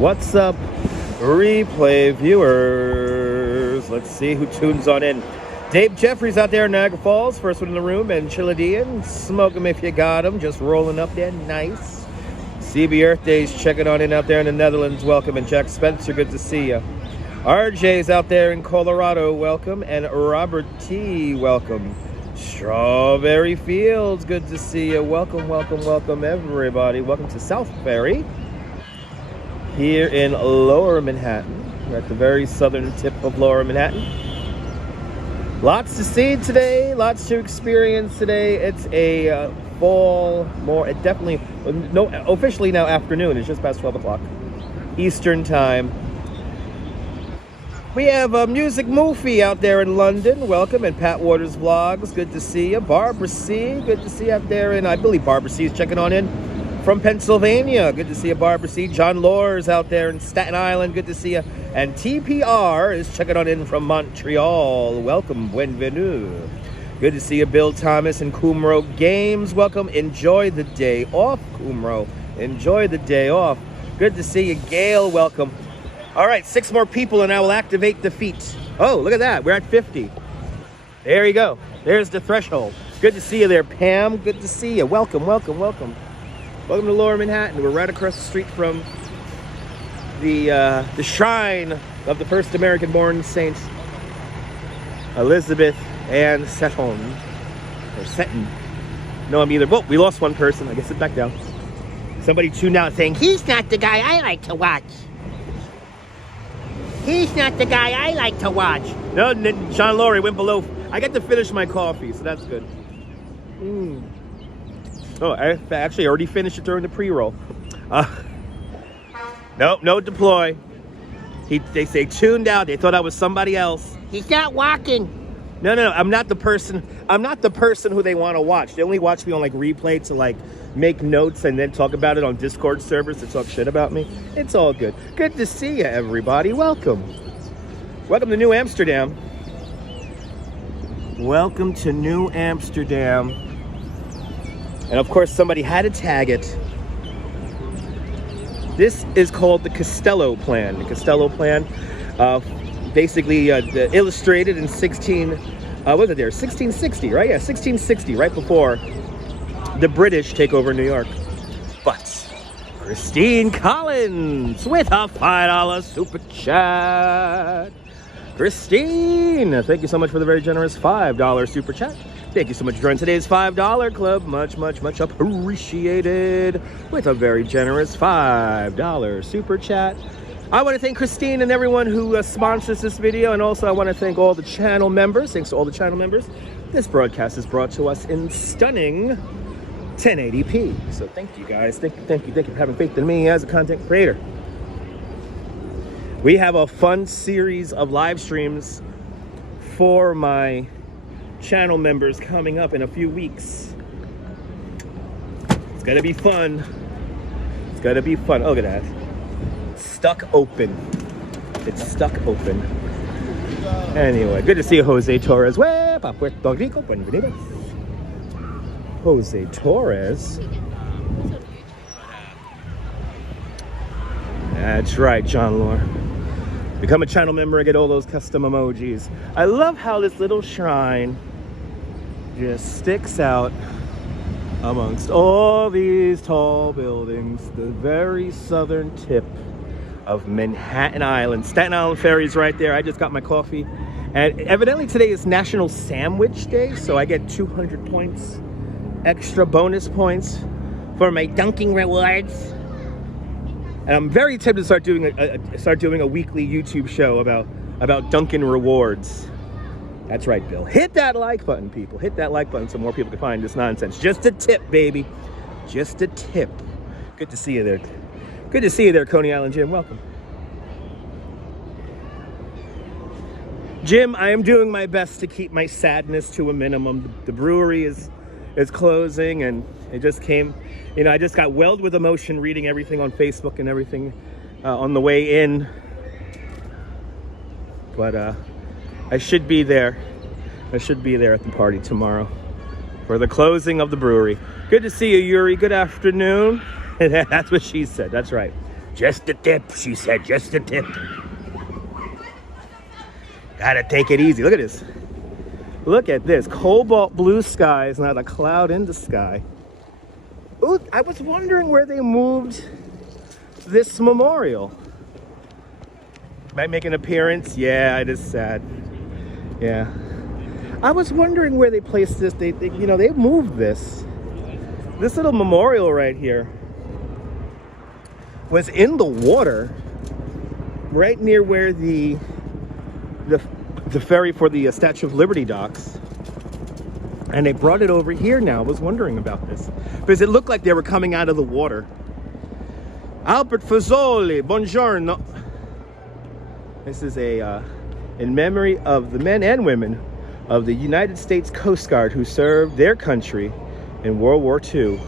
What's up, replay viewers? Let's see who tunes on in. Dave Jeffries out there in Niagara Falls, first one in the room, and Chiladian, smoke 'em if you got 'em, just rolling up there, nice. CB Earth Days checking on in out there in the Netherlands, welcome, and Jack Spencer, good to see you. RJ's out there in Colorado, welcome, and Robert T, welcome. Strawberry Fields, good to see you, welcome, welcome, welcome everybody. Welcome to South Ferry, here in Lower Manhattan. We're at the very southern tip of Lower Manhattan. Lots to see today, lots to experience today. It's a fall, definitely, no, officially now afternoon. It's just past 12 o'clock Eastern time. We have Music Moofy out there in London, welcome, and Pat Waters Vlogs, good to see you. Barbara C, good to see you out there, and I believe Barbara C is checking on in from Pennsylvania, good to see you, Barbara C. John Lore's out there in Staten Island, good to see you. And TPR is checking on in from Montreal, welcome, bienvenue. Good to see you, Bill Thomas and Kumro Games, welcome. Enjoy the day off, Kumro, enjoy the day off. Good to see you, Gail, welcome. All right, 6 more people and I will activate the feat. Oh, look at that, we're at 50. There you go, there's the threshold. Good to see you there, Pam, good to see you. Welcome, welcome, welcome. Welcome to Lower Manhattan. We're right across the street from the shrine of the first American-born Saint, Elizabeth Ann Seton, or Seton. No, I'm either. Whoa, we lost one person. I guess sit back down. Somebody tuned out saying, he's not the guy I like to watch. He's not the guy I like to watch. No, John Laurie went below. I got to finish my coffee, so that's good. Oh, I actually already finished it during the pre-roll. No deploy. They say tuned out. They thought I was somebody else. He's not walking. No, I'm not the person. I'm not the person who they want to watch. They only watch me on like replay to like make notes and then talk about it on Discord servers to talk shit about me. It's all good. Good to see you, everybody. Welcome. Welcome to New Amsterdam. Welcome to New Amsterdam. And of course, somebody had to tag it. This is called the Castello plan. The Castello plan, basically illustrated in 1660, right? Yeah, 1660, right before the British take over New York. But Christine Collins with a $5 super chat. Christine, thank you so much for the very generous $5 super chat. Thank you so much for joining today's $5 club. Much, much, much appreciated. With a very generous $5 super chat. I want to thank Christine and everyone who sponsors this video. And also I want to thank all the channel members. Thanks to all the channel members. This broadcast is brought to us in stunning 1080p. So thank you guys. Thank you for having faith in me as a content creator. We have a fun series of live streams for my channel members coming up in a few weeks. It's gonna be fun. It's gonna be fun. Oh, look at that. Stuck open. It's stuck open. Anyway, good to see you, Jose Torres. Pa Puerto Rico. Bienvenido. Jose Torres. That's right, John Lore. Become a channel member and get all those custom emojis. I love how this little shrine just sticks out amongst all these tall buildings. The very southern tip of Manhattan Island. Staten Island Ferry's right there. I just got my coffee. And evidently today is National Sandwich Day, so I get 200 points, extra bonus points for my dunking rewards. And I'm very tempted to start doing a weekly YouTube show about Dunkin' rewards. That's right, Bill. Hit that like button, people. Hit that like button so more people can find this nonsense. Just a tip, baby. Just a tip. Good to see you there. Good to see you there, Coney Island Jim. Welcome. Jim, I am doing my best to keep my sadness to a minimum. The brewery is closing, and it just came, you know, I just got welled with emotion reading everything on Facebook and everything on the way in. But I should be there. I should be there at the party tomorrow for the closing of the brewery. Good to see you, Yuri. Good afternoon. That's what she said. That's right. Just a tip, she said, just a tip. Gotta take it easy. Look at this. Look at this. Cobalt blue skies, not a cloud in the sky. Ooh, I was wondering where they moved this memorial. Might make an appearance. Yeah, it is sad. Yeah. I was wondering where they placed this. They you know, they moved this. This little memorial right here was in the water right near where the ferry for the Statue of Liberty docks, and they brought it over here now. I was wondering about this because it looked like they were coming out of the water. Albert Fazoli, buongiorno. This is a in memory of the men and women of the United States Coast Guard who served their country in World War II.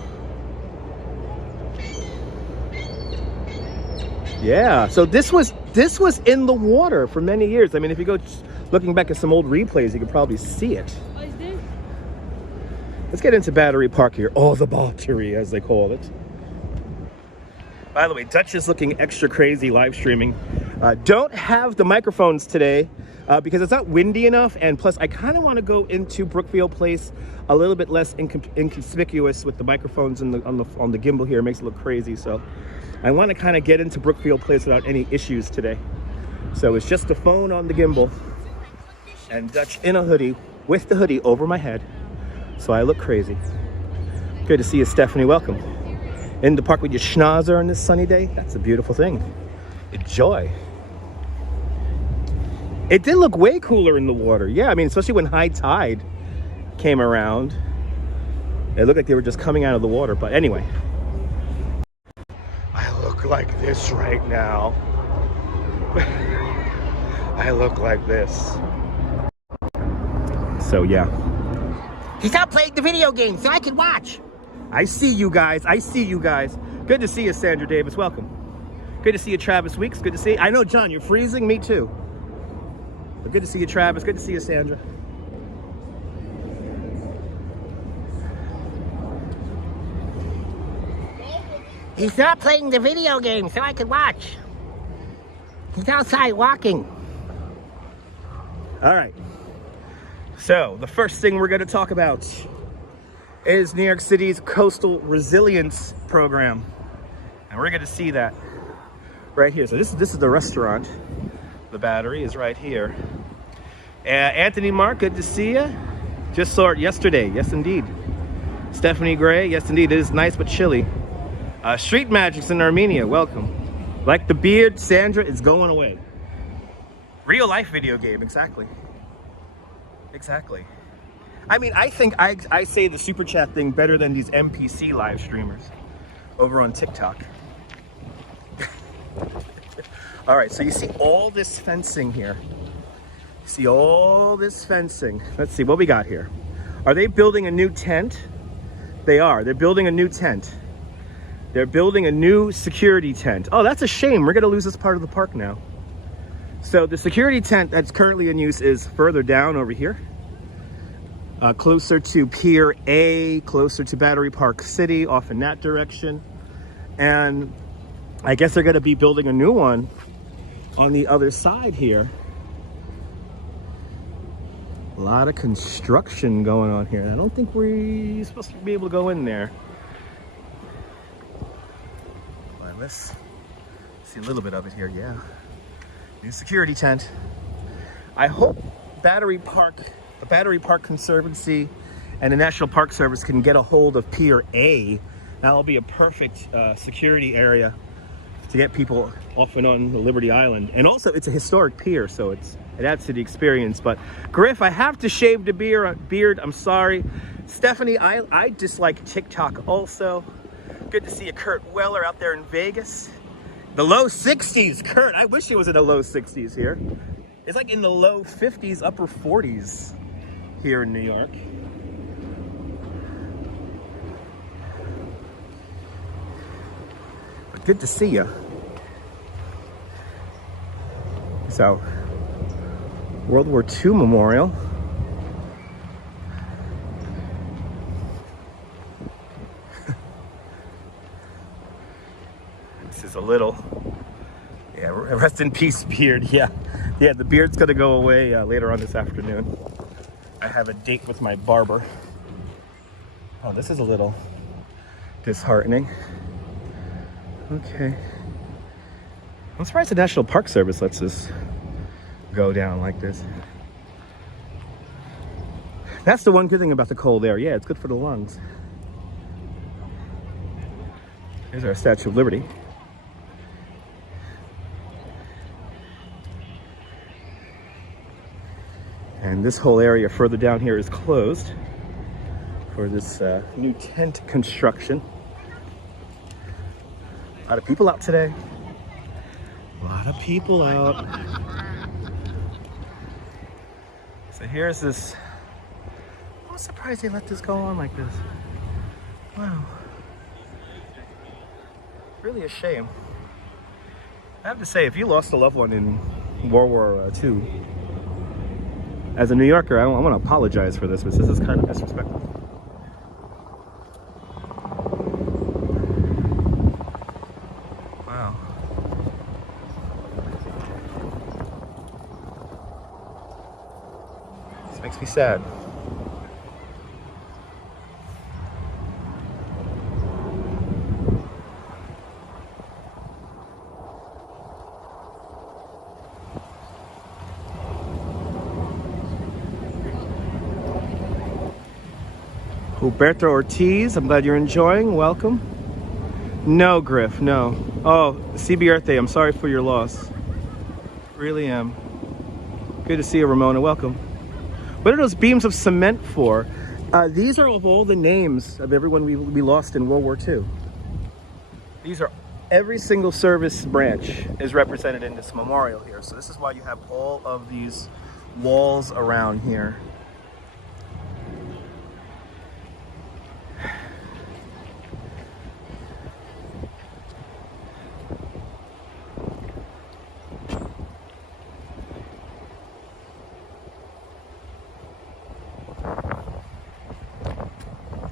Yeah, so this was in the water for many years. I mean, if you go looking back at some old replays, you could probably see it. Let's get into Battery Park here. Oh, the Battery, as they call it. By the way, Dutch is looking extra crazy live streaming. Don't have the microphones today because it's not windy enough, and plus I kind of want to go into Brookfield Place a little bit less inconspicuous with the microphones on the gimbal here. It makes it look crazy, so I want to kind of get into Brookfield Place without any issues today. So it's just the phone on the gimbal and Dutch in a hoodie with the hoodie over my head, so I look crazy. Good to see you, Stephanie. Welcome. In the park with your schnauzer on this sunny day. That's a beautiful thing. Enjoy. It did look way cooler in the water. Yeah, I mean, especially when high tide came around. It looked like they were just coming out of the water, but anyway. I look like this right now. I look like this. So yeah. He stopped playing the video game so I could watch. I see you guys. I see you guys. Good to see you, Sandra Davis. Welcome. Good to see you, Travis Weeks. Good to see you. I know, John, you're freezing. Me too. But good to see you, Travis. Good to see you, Sandra. He stopped playing the video game so I could watch. He's outside walking. All right. So the first thing we're going to talk about is New York City's Coastal Resilience Program. And we're going to see that right here. So this is the restaurant. The Battery is right here. Anthony Mark, good to see you. Just saw it yesterday. Yes, indeed. Stephanie Gray, yes, indeed. It is nice but chilly. Street Magics in Armenia, welcome. Like the beard, Sandra, is going away. Real life video game, exactly. Exactly. I mean, I think I say the super chat thing better than these NPC live streamers over on TikTok. All right, so you see all this fencing here. You see all this fencing. Let's see what we got here. Are they building a new tent? They are. They're building a new tent. They're building a new security tent. Oh, that's a shame. We're going to lose this part of the park now. So the security tent that's currently in use is further down over here. Closer to Pier A, closer to Battery Park City, off in that direction. And I guess they're going to be building a new one on the other side here. A lot of construction going on here. I don't think we're supposed to be able to go in there. But let's see a little bit of it here. Yeah. New security tent. I hope the Battery Park Conservancy and the National Park Service can get a hold of Pier A. That'll be a perfect security area to get people off and on the Liberty Island. And also, it's a historic pier, so it adds to the experience. But Griff, I have to shave the beard. I'm sorry. Stephanie, I dislike TikTok also. Good to see you, Kurt Weller, out there in Vegas. The low 60s, Kurt. I wish it was in the low 60s here. It's like in the low 50s, upper 40s here in New York. But good to see you. So, World War II Memorial. This is a little Rest in peace, beard. Yeah, the beard's gonna go away later on this afternoon. I have a date with my barber. Oh, this is a little disheartening. Okay. I'm surprised the National Park Service lets us go down like this. That's the one good thing about the cold air. Yeah, it's good for the lungs. Here's our Statue of Liberty. And this whole area further down here is closed for this new tent construction. A lot of people out today. A lot of people out. So here's this. I'm surprised they let this go on like this. Wow. Really a shame. I have to say, if you lost a loved one in World War II, as a New Yorker, I want to apologize for this, but this is kind of disrespectful. Wow. This makes me sad. Huberto Ortiz, I'm glad you're enjoying. Welcome. No, Griff, no. Oh, CB Earth Day, I'm sorry for your loss. Really am. Good to see you, Ramona. Welcome. What are those beams of cement for? These are of all the names of everyone we lost in World War II. These are every single service branch is represented in this memorial here. So this is why you have all of these walls around here.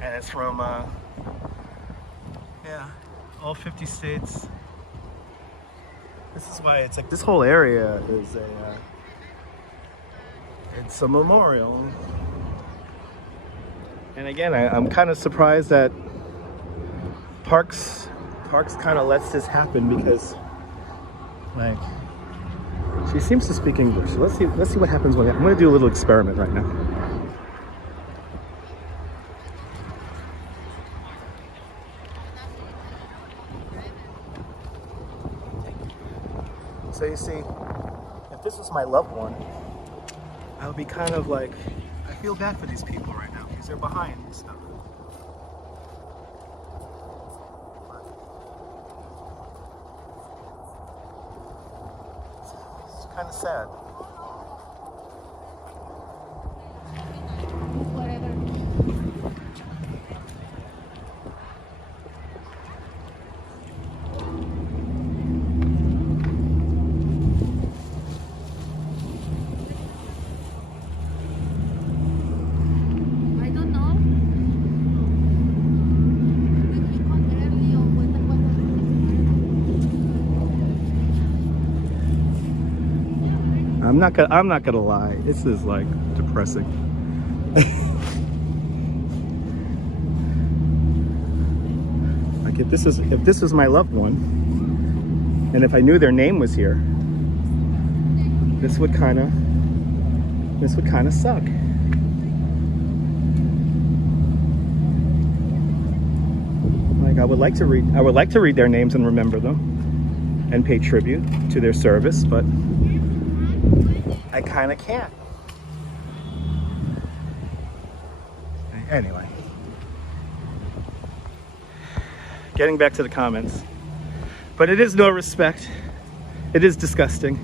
And it's from, yeah, all 50 states. This is why it's like this whole area is it's a memorial. And again, I'm kind of surprised that Parks kind of lets this happen because, like, she seems to speak English. So let's see what happens when I'm going to do a little experiment right now. So you see, if this was my loved one, I would be kind of like, I feel bad for these people right now because they're behind and stuff. It's kind of sad. I'm not gonna lie. This is like depressing. Like if this was my loved one, and if I knew their name was here, this would kind of suck. Like I would like to read their names and remember them and pay tribute to their service, but I kind of can't. Anyway, getting back to the comments, but it is no respect. It is disgusting,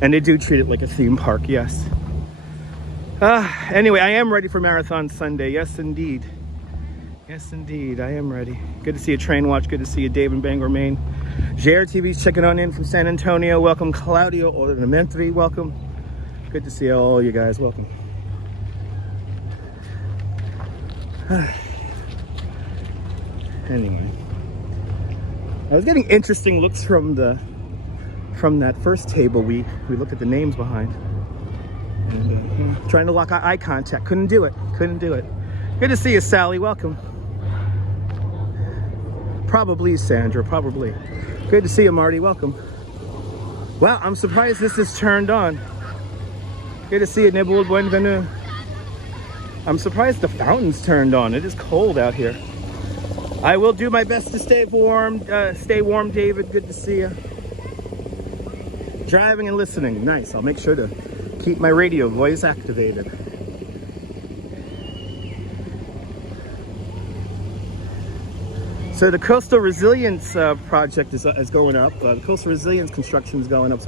and they do treat it like a theme park. Yes. Anyway, I am ready for Marathon Sunday. Yes, indeed. Yes, indeed. I am ready. Good to see you, Train Watch. Good to see you, Dave in Bangor, Maine. JRTV's checking on in from San Antonio. Welcome, Claudio Ornamentri. Welcome. Good to see all you guys. Welcome. Anyway, I was getting interesting looks from from that first table we looked at the names behind. And, trying to lock eye contact. Couldn't do it. Couldn't do it. Good to see you, Sally. Welcome. Probably, Sandra. Probably. Good to see you, Marty. Welcome. Wow, I'm surprised this is turned on. Good to see you, Nibble. Bienvenue. I'm surprised the fountain's turned on. It is cold out here. I will do my best to stay warm. Stay warm, David. Good to see you. Driving and listening. Nice. I'll make sure to keep my radio voice activated. So the Coastal Resilience project is going up. The Coastal Resilience construction is going up.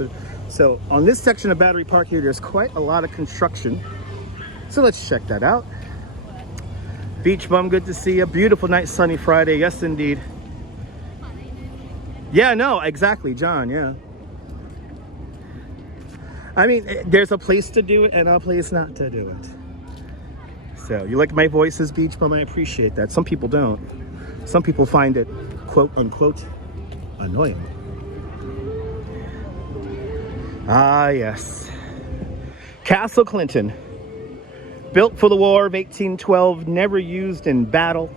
So on this section of Battery Park here, there's quite a lot of construction. So let's check that out. Beach Bum, good to see you. Beautiful night, sunny Friday. Yes, indeed. Yeah, no, exactly, John, yeah. I mean, there's a place to do it and a place not to do it. So, you like my voices, Beach Bum? I appreciate that. Some people don't. Some people find it, quote unquote, annoying. Ah, yes. Castle Clinton. Built for the War of 1812, never used in battle.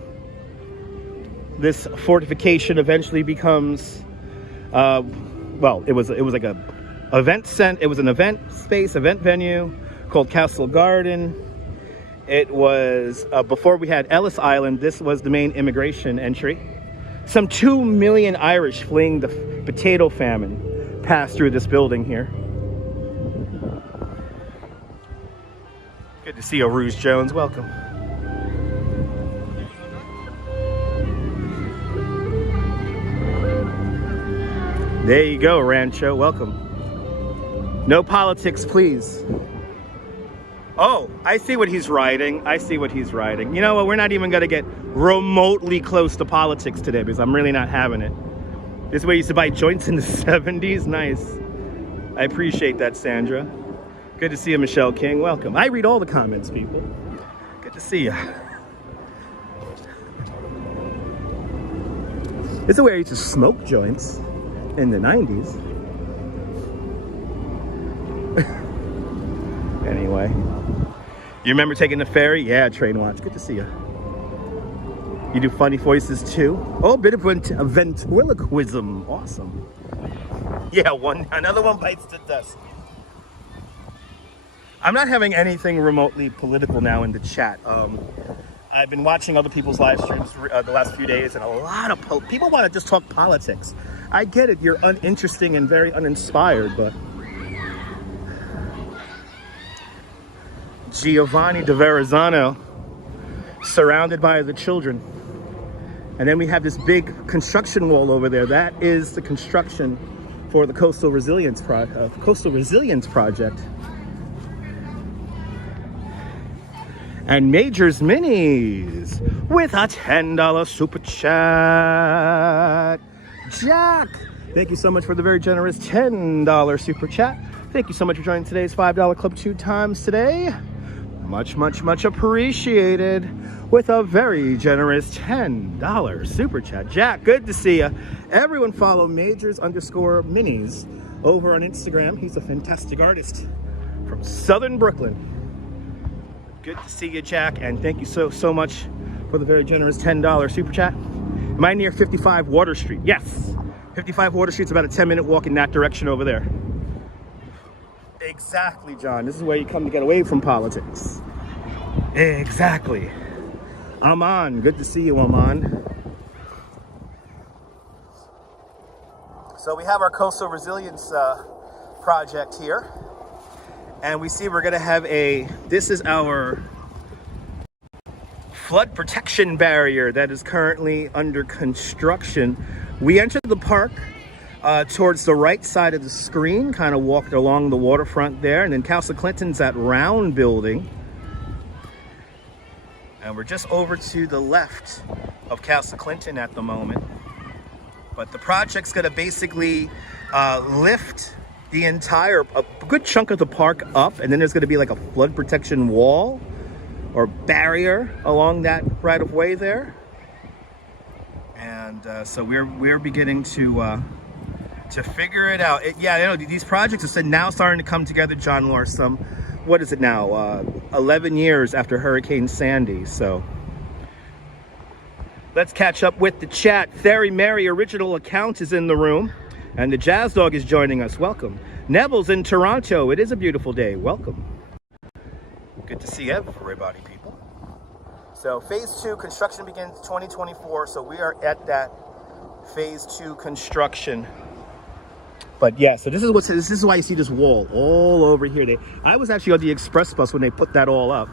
This fortification eventually becomes, well, it was like a it was an event space, event venue called Castle Garden. It was, before we had Ellis Island, this was the main immigration entry. Some 2 million Irish fleeing the potato famine passed through this building here. Good to see you, Rouge Jones. Welcome. There you go, Rancho. Welcome. No politics, please. Oh, I see what he's writing. I see what he's writing. You know what? We're not even going to get remotely close to politics today because I'm really not having it. This is where you used to buy joints in the 70s. Nice. I appreciate that, Sandra. Good to see you, Michelle King. Welcome. I read all the comments, people. Good to see you. This is where I used to smoke joints in the 90s. Anyway. You remember taking the ferry? Yeah, Train Watch. Good to see you. You do funny voices too? Oh, a bit of ventriloquism. Awesome. Yeah, another one bites the dust. I'm not having anything remotely political now in the chat. I've been watching other people's live streams the last few days, and a lot of people want to just talk politics. I get it, you're uninteresting and very uninspired, but Giovanni de Verrazano, surrounded by the children. And then we have this big construction wall over there. That is the construction for the Coastal Resilience Project. And Major's Minis with a $10 super chat. Jack, thank you so much for the very generous $10 super chat. Thank you so much for joining today's $5 club 2 times today. Much, much, much appreciated with a very generous $10 super chat. Jack, good to see you. Everyone follow Majors_Minis over on Instagram. He's a fantastic artist from Southern Brooklyn. Good to see you, Jack, and thank you so much for the very generous $10 super chat. Am I near 55 Water Street? Yes. 55 Water Street's about a 10-minute walk in that direction over there. Exactly, John. This is where you come to get away from politics. Exactly. Aman, good to see you, Aman. So we have our Coastal Resilience project here. And we see we're going to have this is our flood protection barrier that is currently under construction. We entered the park towards the right side of the screen, kind of walked along the waterfront there, and then Castle Clinton's that round building. And we're just over to the left of Castle Clinton at the moment. But the project's going to basically lift the a good chunk of the park up, and then there's going to be like a flood protection wall or barrier along that right of way there. And so we're beginning to to figure it out. Yeah, I know these projects are now starting to come together, John Lors. What is it now? 11 years after Hurricane Sandy. So let's catch up with the chat. Theory Mary original account is in the room, and the Jazz Dog is joining us. Welcome. Neville's in Toronto. It is a beautiful day. Welcome. Good to see everybody, people. So phase 2 construction begins 2024. So we are at that phase 2 construction. But yeah, so this is why you see this wall all over here. I was actually on the express bus when they put that all up.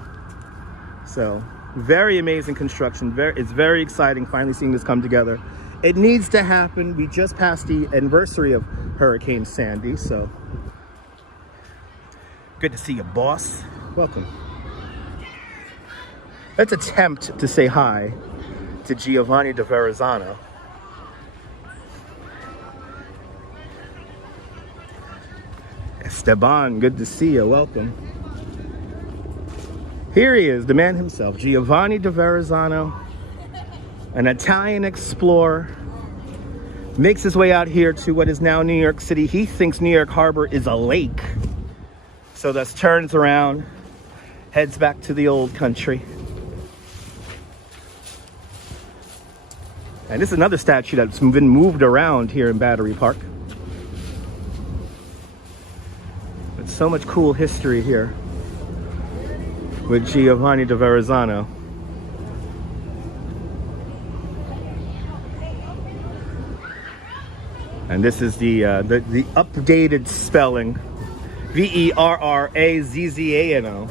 So very amazing construction. It's very exciting finally seeing this come together. It needs to happen. We just passed the anniversary of Hurricane Sandy, so good to see you, boss. Welcome. Let's attempt to say hi to Giovanni de Verrazano. Esteban, good to see you. Welcome. Here he is, the man himself, Giovanni de Verrazano, an Italian explorer, makes his way out here to what is now New York City. He thinks New York Harbor is a lake, so thus turns around, heads back to the old country. And this is another statue that's been moved around here in Battery Park. So much cool history here with Giovanni de Verrazano. And this is the updated spelling, Verrazzano.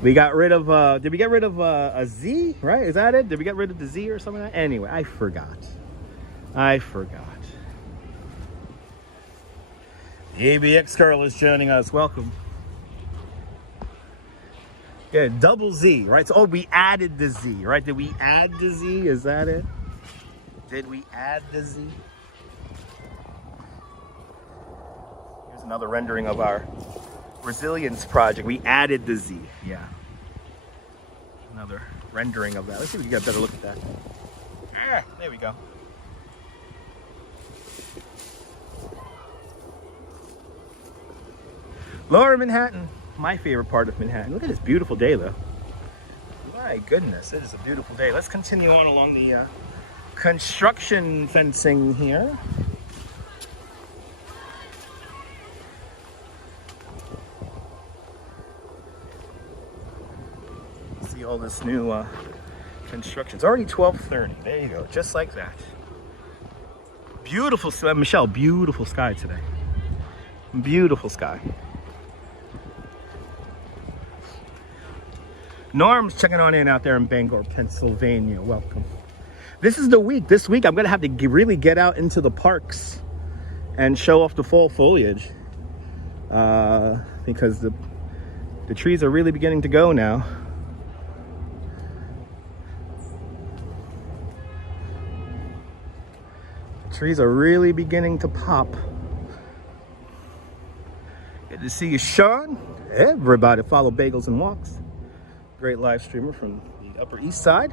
We got rid of, did we get rid of a Z, right? Is that it? Did we get rid of the Z or something like that? Anyway, I forgot. The ABX girl is joining us. Welcome. Yeah, double Z, right? So, oh, we added the Z, right? Did we add the Z? Is that it? Did we add the Z? Here's another rendering of our resilience project. We added the Z. Yeah. Another rendering of that. Let's see if we can get a better look at that. Yeah, there we go. Lower Manhattan, my favorite part of Manhattan. Look at this beautiful day, though. My goodness, it is a beautiful day. Let's continue on along the construction fencing here. See all this new construction. It's already 12:30. There you go, just like that. Beautiful, Michelle, beautiful sky today. Beautiful sky. Norm's checking on in out there in Bangor, Pennsylvania. Welcome. This is the week. This week I'm going to have to really get out into the parks and show off the fall foliage because the trees are really beginning to go now. The trees are really beginning to pop. Good to see you, Sean. Everybody follow Bagels and Walks. Great live streamer from the Upper East Side.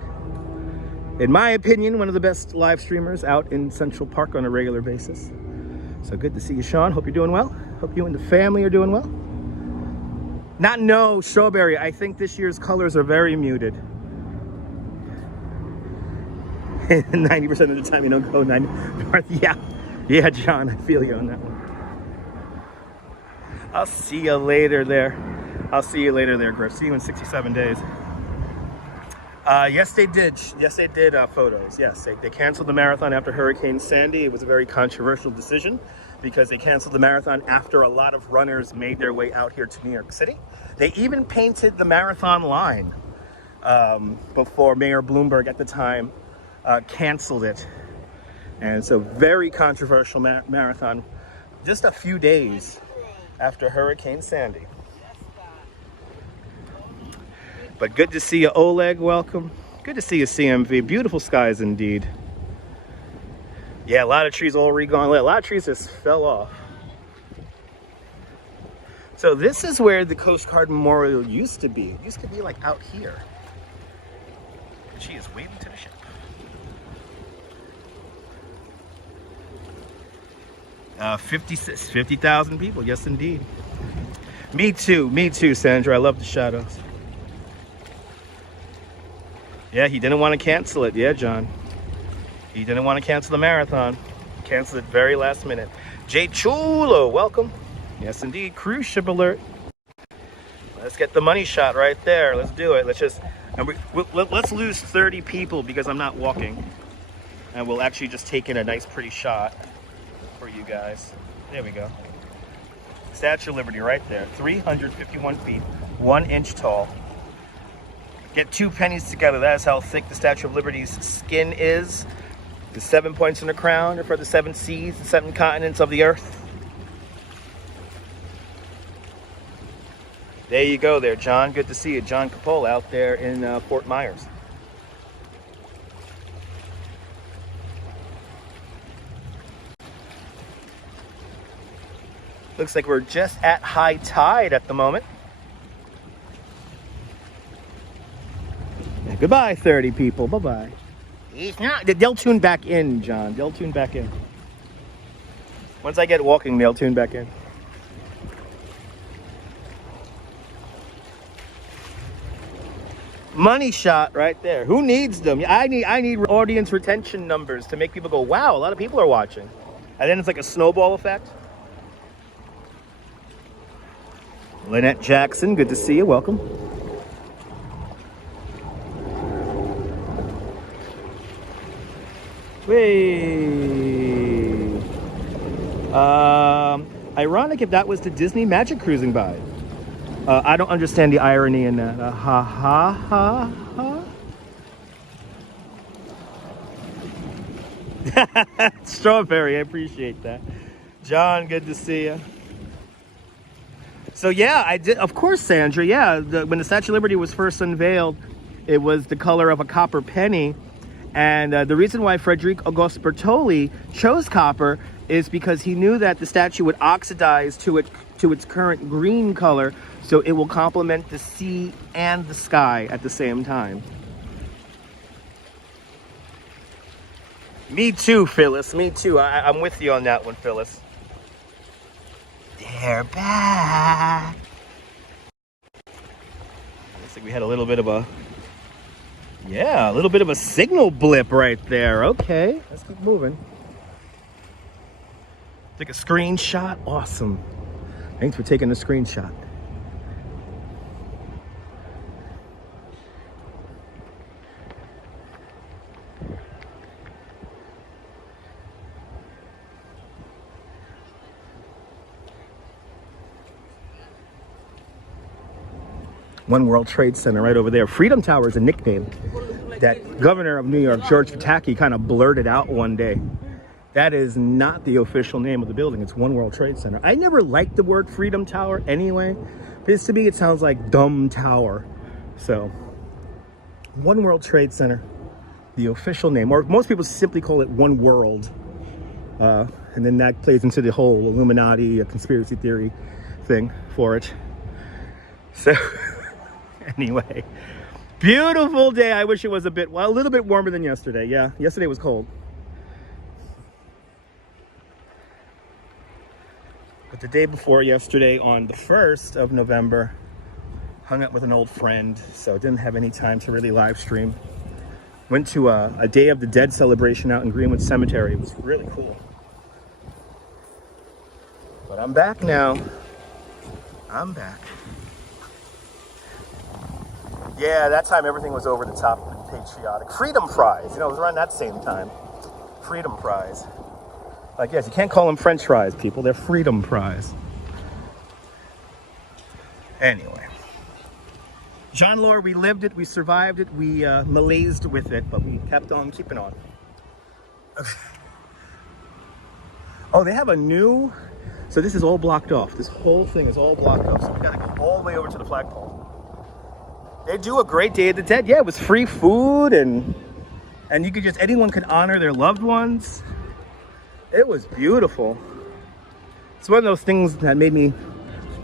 In my opinion, one of the best live streamers out in Central Park on a regular basis. So good to see you, Sean. Hope you're doing well. Hope you and the family are doing well. No, Strawberry. I think this year's colors are very muted. 90% of the time you don't go 90. Yeah, John, I feel you on that one. I'll see you later there. Griff. See you in 67 days. Yes, they did. Yes, they did photos. Yes, they canceled the marathon after Hurricane Sandy. It was a very controversial decision because they canceled the marathon after a lot of runners made their way out here to New York City. They even painted the marathon line before Mayor Bloomberg at the time canceled it. And so very controversial marathon just a few days after Hurricane Sandy. But good to see you, Oleg. Welcome. Good to see you, CMV. Beautiful skies indeed. Yeah, a lot of trees already gone. A lot of trees just fell off. So this is where the Coast Guard Memorial used to be. It used to be like out here. And she is waving to the ship. 50,000 people, yes indeed. Me too, Sandra. I love the shadows. Yeah, he didn't want to cancel it. Yeah, John. He didn't want to cancel the marathon. Canceled it very last minute. Jay Chulo, welcome. Yes indeed, cruise ship alert. Let's get the money shot right there. Let's do it. Let's just, and let's lose 30 people because I'm not walking. And we'll actually just take in a nice pretty shot for you guys. There we go. Statue of Liberty right there. 351 feet, 1 inch tall. Get 2 pennies together. That is how thick the Statue of Liberty's skin is. The 7 points in the crown are for the 7 seas, the 7 continents of the earth. There you go there, John. Good to see you. John Capola out there in Fort Myers. Looks like we're just at high tide at the moment. Yeah, goodbye, 30 people. Bye-bye. He's not. They'll tune back in, John. They'll tune back in. Once I get walking, they'll tune back in. Money shot right there. Who needs them? I need audience retention numbers to make people go, wow, a lot of people are watching. And then it's like a snowball effect. Lynette Jackson, good to see you. Welcome. Whee! Ironic if that was the Disney Magic cruising by. I don't understand the irony in that. Ha ha ha ha. Strawberry, I appreciate that. John, good to see you. So yeah, I did, of course, Sandra, yeah, when the Statue of Liberty was first unveiled, it was the color of a copper penny. And the reason why Frederic Auguste Bertoli chose copper is because he knew that the statue would oxidize to its current green color, so it will complement the sea and the sky at the same time. Me too, Phyllis, me too. I'm with you on that one, Phyllis. They're back. Looks like we had a little bit of a, yeah, a little bit of a signal blip right there. Okay, let's keep moving. Take a screenshot. Awesome. Thanks for taking the screenshot. One World Trade Center right over there. Freedom Tower is a nickname that Governor of New York, George Pataki, kind of blurted out one day. That is not the official name of the building. It's One World Trade Center. I never liked the word Freedom Tower anyway, because to me it sounds like dumb tower. So, One World Trade Center, the official name, or most people simply call it One World. And then that plays into the whole Illuminati, conspiracy theory thing for it. So, anyway, beautiful day. I wish it was a little bit warmer than yesterday. Yeah, yesterday was cold. But the day before yesterday, on the 1st of November, hung out with an old friend, so didn't have any time to really live stream. Went to a Day of the Dead celebration out in Greenwood Cemetery. It was really cool. But I'm back now. I'm back. Yeah, that time everything was over the top and patriotic. Freedom fries, you know, it was around that same time. Freedom fries. Like, yes, you can't call them French fries, people. They're freedom fries. Anyway. Jean Laure, we lived it, we survived it, we malaised with it, but we kept on keeping on. Oh, they have a new... So this is all blocked off. This whole thing is all blocked off. So we gotta go all the way over to the flagpole. They do a great Day of the Dead. Yeah, it was free food and you could just, anyone could honor their loved ones. It was beautiful. It's one of those things that made me,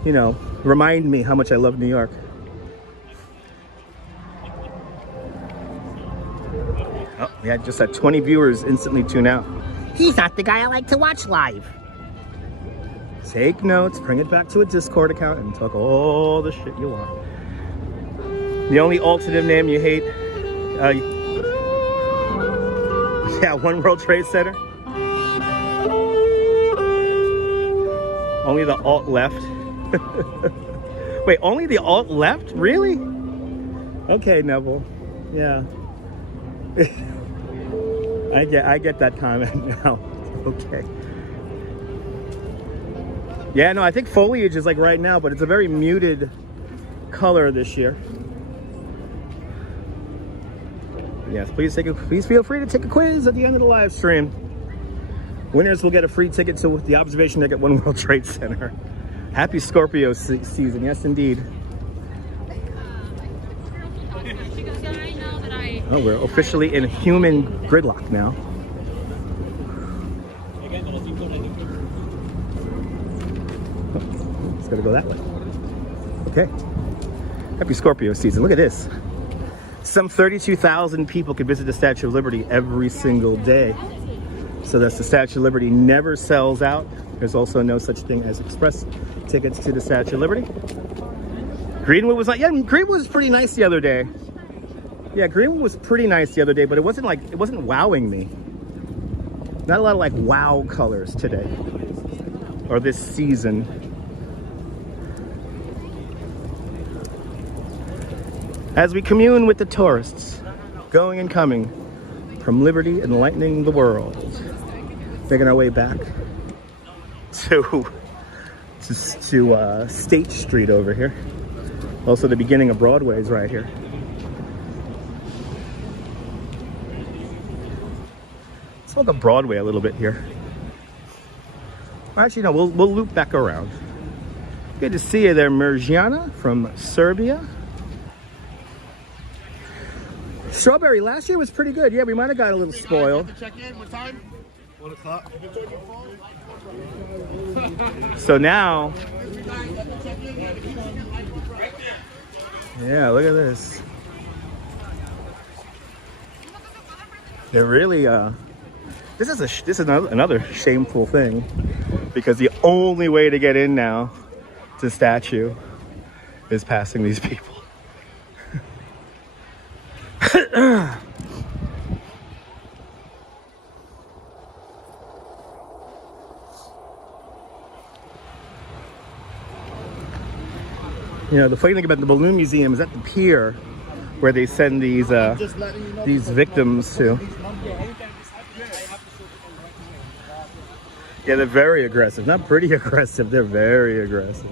you know, remind me how much I love New York. Oh, we had just had 20 viewers instantly tune out. He's not the guy I like to watch live. take notes, bring it back to a Discord account, and talk all the shit you want. The only alternative name you hate, yeah, One World Trade Center. Only the alt left. Wait, only the alt left? Really? Okay, Neville. Yeah. I get that comment now. Okay. Yeah, no, I think foliage is like right now, but it's a very muted color this year. Yes, please feel free to take a quiz at the end of the live stream. Winners will get a free ticket to the observation deck at One World Trade Center. Happy Scorpio season, yes indeed. Oh, we're officially in human gridlock now. Oh, it's gotta go that way. Okay. Happy Scorpio season. Look at this. Some 32,000 people could visit the Statue of Liberty every single day. So that's the Statue of Liberty never sells out. There's also no such thing as express tickets to the Statue of Liberty. Greenwood was like, yeah, Greenwood was pretty nice the other day. Yeah, Greenwood was pretty nice the other day, but it wasn't wowing me. Not a lot of like wow colors today or this season. As we commune with the tourists going and coming from Liberty, enlightening the world, making our way back to State Street over here. Also the beginning of Broadway's right here. Let's look at Broadway a little bit here. Well, actually, no, we'll loop back around. Good to see you there, Mirjana from Serbia. Strawberry last year was pretty good. Yeah, we might have got a little spoiled. Check in. What time? 1 o'clock. So now, yeah, look at this. They're really this is another shameful thing, because the only way to get in now to statue is passing these people. You know, the funny thing about the Balloon Museum is at the pier where they send these victims to. Yeah, they're very aggressive. Not pretty aggressive, they're very aggressive.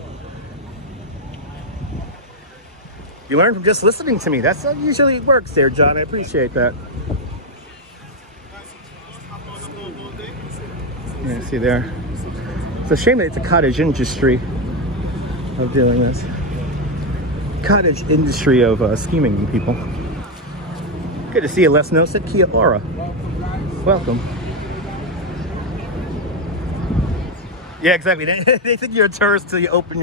You learn from just listening to me. That's how usually it works there, John. I appreciate that. Yeah, see there. It's a shame that it's a cottage industry of doing this. Cottage industry of scheming people. Good to see you, Les Nosa, Kia Ora. Welcome. Yeah, exactly. They think you're a tourist until you open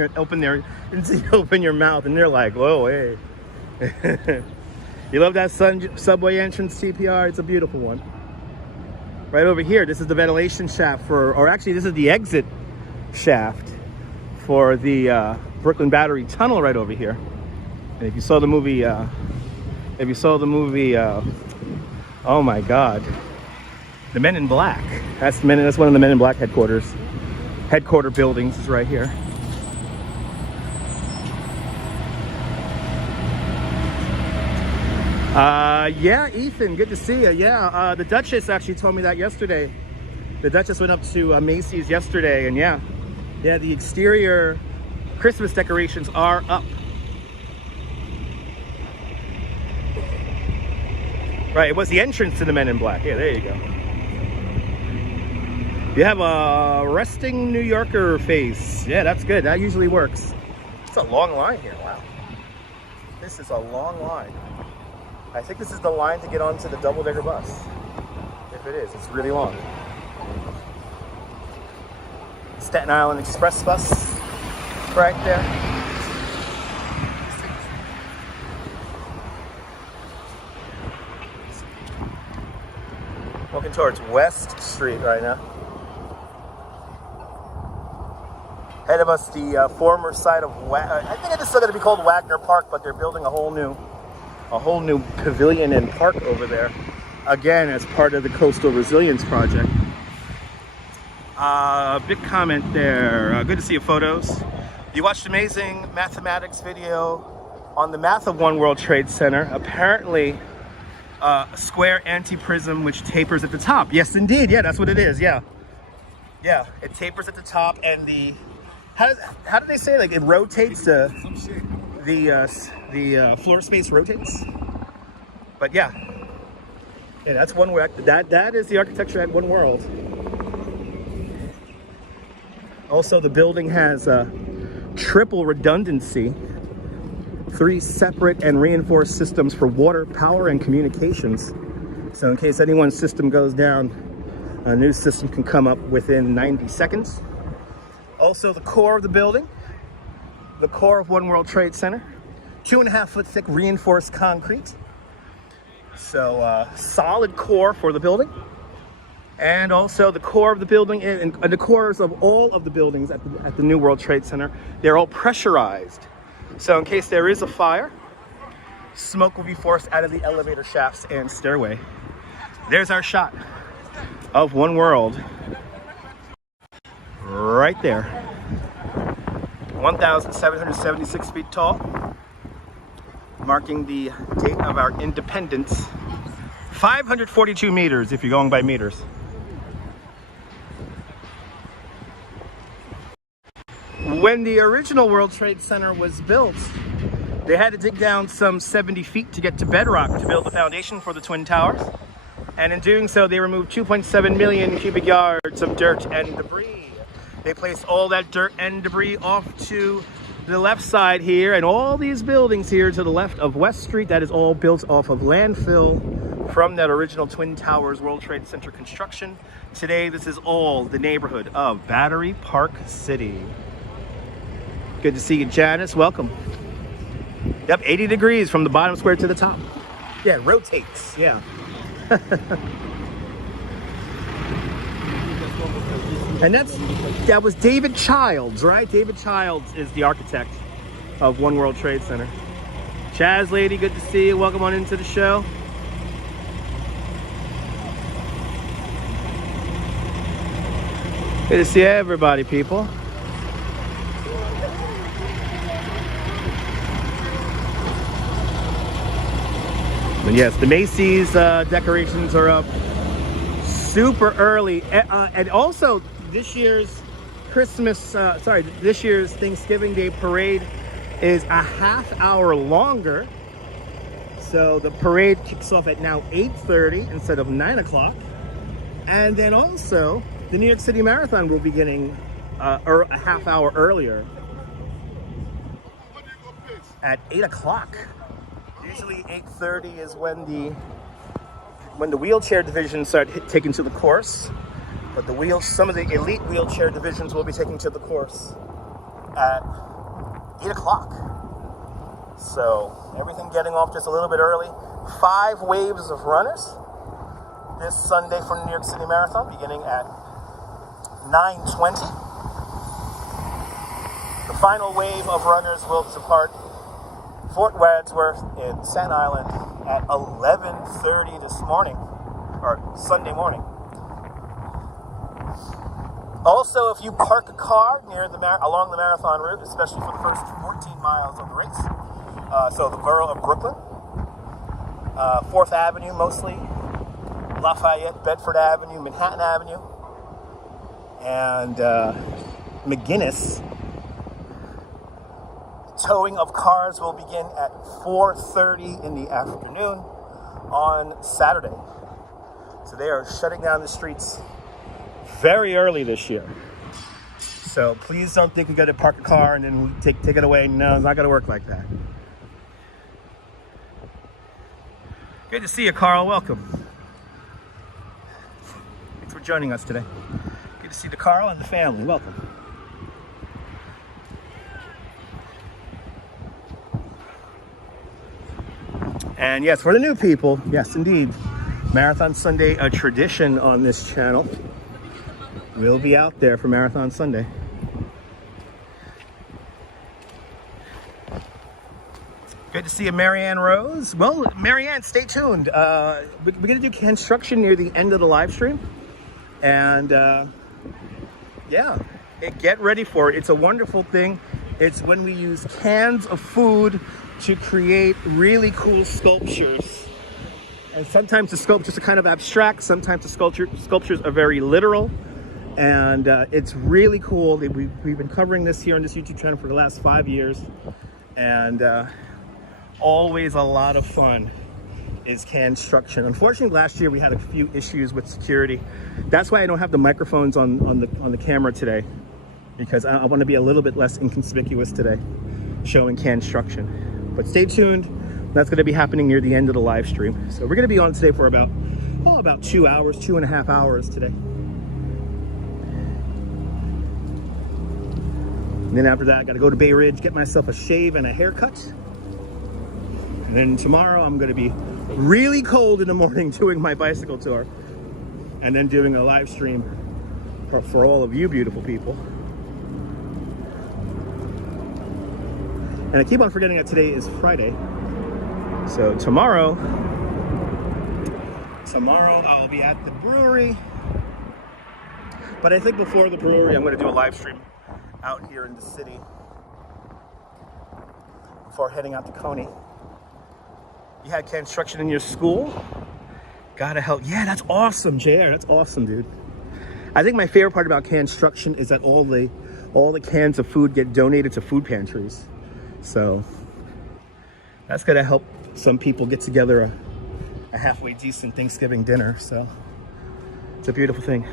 your mouth, and they're like, "Whoa, hey!" You love that subway entrance, TPR? It's a beautiful one. Right over here, this is the ventilation shaft or actually, this is the exit shaft for the Brooklyn Battery Tunnel right over here. And if you saw the movie, oh my God, the Men in Black. That's one of the Men in Black headquarter buildings is right here. Yeah, Ethan, good to see you. Yeah, the Duchess actually told me that yesterday. The Duchess went up to Macy's yesterday, and yeah, the exterior Christmas decorations are up. Right, it was the entrance to the Men in Black. Yeah, there you go. You have a resting New Yorker face. Yeah, that's good. That usually works. It's a long line here. Wow. This is a long line. I think this is the line to get onto the double-decker bus. If it is, it's really long. Staten Island Express bus right there. Walking towards West Street right now. Ahead of us, the former site of I think it's still going to be called Wagner Park, but they're building a whole new pavilion and park over there, again as part of the Coastal Resilience Project. Big comment there. Good to see your photos. You watched an amazing mathematics video on the math of One World Trade Center. Apparently, a square antiprism which tapers at the top. Yes, indeed. Yeah, that's what it is. Yeah, it tapers at the top, and the how do they say, like, it rotates the floor space rotates. But yeah, that's one way. That is the architecture at One World. Also, the building has triple redundancy, 3 separate and reinforced systems for water, power, and communications. So in case anyone's system goes down, a new system can come up within 90 seconds. Also, the core of the building, the core of One World Trade Center, 2.5 foot thick reinforced concrete. So solid core for the building. And also the core of the building and the cores of all of the buildings at the New World Trade Center, they're all pressurized. So in case there is a fire, smoke will be forced out of the elevator shafts and stairway. There's our shot of One World. Right there. 1,776 feet tall, marking the date of our independence. 542 meters if you're going by meters. When the original World Trade Center was built, they had to dig down some 70 feet to get to bedrock to build the foundation for the Twin Towers. And in doing so, they removed 2.7 million cubic yards of dirt and debris. They placed all that dirt and debris off to the left side here, and all these buildings here to the left of West Street, that is all built off of landfill from that original Twin Towers World Trade Center construction. Today, this is all the neighborhood of Battery Park City. Good to see you, Janice. Welcome. Yep, 80 degrees from the bottom square to the top. Yeah, it rotates. Yeah. And that was David Childs, right? David Childs is the architect of One World Trade Center. Chaz lady, good to see you. Welcome on into the show. Good to see everybody, people. And yes, the Macy's decorations are up super early. And also, this year's this year's Thanksgiving Day parade is a half hour longer. So the parade kicks off at now 8:30 instead of 9 o'clock. And then also, the New York City Marathon will be beginning a half hour earlier at 8 o'clock. Usually 8:30 is when the wheelchair divisions start taking to the course. But some of the elite wheelchair divisions will be taking to the course at 8 o'clock. So everything getting off just a little bit early. 5 waves of runners this Sunday for the New York City Marathon, beginning at 9:20. The final wave of runners will depart Fort Wadsworth in Staten Island at 11:30 this morning, or Sunday morning. Also, if you park a car near along the marathon route, especially for the first 14 miles of the race, so the borough of Brooklyn, 4th Avenue mostly, Lafayette, Bedford Avenue, Manhattan Avenue, and McGuinness, towing of cars will begin at 4:30 in the afternoon on Saturday. So they are shutting down the streets very early this year. So please don't think we got to park a car and then take it away. No, it's not going to work like that. Good to see you, Carl. Welcome. Thanks for joining us today. Good to see the Carl and the family. Welcome. And yes, for the new people, yes, indeed, Marathon Sunday, a tradition on this channel. We'll be out there for Marathon Sunday. Good to see you, Marianne Rose. Well, Marianne, stay tuned. We're going to do construction near the end of the live stream. And yeah, get ready for it. It's a wonderful thing. It's when we use cans of food to create really cool sculptures. And sometimes the sculptures are kind of abstract. Sometimes the sculptures are very literal. And it's really cool. We've been covering this here on this YouTube channel for the last 5 years. And always a lot of fun is Canstruction. Unfortunately, last year we had a few issues with security. That's why I don't have the microphones on the camera today, because I want to be a little bit less inconspicuous today, showing Canstruction. But stay tuned. That's going to be happening near the end of the live stream. So we're going to be on today for about 2 hours, 2.5 hours today. And then after that, I got to go to Bay Ridge, get myself a shave and a haircut. And then tomorrow I'm going to be really cold in the morning doing my bicycle tour, and then doing a live stream for all of you beautiful people. And I keep on forgetting that today is Friday. So tomorrow I'll be at the brewery. But I think before the brewery, I'm going to do a live stream out here in the city before heading out to Coney. You had Canstruction in your school? Gotta help. Yeah, that's awesome, JR. That's awesome, dude. I think my favorite part about Canstruction is that all the cans of food get donated to food pantries. So that's gonna help some people get together a halfway decent Thanksgiving dinner. So it's a beautiful thing.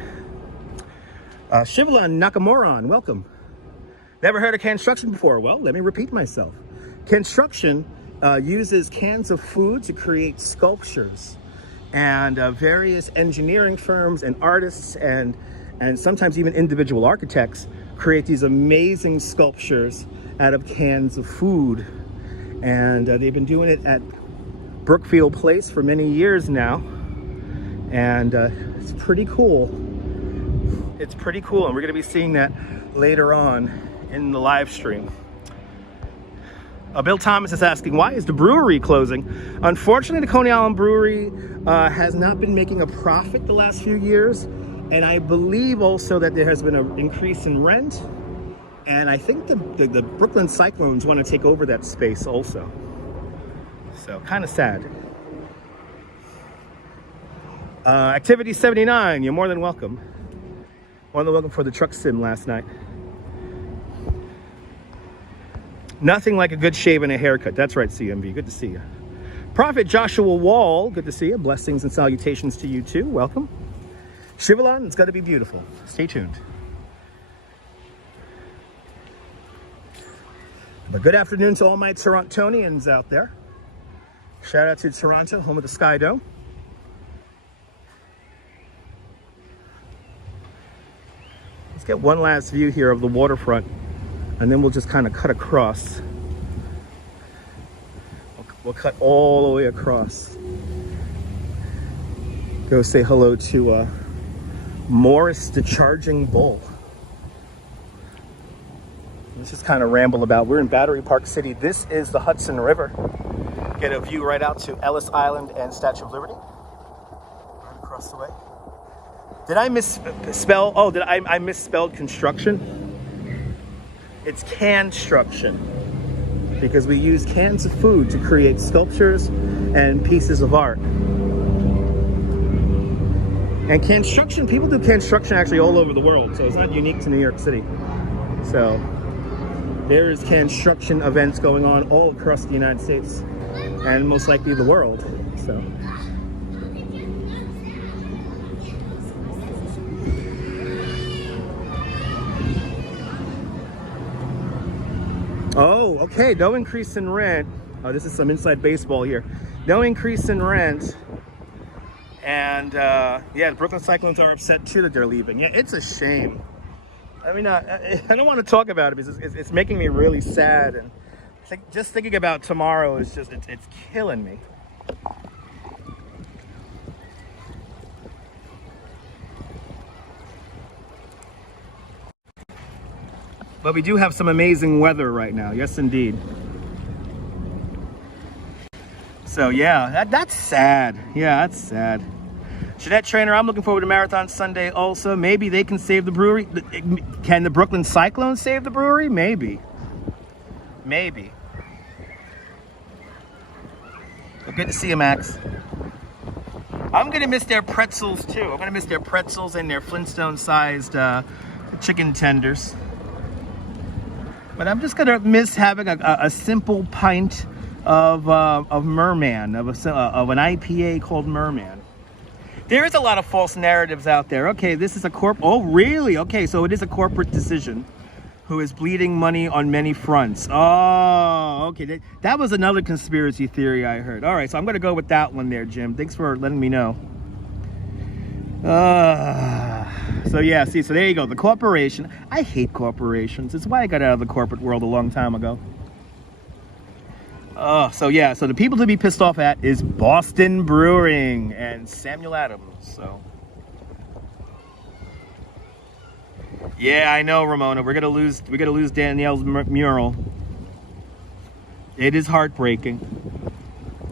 Shivalan Nakamoran, welcome. Never heard of Canstruction before? Well, let me repeat myself. Canstruction uses cans of food to create sculptures, and various engineering firms and artists and sometimes even individual architects create these amazing sculptures out of cans of food. And they've been doing it at Brookfield Place for many years now, and it's pretty cool. It's pretty cool, and we're going to be seeing that later on in the live stream. Bill Thomas is asking, why is the brewery closing? Unfortunately, the Coney Island Brewery has not been making a profit the last few years. And I believe also that there has been an increase in rent. And I think the Brooklyn Cyclones want to take over that space also. So kind of sad. Activity 79, you're more than welcome. More than welcome for the truck sim last night. Nothing like a good shave and a haircut. That's right, CMB. Good to see you. Prophet Joshua Wall, good to see you. Blessings and salutations to you too. Welcome. Shivalan, it's got to be beautiful. Stay tuned. But good afternoon to all my Torontonians out there. Shout out to Toronto, home of the Sky Dome. Let's get one last view here of the waterfront, and then we'll just kind of cut across. We'll cut all the way across. Go say hello to Morris the Charging Bull. Let's just kind of ramble about. We're in Battery Park City. This is the Hudson River. Get a view right out to Ellis Island and Statue of Liberty. Right across the way. Did I misspell? Oh, I misspelled construction? It's Canstruction, because we use cans of food to create sculptures and pieces of art. And Canstruction, people do Canstruction actually all over the world, so it's not unique to New York City. So there is Canstruction events going on all across the United States, and most likely the world. So oh, okay, no increase in rent. Oh, this is some inside baseball here. No increase in rent. And yeah, the Brooklyn Cyclones are upset too that they're leaving. Yeah, it's a shame. I mean, I don't want to talk about it because it's making me really sad. And just thinking about tomorrow is just, it's killing me. But we do have some amazing weather right now. Yes, indeed. So yeah, that's sad. Yeah, that's sad. Jeanette Trainer, I'm looking forward to Marathon Sunday also. Maybe they can save the brewery. Can the Brooklyn Cyclones save the brewery? Maybe. Maybe. Well, good to see you, Max. I'm gonna miss their pretzels too. I'm gonna miss their pretzels and their Flintstone-sized chicken tenders. But I'm just gonna miss having a simple pint of Merman, of an IPA called Merman. There is a lot of false narratives out there. Okay, this is a oh really? Okay, so it is a corporate decision who is bleeding money on many fronts. Oh, okay, that was another conspiracy theory I heard. All right, so I'm gonna go with that one there, Jim. Thanks for letting me know. So yeah, see, so there you go, the corporation. I hate corporations. It's why I got out of the corporate world a long time ago. Oh, so yeah, so the people to be pissed off at is Boston Brewing and Samuel Adams, so. Yeah, I know, Ramona, we're gonna lose Danielle's mural. It is heartbreaking.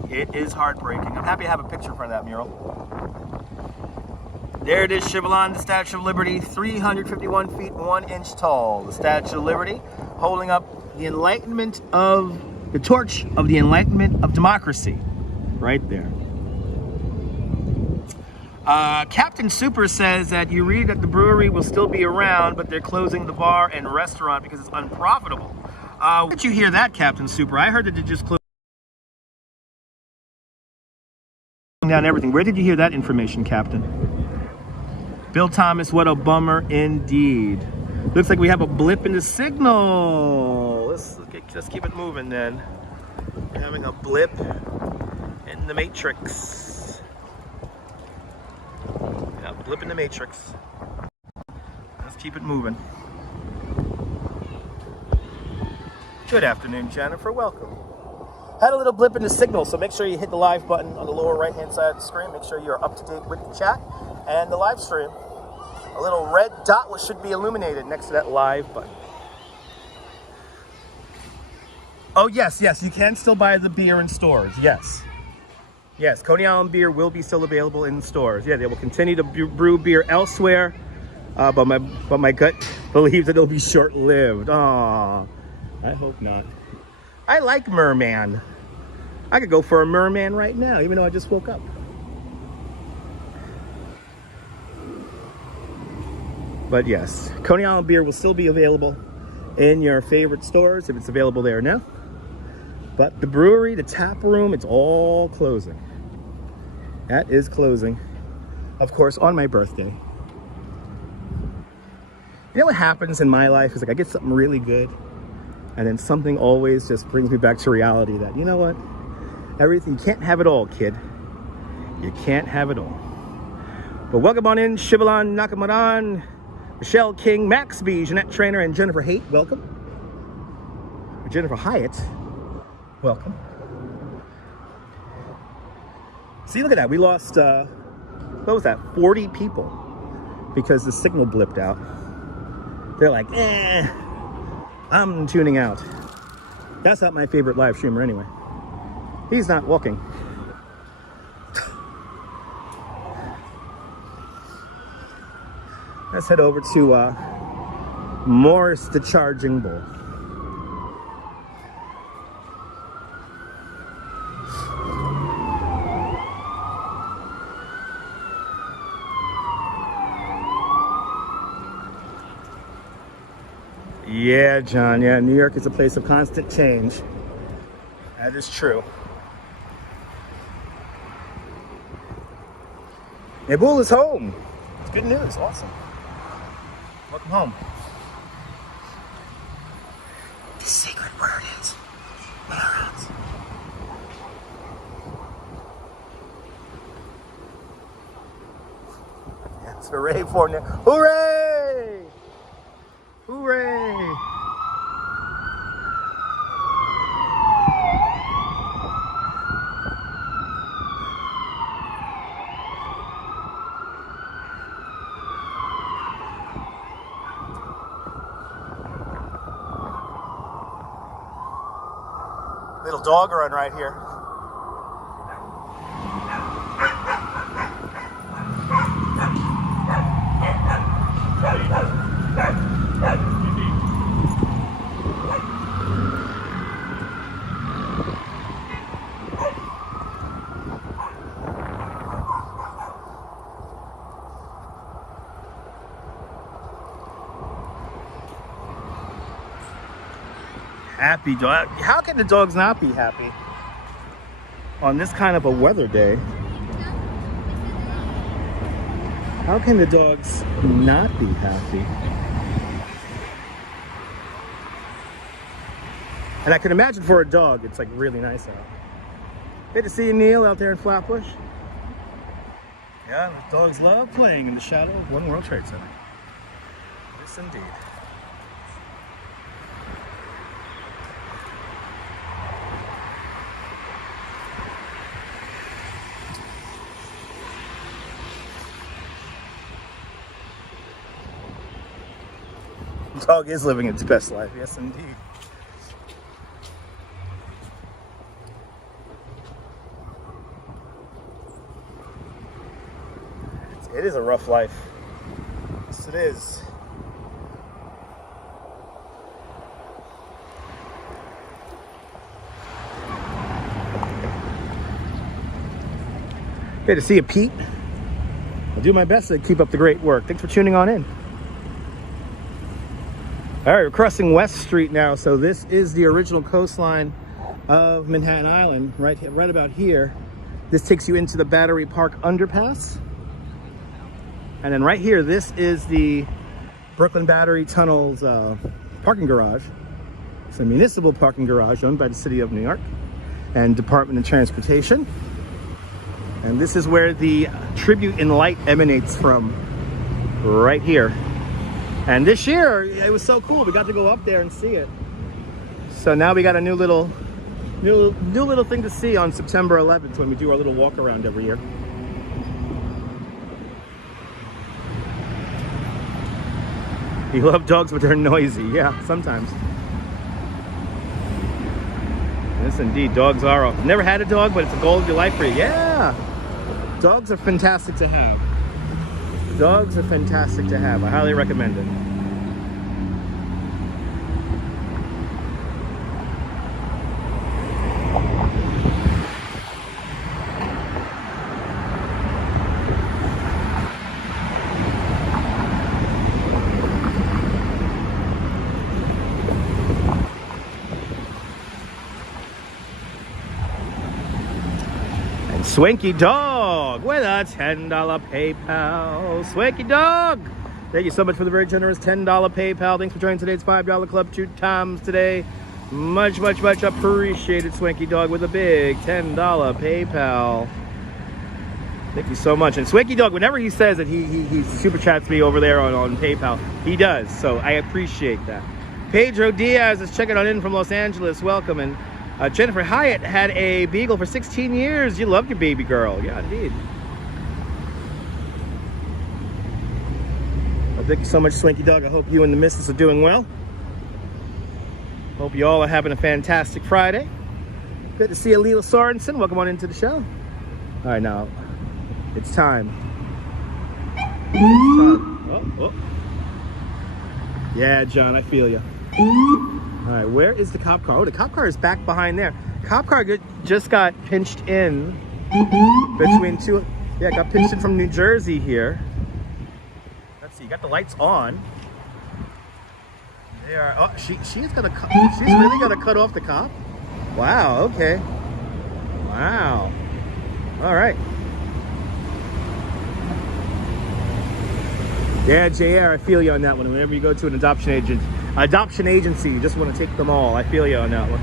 It is heartbreaking. I'm happy to have a picture for that mural. There it is, Chevalon, the Statue of Liberty, 351 feet, 1 inch tall. The Statue of Liberty holding up the the torch of the enlightenment of democracy. Right there. Captain Super says that you read that the brewery will still be around, but they're closing the bar and restaurant because it's unprofitable. Where did you hear that, Captain Super? I heard that they just closed down everything. Where did you hear that information, Captain? Bill Thomas, what a bummer indeed. Looks like we have a blip in the signal. Let's keep it moving then. We're having a blip in the matrix. Yeah, blip in the matrix. Let's keep it moving. Good afternoon, Jennifer. Welcome. Had a little blip in the signal, so make sure you hit the live button on the lower right-hand side of the screen. Make sure you're up to date with the chat and the live stream. A little red dot should be illuminated next to that live button. Oh, yes, you can still buy the beer in stores, yes. Yes, Coney Island beer will be still available in stores. Yeah, they will continue to brew beer elsewhere, but my gut believes that it'll be short-lived. Aw, I hope not. I like Merman. I could go for a Merman right now, even though I just woke up. But yes, Coney Island beer will still be available in your favorite stores if it's available there now. But the brewery, the tap room, it's all closing. That is closing, of course, on my birthday. You know what happens in my life is like I get something really good, and then something always just brings me back to reality that, you know what? Everything, you can't have it all, kid. You can't have it all. But welcome on in, Chevalon Nakamaran, Michelle King, Max B, Jeanette Trainer, and Jennifer Haight, welcome. Jennifer Hyatt, welcome. See, look at that. We lost, what was that, 40 people because the signal blipped out. They're like, I'm tuning out. That's not my favorite live streamer anyway. He's not walking. Let's head over to Morris the Charging Bull. Yeah, John, yeah, New York is a place of constant change. That is true. Nabul is home. It's good news, awesome. Welcome home. The secret word is neurons. Yes, hooray for now. Hooray! Hooray! Little dog run right here. happy dog. How can the dogs not be happy on this kind of a weather day? How can the dogs not be happy? And I can imagine for a dog, it's like really nice out. Good to see you, Neil, out there in Flatbush. Yeah, the dogs love playing in the shadow of One World Trade Center. Yes, indeed. The dog is living its best life, yes indeed. It is a rough life. Yes, it is. Good to see you, Pete. I'll do my best to keep up the great work. Thanks for tuning on in. All right, we're crossing West Street now, so this is the original coastline of Manhattan Island, right about here. This takes you into the Battery Park Underpass. And then right here, this is the Brooklyn Battery Tunnel's parking garage. It's a municipal parking garage owned by the City of New York and Department of Transportation. And this is where the Tribute in Light emanates from, right here. And this year, it was so cool. We got to go up there and see it. So now we got a new little thing to see on September 11th when we do our little walk around every year. You love dogs, but they're noisy. Yeah, sometimes. Yes, indeed. Dogs are. Never had a dog, but it's a goal of your life for you. Yeah. Dogs are fantastic to have. Dogs are fantastic to have. I highly recommend it. Swanky Dog with a $10 PayPal. Swanky Dog! Thank you so much for the very generous $10 PayPal. Thanks for joining today's $5 club 2 times today. Much, much, much appreciated, Swanky Dog, with a big $10 PayPal. Thank you so much. And Swanky Dog, whenever he says that he super chats me over there on PayPal, he does. So I appreciate that. Pedro Diaz is checking on in from Los Angeles. Welcome. And Jennifer Hyatt had a beagle for 16 years. You love your baby girl. Yeah, indeed. Well, thank you so much, Swanky Dog. I hope you and the missus are doing well. Hope you all are having a fantastic Friday. Good to see you, Leela Sorensen. Welcome on into the show. All right, now, it's time. It's time. Oh. Yeah, John, I feel you. All right, where is the cop car? Oh, the cop car is back behind there. Cop car just got pinched in between two. Yeah, got pinched in from New Jersey here. Let's see, you got the lights on. They are. Oh, she's really gonna cut off the cop. Wow. Okay. Wow. All right. Yeah, JR, I feel you on that one. Whenever you go to an adoption agency, you just want to take them all. I feel you on that one.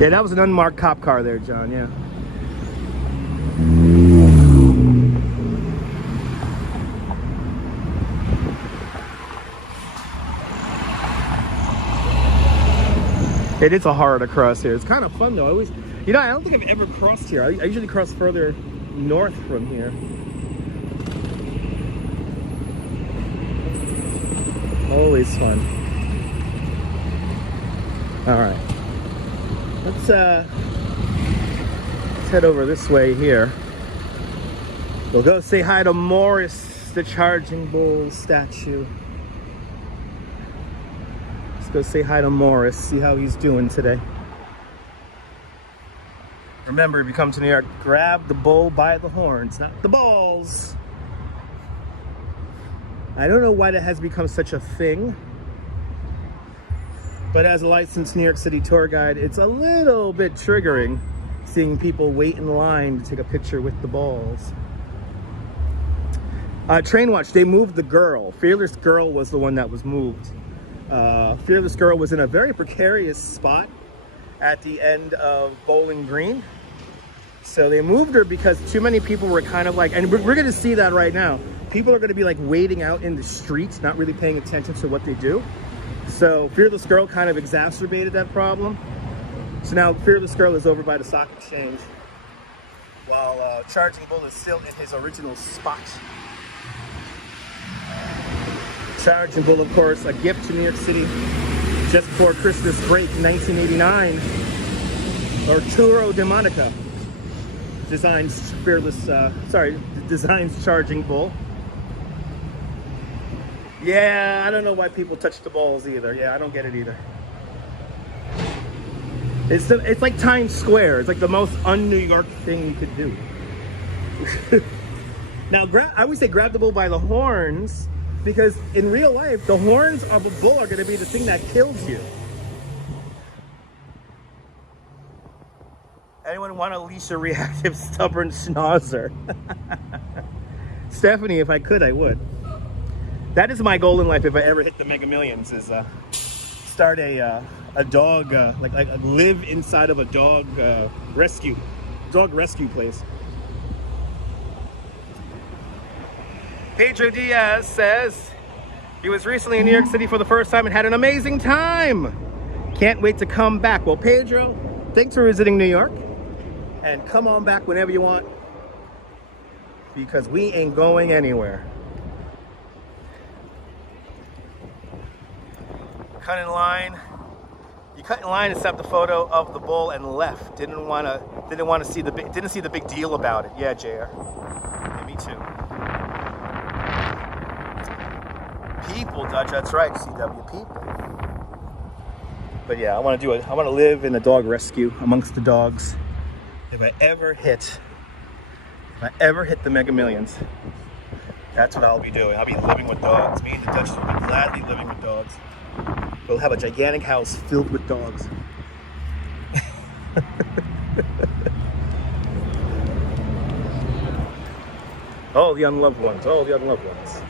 Yeah, that was an unmarked cop car there, John, yeah. It is a horror to cross here. It's kind of fun, though. I always, I don't think I've ever crossed here. I usually cross further north from here. Always fun. All right. let's head over this way here. We'll go say hi to Morris, the Charging Bull statue. Let's go say hi to Morris, see how he's doing today. Remember, if you come to New York, grab the bull by the horns, not the balls. I don't know why that has become such a thing, but as a licensed New York City tour guide, it's a little bit triggering seeing people wait in line to take a picture with the balls. Train watch, they moved the girl. Fearless Girl was the one that was moved. Fearless Girl was in a very precarious spot at the end of Bowling Green. So they moved her because too many people were kind of like, and we're gonna see that right now. People are gonna be like waiting out in the streets, not really paying attention to what they do. So Fearless Girl kind of exacerbated that problem. So now Fearless Girl is over by the Stock Exchange, while Charging Bull is still in his original spot. Charging Bull, of course, a gift to New York City just before Christmas break, 1989. Arturo De Monica designs designs Charging Bull. Yeah, I don't know why people touch the balls either. Yeah, I don't get it either. It's like Times Square. It's like the most un-New York thing you could do. Now, I always say grab the bull by the horns, because in real life, the horns of a bull are going to be the thing that kills you. Anyone want to leash a reactive, stubborn schnauzer? Stephanie, if I could, I would. That is my goal in life if I ever hit the Mega Millions, is start a dog, like live inside of a dog rescue place. Pedro Diaz says he was recently in New York City for the first time and had an amazing time. Can't wait to come back. Well, Pedro, thanks for visiting New York, and come on back whenever you want, because we ain't going anywhere. Cut in line. You cut in line and snapped a photo of the bull and left. Didn't want to see the big deal about it. Yeah, JR. Yeah, me too. People, Dutch. That's right, CW people. But yeah, I want to live in a dog rescue amongst the dogs. If I ever hit the Mega Millions, that's what I'll be doing. I'll be living with dogs. Me and the Dutch will be gladly living with dogs. We'll have a gigantic house filled with dogs. All the unloved ones, all the unloved ones.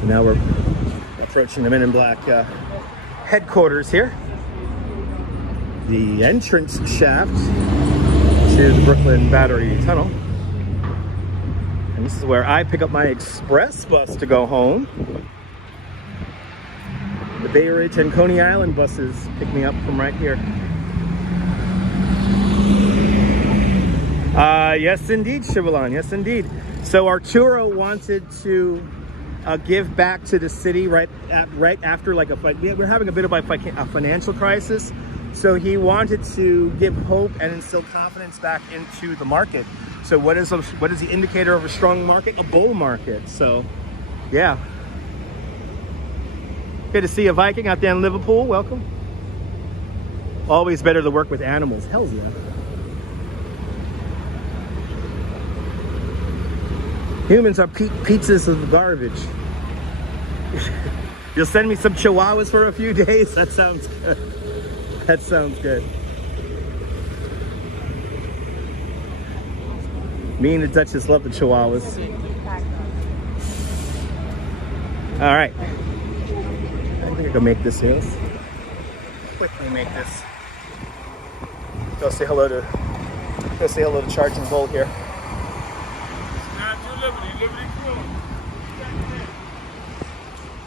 So now we're approaching the Men in Black headquarters here. The entrance shaft to the Brooklyn Battery Tunnel. And this is where I pick up my express bus to go home. The Bay Ridge and Coney Island buses pick me up from right here. Yes, indeed, Chivalon. Yes, indeed. So Arturo wanted to give back to the city right after like we're having a bit of a financial crisis. So he wanted to give hope and instill confidence back into the market. So what is the indicator of a strong market? A bull market. So, yeah. Good to see a Viking out there in Liverpool. Welcome. Always better to work with animals. Hell's yeah. Humans are pizzas of garbage. You'll send me some chihuahuas for a few days? That sounds good. That sounds good. Me and the Duchess love the chihuahuas. All right. I think I can make this here. Let's quickly make this. Go say hello to Charging Bull here.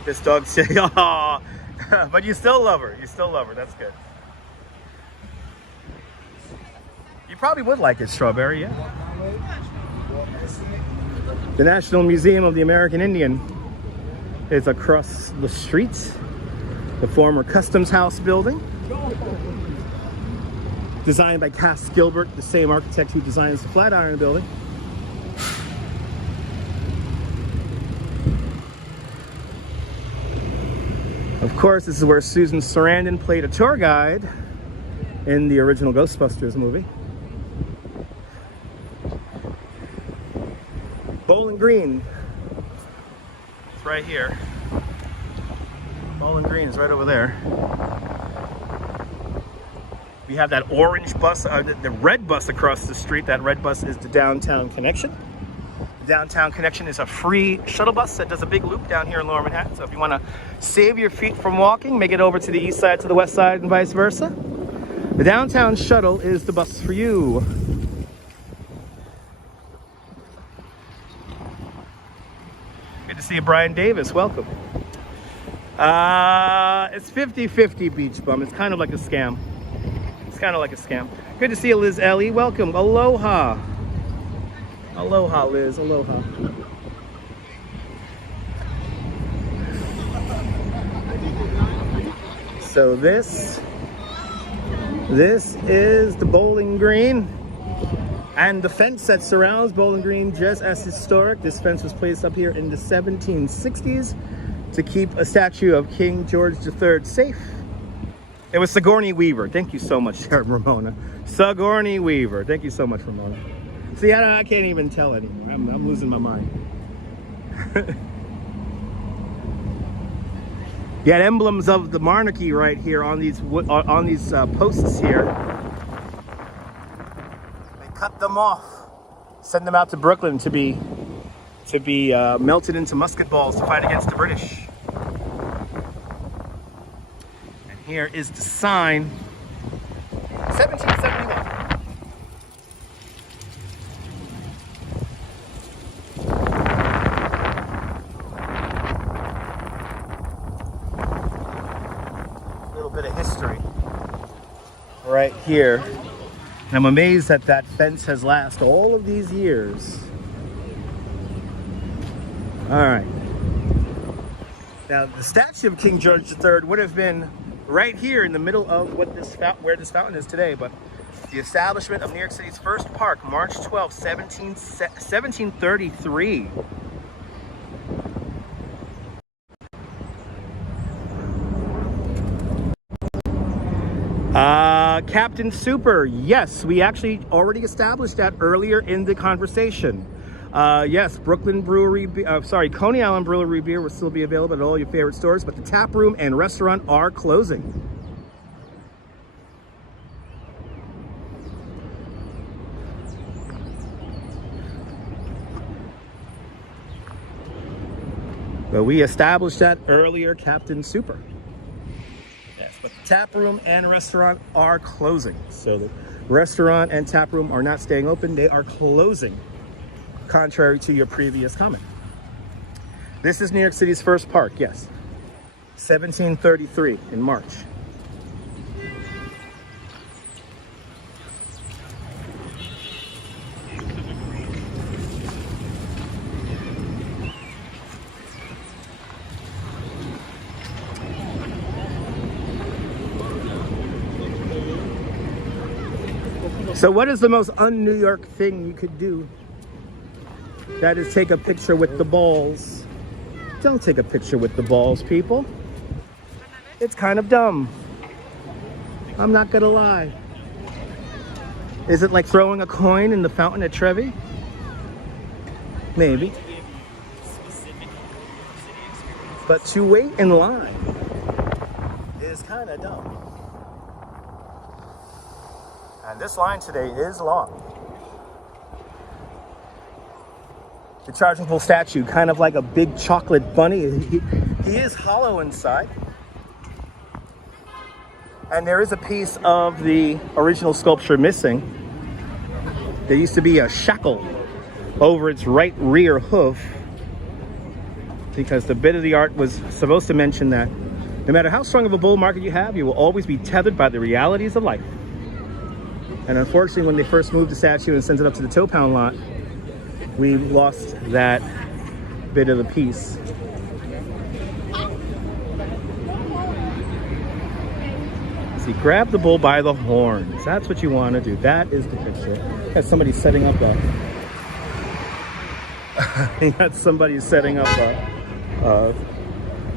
This dog say, "Aw," but you still love her. You still love her. That's good. You probably would like it, Strawberry. Yeah. The National Museum of the American Indian is across the street. The former Customs House building, designed by Cass Gilbert, the same architect who designs the Flatiron building. Of course, this is where Susan Sarandon played a tour guide in the original Ghostbusters movie. Bowling Green, it's right here. Bowling Green is right over there. We have that orange bus, the red bus across the street. That red bus is the Downtown Connection. The Downtown Connection is a free shuttle bus that does a big loop down here in Lower Manhattan. So if you want to save your feet from walking, make it over to the east side to the west side and vice versa, the Downtown Shuttle is the bus for you. Good to see you, Brian Davis. Welcome. It's 50-50 Beach Bum. It's kind of like a scam. It's kind of like a scam. Good to see you, Liz Ellie. Welcome. Aloha. Aloha, Liz. Aloha. So this is the Bowling Green. And the fence that surrounds Bowling Green, just as historic. This fence was placed up here in the 1760s to keep a statue of King George III safe. It was Sigourney Weaver. Thank you so much, Ramona. Sigourney Weaver. Thank you so much, Ramona. See, I can't even tell anymore. I'm losing my mind. You had emblems of the monarchy right here on these posts here. They cut them off, send them out to Brooklyn to be melted into musket balls to fight against the British. And here is the sign, 1771. A little bit of history right here. And I'm amazed that that fence has lasted all of these years. All right. Now, the statue of King George III would have been right here in the middle of where this fountain is today, but the establishment of New York City's first park, March 12, 1733. Captain Super, yes, we actually already established that earlier in the conversation. Yes, Brooklyn Brewery, Coney Island Brewery beer will still be available at all your favorite stores, but the tap room and restaurant are closing. But we established that earlier, Captain Super. Yes, but the tap room and restaurant are closing. So the restaurant and tap room are not staying open, they are closing, contrary to your previous comment. This is New York City's first park, yes. 1733 in March. So what is the most un-New York thing you could do? That is take a picture with the balls. Don't take a picture with the balls, people. It's kind of dumb. I'm not gonna lie. Is it like throwing a coin in the fountain at Trevi? Maybe. But to wait in line is kind of dumb. And this line today is long. The chargeable statue, kind of like a big chocolate bunny. He is hollow inside. And there is a piece of the original sculpture missing. There used to be a shackle over its right rear hoof, because the bit of the art was supposed to mention that no matter how strong of a bull market you have, you will always be tethered by the realities of life. And unfortunately, when they first moved the statue and sent it up to the tow pound lot, we lost that bit of the piece. You grab the bull by the horns. That's what you want to do. That is the picture. Got somebody setting up a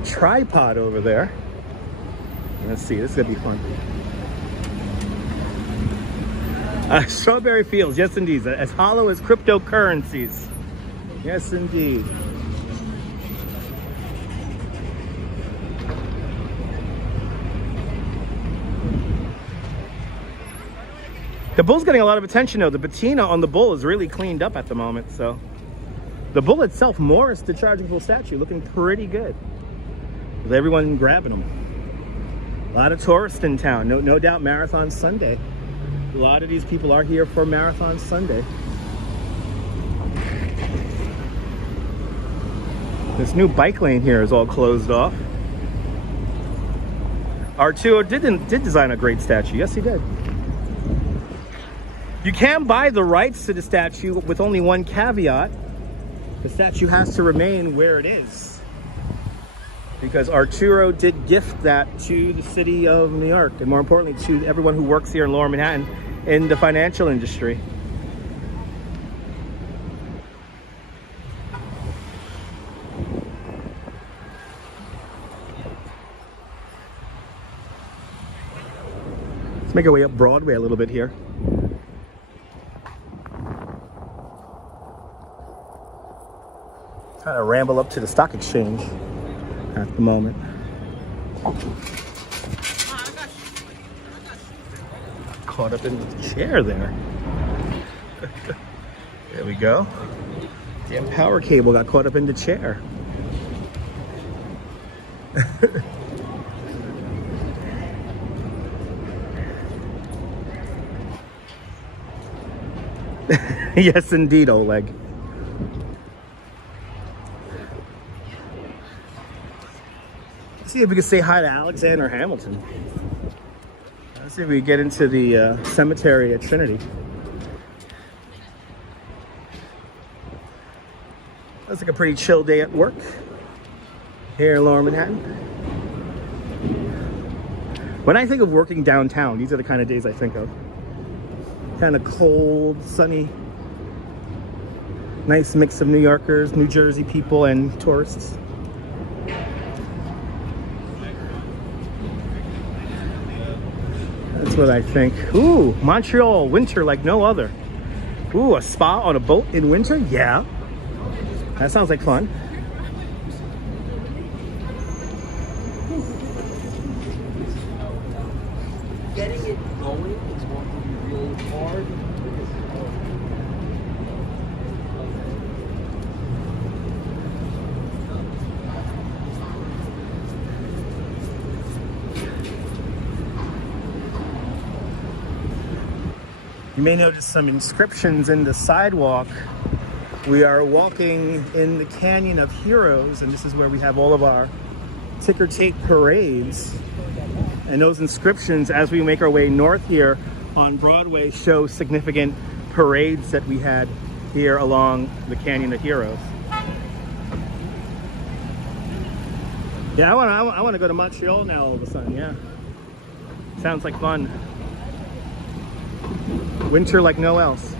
tripod over there. Let's see, this is gonna be fun. Strawberry fields, yes indeed, as hollow as cryptocurrencies. Yes indeed. The bull's getting a lot of attention though. The patina on the bull is really cleaned up at the moment, so. The bull itself, Morris, the chargeable statue, looking pretty good. With everyone grabbing them. A lot of tourists in town, no doubt Marathon Sunday. A lot of these people are here for Marathon Sunday. This new bike lane here is all closed off. Arturo did design a great statue. Yes, he did. You can buy the rights to the statue with only one caveat. The statue has to remain where it is. Because Arturo did gift that to the city of New York, and more importantly to everyone who works here in Lower Manhattan in the financial industry. Let's make our way up Broadway a little bit here. Kind of ramble up to the stock exchange at the moment. Caught up in the chair there. There we go. Damn power cable got caught up in the chair. Yes, indeed, Oleg. Let's see if we can say hi to Alexander Hamilton. Let's see if we can get into the cemetery at Trinity. Looks like a pretty chill day at work here in Lower Manhattan. When I think of working downtown, these are the kind of days I think of. Kind of cold, sunny, nice mix of New Yorkers, New Jersey people, and tourists. That's what I think. Ooh, Montreal, winter like no other. Ooh, a spa on a boat in winter? Yeah. That sounds like fun. Getting it going is going to be really hard. You may notice some inscriptions in the sidewalk. We are walking in the Canyon of Heroes, and this is where we have all of our ticker tape parades. And those inscriptions, as we make our way north here on Broadway, show significant parades that we had here along the Canyon of Heroes. Yeah, I want to go to Montreal now all of a sudden, yeah. Sounds like fun. Winter like no else.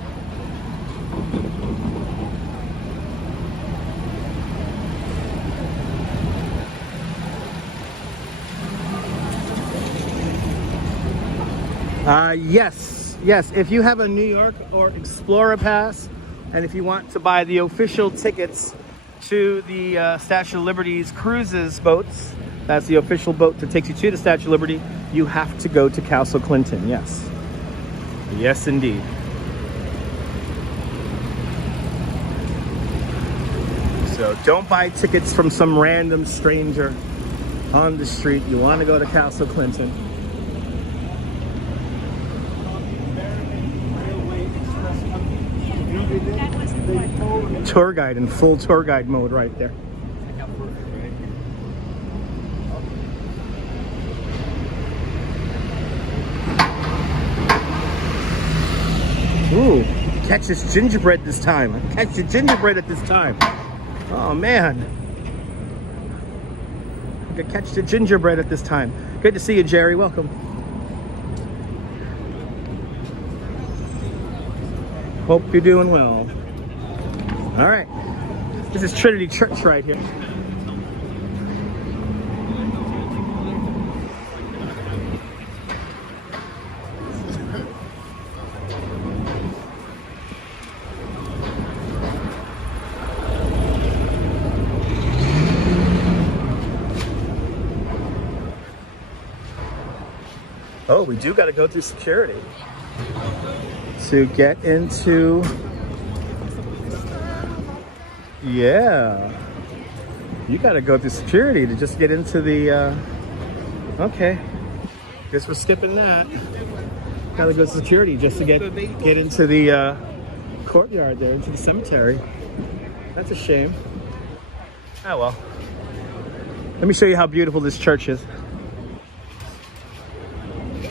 Yes. If you have a New York or Explorer Pass, and if you want to buy the official tickets to the Statue of Liberty's cruises boats, that's the official boat that takes you to the Statue of Liberty, you have to go to Castle Clinton, yes. Yes, indeed. So don't buy tickets from some random stranger on the street. You want to go to Castle Clinton. Tour guide in full tour guide mode right there. Ooh, catch this gingerbread this time. Catch the gingerbread at this time. Oh man. I could catch the gingerbread at this time. Good to see you, Jerry. Welcome. Hope you're doing well. All right. This is Trinity Church right here. Oh, we do got to go through security to get into, yeah, you got to go through security to just get into the, okay, guess we're skipping that. Got to go to security just to get into the courtyard there, into the cemetery. That's a shame. Oh well. Let me show you how beautiful this church is.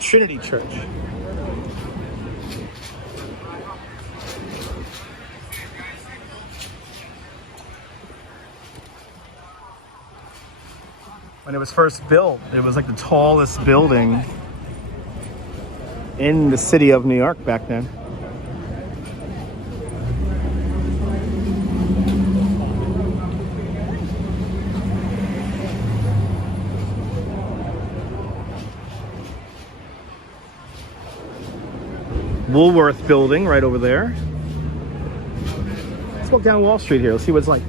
Trinity Church. When it was first built, it was like the tallest building in the city of New York back then. Woolworth building right over there. Let's walk down Wall Street here. Let's see what it's like.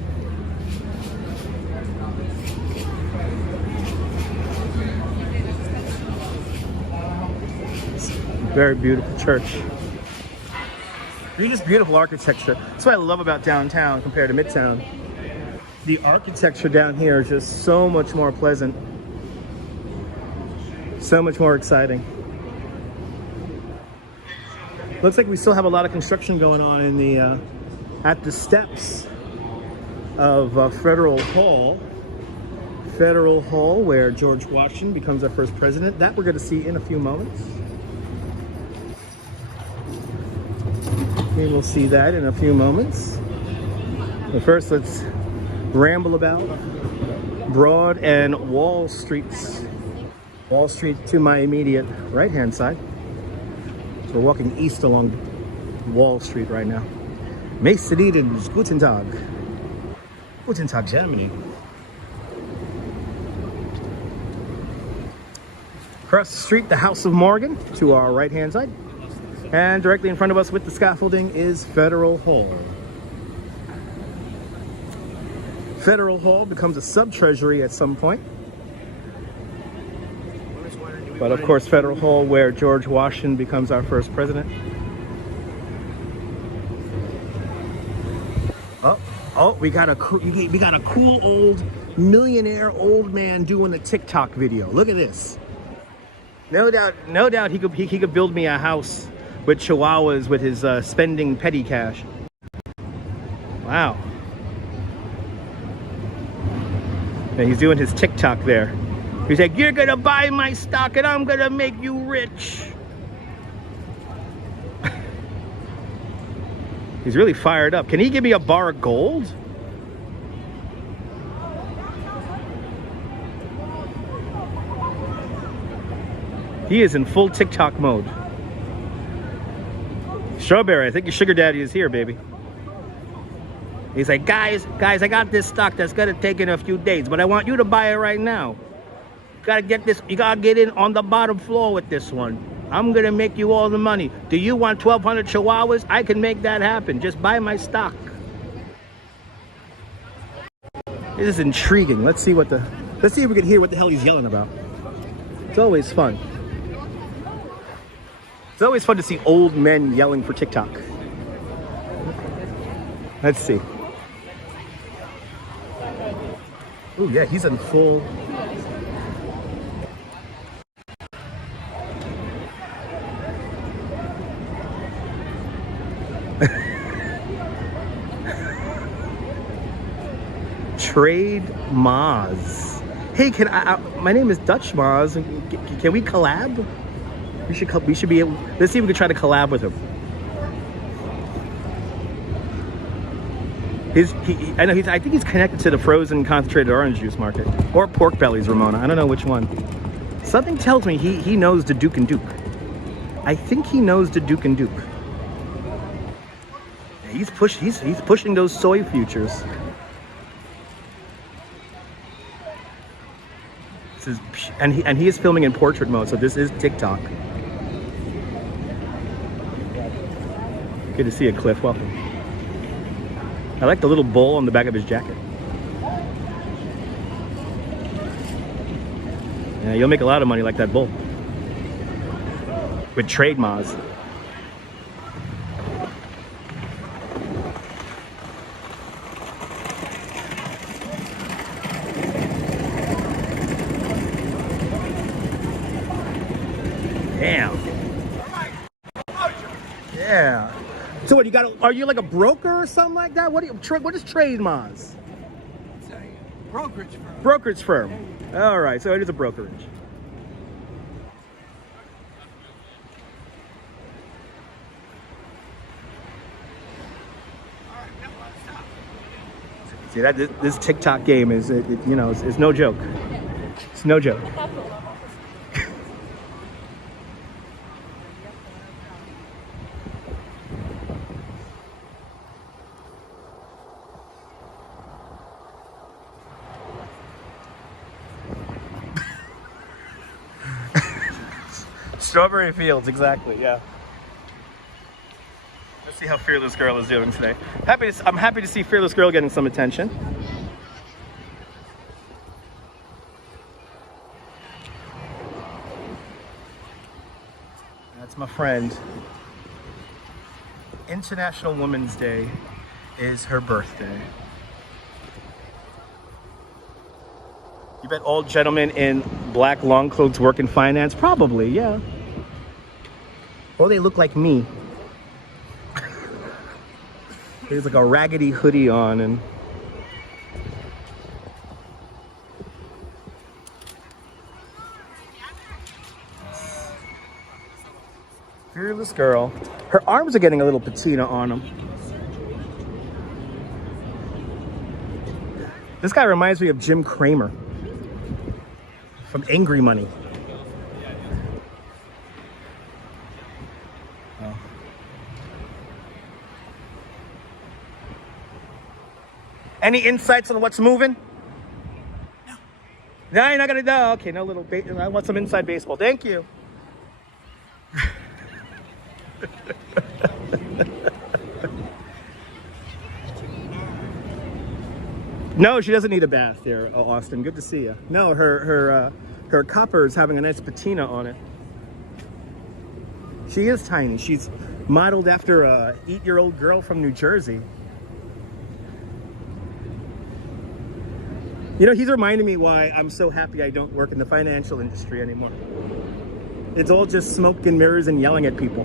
Very beautiful church. Just beautiful architecture. That's what I love about downtown compared to Midtown. The architecture down here is just so much more pleasant. So much more exciting. Looks like we still have a lot of construction going on in the at the steps of Federal Hall. Federal Hall, where George Washington becomes our first president. That we're going to see in a few moments. We will see that in a few moments. But first, let's ramble about Broad and Wall Streets. Wall Street to my immediate right-hand side. So we're walking east along Wall Street right now. Meisterdieden's Guten Tag. Guten Tag, Germany. Across the street, the House of Morgan to our right-hand side. And directly in front of us with the scaffolding is Federal Hall. Federal Hall becomes a sub-treasury at some point. But of course, Federal Hall, where George Washington becomes our first president. Oh, we got a cool old millionaire old man doing a TikTok video. Look at this. No doubt he could build me a house with chihuahuas with his spending petty cash. Wow. And he's doing his TikTok there. He's like, you're gonna buy my stock and I'm gonna make you rich. He's really fired up. Can he give me a bar of gold? He is in full TikTok mode. Strawberry, I think your sugar daddy is here, baby. He's like, guys, I got this stock that's gonna take in a few days, but I want you to buy it right now. You gotta get in on the bottom floor with this one. I'm gonna make you all the money. Do you want 1,200 chihuahuas? I can make that happen. Just buy my stock. This is intriguing. Let's see if we can hear what the hell he's yelling about. It's always fun. It's always fun to see old men yelling for TikTok. Let's see. Oh yeah, he's in full. Trade Maz. Hey, my name is Dutch Maz. Can we collab? We should be able. Let's see if we can try to collab with him. I think he's connected to the frozen concentrated orange juice market or pork bellies, Ramona. I don't know which one. Something tells me he knows the Duke and Duke. I think he knows the Duke and Duke. He's pushing those soy futures. This is, and he is filming in portrait mode, so this is TikTok. Good to see you, Cliff. Welcome. I like the little bowl on the back of his jacket. Yeah, you'll make a lot of money like that bull. With trade mods. Damn. Yeah. So what, are you like a broker or something like that? What is trade mods? It's a brokerage firm. Brokerage firm. All right, so it is a brokerage. See that this TikTok game is, you know, it's no joke. It's no joke. Strawberry fields, exactly, yeah. Let's see how Fearless Girl is doing today. I'm happy to see Fearless Girl getting some attention. That's my friend. International Women's Day is her birthday. You bet all gentlemen in black long clothes work in finance? Probably, yeah. Or they look like me. There's like a raggedy hoodie on and Fearless Girl. Her arms are getting a little patina on them. This guy reminds me of Jim Cramer from Angry Money. Oh. Any insights on what's moving? No, you're not gonna know. Okay, no little. I want some inside baseball. Thank you. No, she doesn't need a bath there, Austin. Good to see you. No, her copper is having a nice patina on it. She is tiny. She's modeled after a 8-year-old girl from New Jersey. You know, he's reminding me why I'm so happy I don't work in the financial industry anymore. It's all just smoke and mirrors and yelling at people.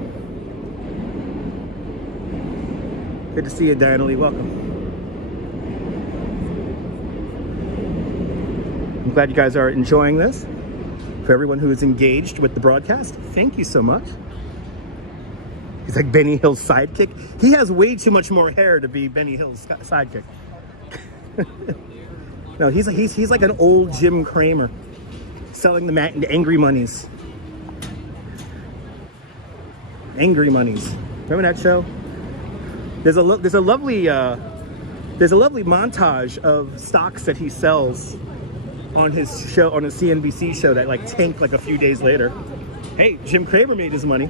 Good to see you, Diana Lee. Welcome. I'm glad you guys are enjoying this. For everyone who is engaged with the broadcast, thank you so much. He's like Benny Hill's sidekick. He has way too much more hair to be Benny Hill's sidekick. No, he's like an old Jim Cramer selling the Angry Monies. Angry Monies. Remember that show? There's a lovely montage of stocks that he sells on his show, on a CNBC show that like tanked like a few days later. Hey, Jim Cramer made his money.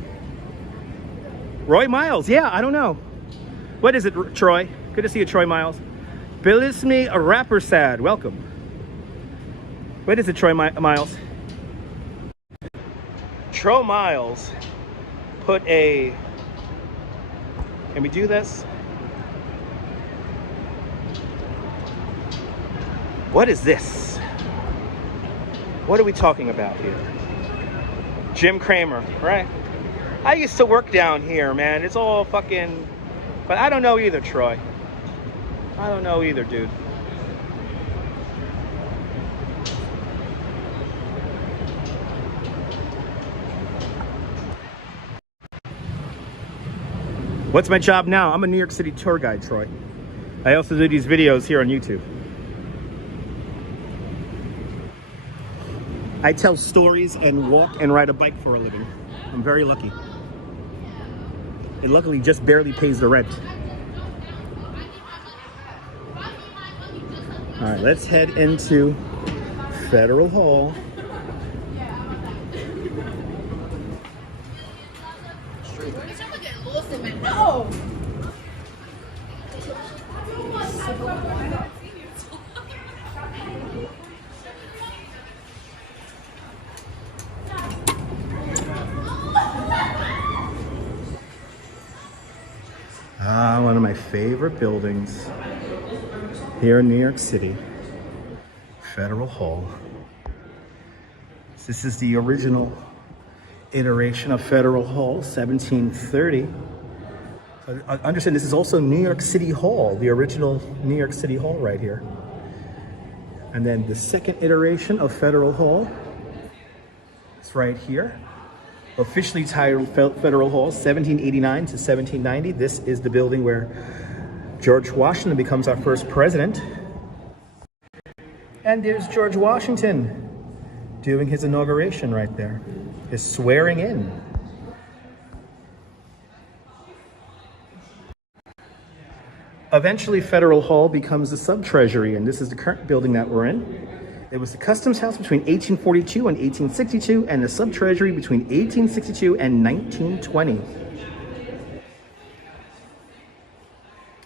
Roy Miles, yeah, I don't know. What is it, Troy? Good to see you, Troy Miles. Belisme a rapper sad, welcome. What is it, Troy Miles? Troy Miles put a, can we do this? What is this? What are we talking about here? Jim Cramer, right? I used to work down here, man. It's all fucking, but I don't know either, Troy. I don't know either, dude. What's my job now? I'm a New York City tour guide, Troy. I also do these videos here on YouTube. I tell stories and walk and ride a bike for a living. I'm very lucky. It luckily just barely pays the rent. All right, let's head into Federal Hall. No. One of my favorite buildings here in New York City, Federal Hall. This is the original iteration of Federal Hall, 1730. Understand this is also New York City Hall, the original New York City Hall right here. And then the second iteration of Federal Hall is right here. Officially titled Federal Hall, 1789 to 1790. This is the building where George Washington becomes our first president. And there's George Washington doing his inauguration right there, his swearing in. Eventually, Federal Hall becomes the sub-treasury, and this is the current building that we're in. It was the Customs House between 1842 and 1862, and the sub-treasury between 1862 and 1920.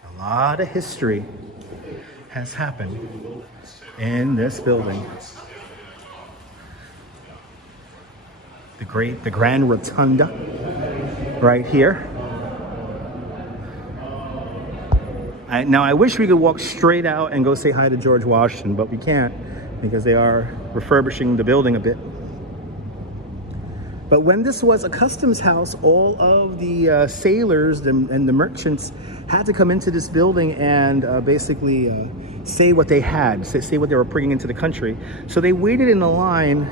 A lot of history has happened in this building. The Grand Rotunda right here. Now, I wish we could walk straight out and go say hi to George Washington, but we can't because they are refurbishing the building a bit. But when this was a customs house, all of the sailors and the merchants had to come into this building and basically say what they had, say what they were bringing into the country. So they waited in a line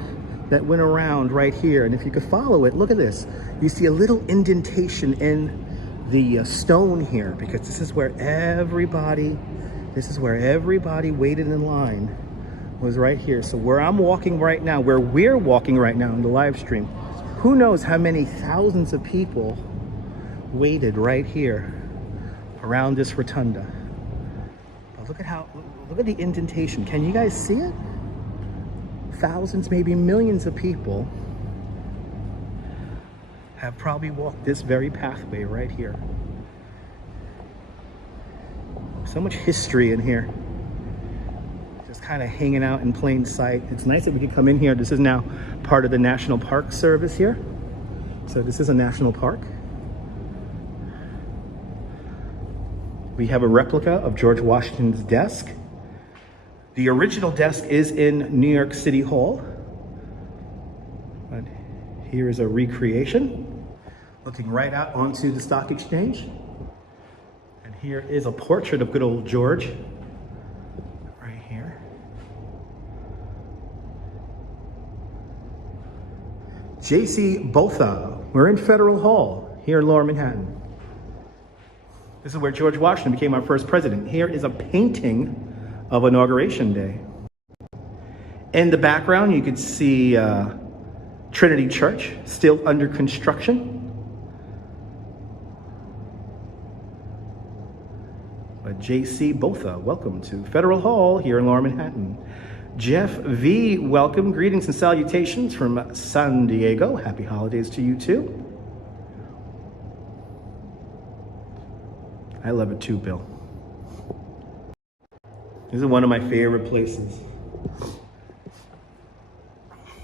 that went around right here. And if you could follow it, look at this. You see a little indentation in the stone here, because this is where everybody waited in line, was right here. So where I'm walking right now, where we're walking right now in the live stream, who knows how many thousands of people waited right here around this rotunda. But look at the indentation. Can you guys see it? Thousands, maybe millions of people have probably walked this very pathway right here. So much history in here. Just kind of hanging out in plain sight. It's nice that we could come in here. This is now part of the National Park Service here. So this is a national park. We have a replica of George Washington's desk. The original desk is in New York City Hall. But here is a recreation, looking right out onto the stock exchange. And here is a portrait of good old George, right here. J.C. Botha. We're in Federal Hall, here in Lower Manhattan. This is where George Washington became our first president. Here is a painting of Inauguration Day. In the background, you could see Trinity Church, still under construction. But J.C. Botha, welcome to Federal Hall here in Lower Manhattan. Jeff V, welcome. Greetings and salutations from San Diego. Happy holidays to you too. I love it too, Bill. This is one of my favorite places.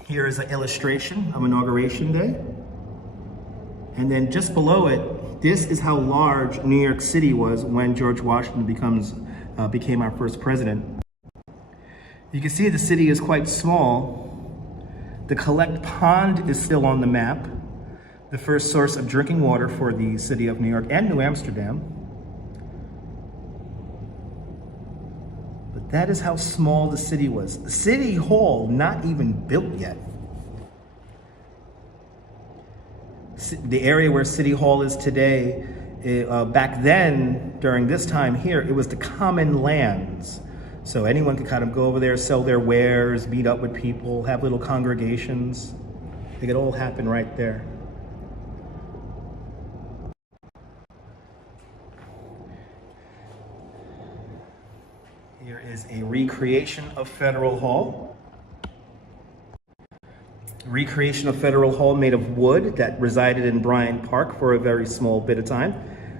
Here is an illustration of Inauguration Day. And then just below it, this is how large New York City was when George Washington became our first president. You can see the city is quite small. The Collect Pond is still on the map, the first source of drinking water for the city of New York and New Amsterdam. But that is how small the city was. City Hall, not even built yet. The area where City Hall is today, back then, during this time here, it was the common lands. So anyone could kind of go over there, sell their wares, meet up with people, have little congregations. It could all happen right there. Here is is a recreation of Federal Hall. Recreation of Federal Hall made of wood that resided in Bryant Park for a very small bit of time.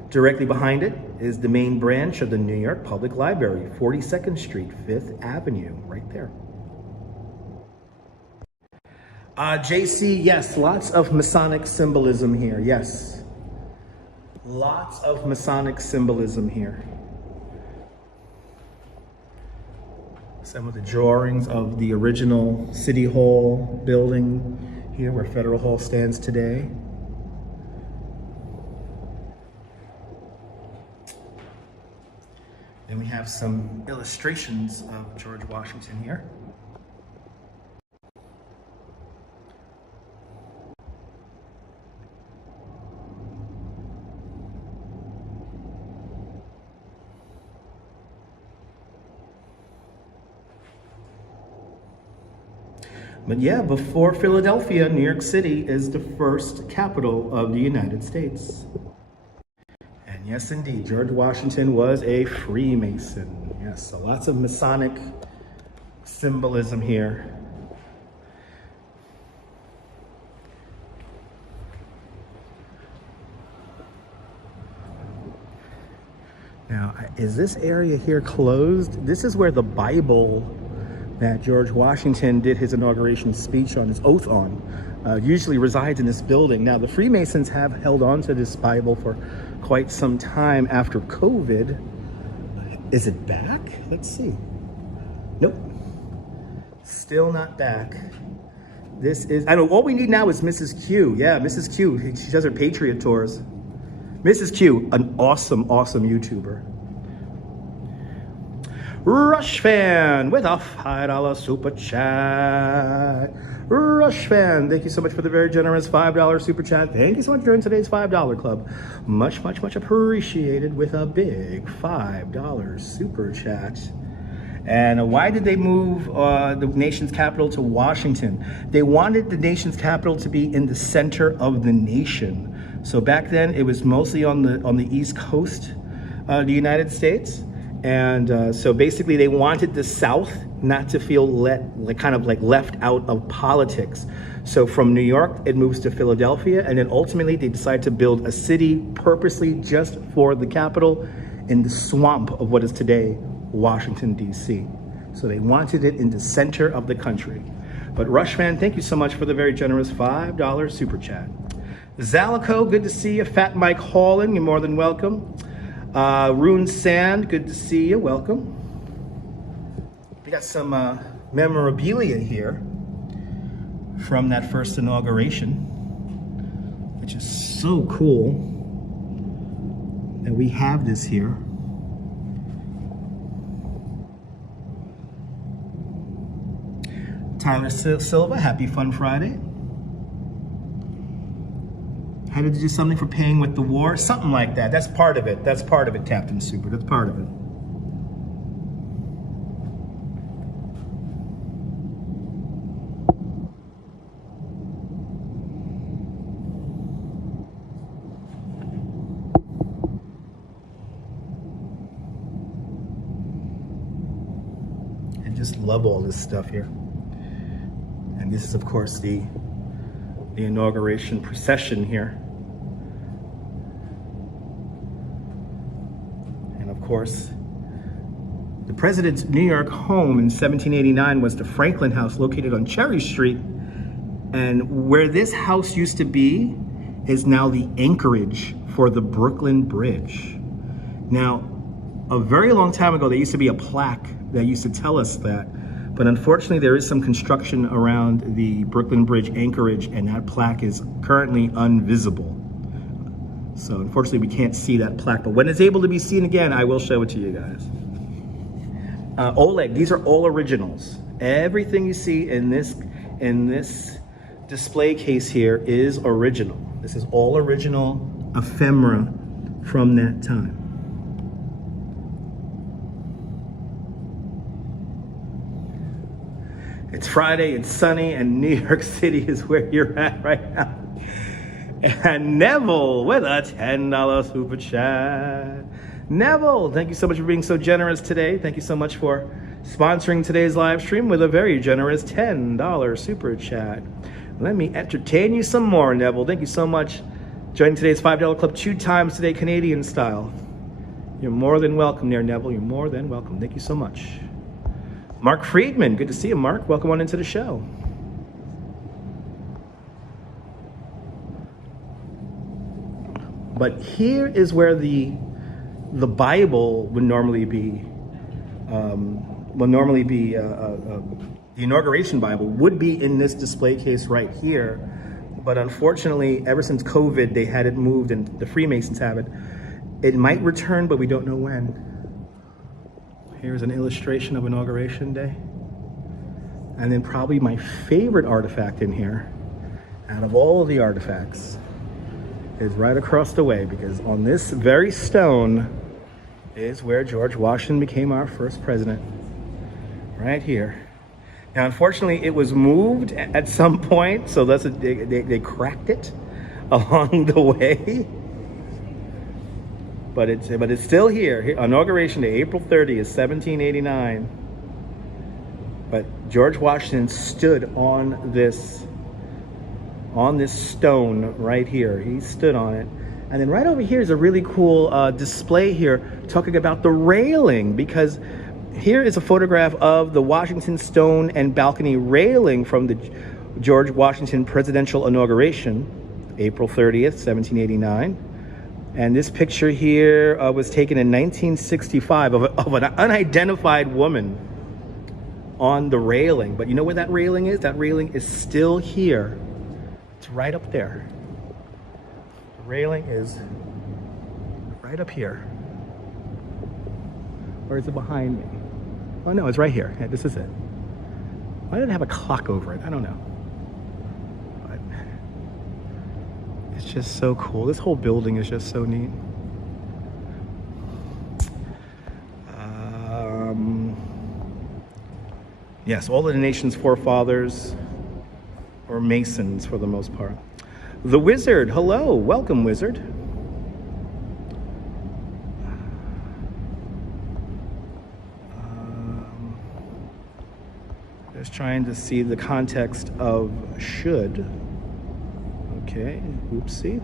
Directly behind it is the main branch of the New York Public Library, 42nd Street, 5th Avenue, right there. JC, yes, lots of Masonic symbolism here, yes. Lots of Masonic symbolism here. Some of the drawings of the original City Hall building here where Federal Hall stands today. Then we have some illustrations of George Washington here. But yeah, before Philadelphia, New York City is the first capital of the United States. And yes, indeed, George Washington was a Freemason. Yes, so lots of Masonic symbolism here. Now, is this area here closed? This is where the Bible that George Washington did his inauguration speech on, his oath on, usually resides in this building. Now, the Freemasons have held on to this Bible for quite some time after COVID. Is it back? Let's see. Nope. Still not back. This is, I don't know, all we need now is Mrs. Q. Yeah, Mrs. Q. She does her Patriot tours. Mrs. Q, an awesome, awesome YouTuber. Rush Fan with a $5 super chat. Rush Fan, thank you so much for the very generous $5 super chat. Thank you so much for joining today's $5 club. Much, much, much appreciated with a big $5 super chat. And why did they move the nation's capital to Washington? They wanted the nation's capital to be in the center of the nation. So back then it was mostly on the East Coast of the United States. And so basically they wanted the South not to feel kind of left out of politics. So from New York, it moves to Philadelphia. And then ultimately they decide to build a city purposely just for the capital in the swamp of what is today Washington, D.C. So they wanted it in the center of the country. But Rush Fan, thank you so much for the very generous $5 super chat. Zalico, good to see you. Fat Mike Hauling, you're more than welcome. Rune Sand, good to see you. Welcome. We got some memorabilia here from that first inauguration, which is so cool that we have this here. Tyler Silva, happy Fun Friday. How to do something for paying with the war? Something like that. That's part of it. That's part of it, Captain Super. That's part of it. I just love all this stuff here. And this is, of course, the inauguration procession here. And of course, the president's New York home in 1789 was the Franklin House located on Cherry Street. And where this house used to be is now the anchorage for the Brooklyn Bridge. Now, a very long time ago, there used to be a plaque that used to tell us that. But unfortunately, there is some construction around the Brooklyn Bridge anchorage, and that plaque is currently invisible. So unfortunately, we can't see that plaque. But when it's able to be seen again, I will show it to you guys. Oleg, these are all originals. Everything you see in this display case here is original. This is all original ephemera from that time. It's Friday, it's sunny, and New York City is where you're at right now. And Neville with a $10 super chat. Neville, thank you so much for being so generous today. Thank you so much for sponsoring today's live stream with a very generous $10 super chat. Let me entertain you some more, Neville. Thank you so much. Joining today's $5 club 2 times today, Canadian style. You're more than welcome there, Neville. You're more than welcome. Thank you so much. Mark Friedman, good to see you, Mark. Welcome on into the show. But here is where the Bible would normally be. The inauguration Bible would be in this display case right here. But unfortunately, ever since COVID, they had it moved, and the Freemasons have it. It might return, but we don't know when. Here's an illustration of Inauguration Day. And then probably my favorite artifact in here, out of all of the artifacts, is right across the way, because on this very stone is where George Washington became our first president. Right here. Now, unfortunately, it was moved at some point, so they cracked it along the way. But it's still here. Inauguration Day, April 30th, 1789. But George Washington stood on this stone right here. He stood on it. And then right over here is a really cool display here talking about the railing, because here is a photograph of the Washington stone and balcony railing from the George Washington presidential inauguration, April 30th, 1789. And this picture here was taken in 1965 of an unidentified woman on the railing. But you know where that railing is? That railing is still here. It's right up there. The railing is right up here. Or is it behind me? Oh no, it's right here. Yeah, this is it. Why did it have a clock over it? I don't know. But it's just so cool. This whole building is just so neat. Yes, all of the nation's forefathers were Masons for the most part. The Wizard, hello. Welcome, Wizard. Just trying to see the context of should. Okay, oopsie.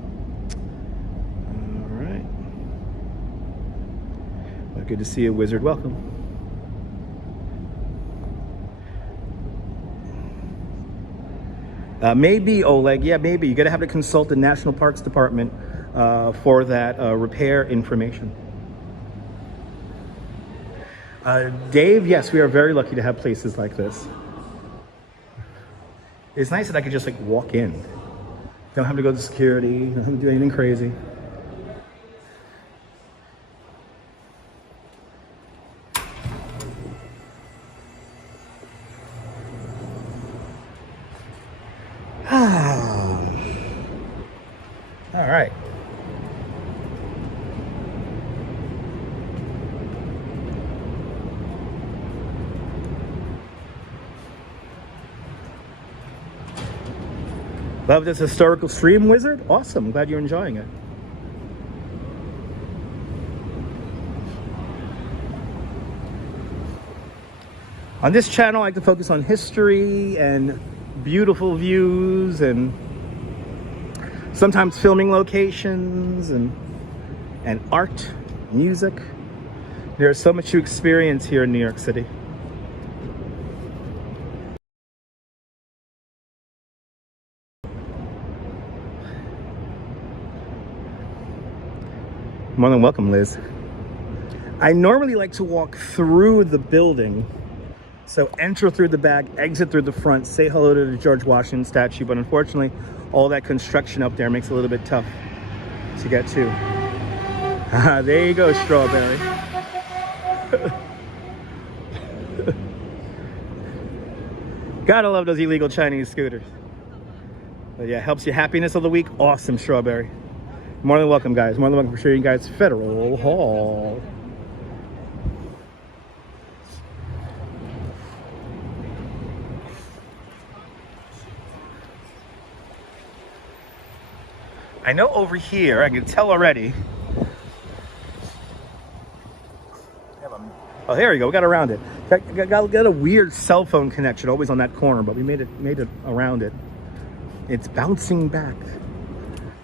All right. Well, good to see you, Wizard. Welcome. Maybe, Oleg. Yeah, maybe. You're going to have to consult the National Parks Department for that repair information. Dave, yes, we are very lucky to have places like this. It's nice that I could just like walk in. Don't have to go to security, don't have to do anything crazy. All right. Love this historical stream, Wizard. Awesome. Glad you're enjoying it. On this channel, I like to focus on history and beautiful views and sometimes filming locations and art, music. There's so much to experience here in New York City. More than welcome, Liz. I normally like to walk through the building. So enter through the back, exit through the front, say hello to the George Washington statue. But unfortunately, all that construction up there makes it a little bit tough to get to. There you go, Strawberry. Gotta love those illegal Chinese scooters. But yeah, helps your happiness of the week. Awesome, Strawberry. More than welcome, guys. More than welcome for showing you guys Federal Hall. I know over here, I can tell already. Oh, there we go. We got around it. Got a weird cell phone connection always on that corner, but we made it around it. It's bouncing back.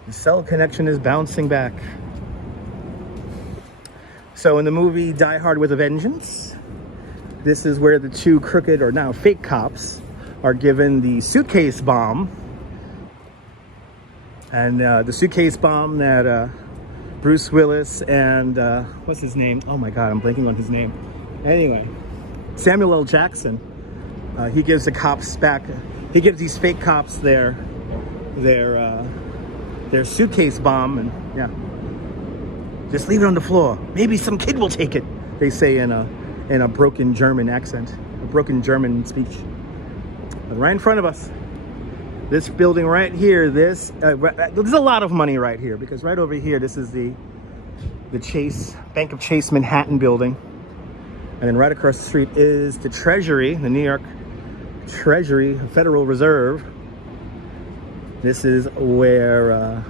The cell connection is bouncing back. So in the movie Die Hard with a Vengeance, this is where the two crooked, or now fake cops, are given the suitcase bomb. And the suitcase bomb that Bruce Willis and, what's his name? Oh my God, I'm blanking on his name. Anyway, Samuel L. Jackson, he gives the cops back, he gives these fake cops their suitcase bomb, and yeah, just leave it on the floor. Maybe some kid will take it, they say in a broken German accent, a broken German speech. But right in front of us, this building right here, there's a lot of money right here, because right over here, this is the Chase, Bank of Chase Manhattan building. And then right across the street is the Treasury, the New York Treasury, Federal Reserve. This is where